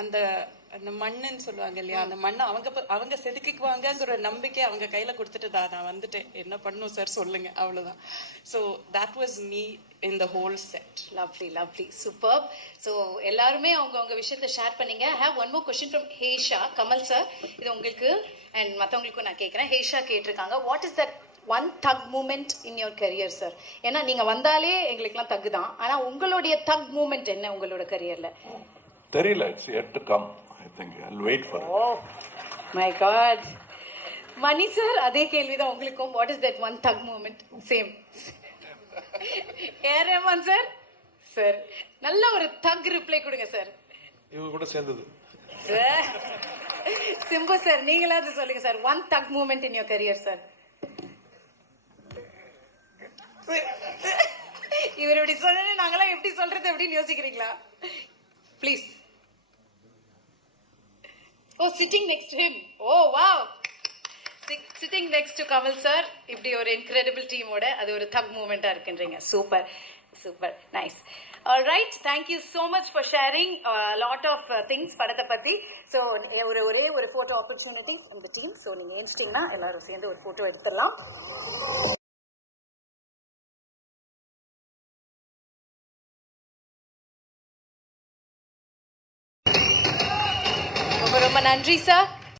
அந்த அந்த மண்ணுன்னு சொல்லுவாங்க இல்லையா, அந்த மண்ணை அவங்க செதுக்கிக்குவாங்கிற நம்பிக்கை அவங்க கையில கொடுத்துட்டு தான் நான் வந்துட்டேன். என்ன பண்ணும் சார் சொல்லுங்க, அவ்வளவுதான். So that was me in the whole set. Lovely lovely super. So எல்லாருமே அவங்க விஷயத்தை ஷேர் பண்ணீங்க. I have one more question from ஹேஷா. கமல் சார், இது உங்களுக்கு அண்ட் மற்றவங்களுக்கும் நான் கேட்குறேன். ஹேஷா கேட்டிருக்காங்க, what is that one thug moment in your career sir? ஏன்னா நீங்க வந்தாலே எங்களுக்குலாம் தக் தான், ஆனா உங்களுடைய தக் மூமெண்ட் என்ன உங்களோட கரியர்ல? தெரியல. It's yet to come. I think I'll wait for it. Oh my god. Mani sir, அதே கேள்விதான் உங்களுக்கும். What is that one thug moment? Same. A Rahman sir, sir நல்ல ஒரு தக் ரிப்ளை கொடுங்க சார். இவங்க கூட சேர்ந்தது சார். சிம்பு சார், நீங்களாவது சொல்லுங்க sir, one thug moment in your career sir. இவர் இப்படி சொன்ன நாங்களாம் எப்படி சொல்றது அப்படின்னு யோசிக்கிறீங்களா? Please. Oh, sitting next to him. Oh, wow. Sitting next to Kamal sir, இப்படி ஒரு incredible team ஓட அது ஒரு thug moment இருக்குன்றீங்க. Super, nice. All right, thank you so much for sharing a lot of things படத்தை பத்தி. So ஒரே ஒரு photo opportunity from the team. So நீங்க ஏன்ஸ்டிங்கன்னா எல்லாரும் சேர்ந்து ஒரு photo எடுத்துடலாம். ரொம்ப நன்றி சார்.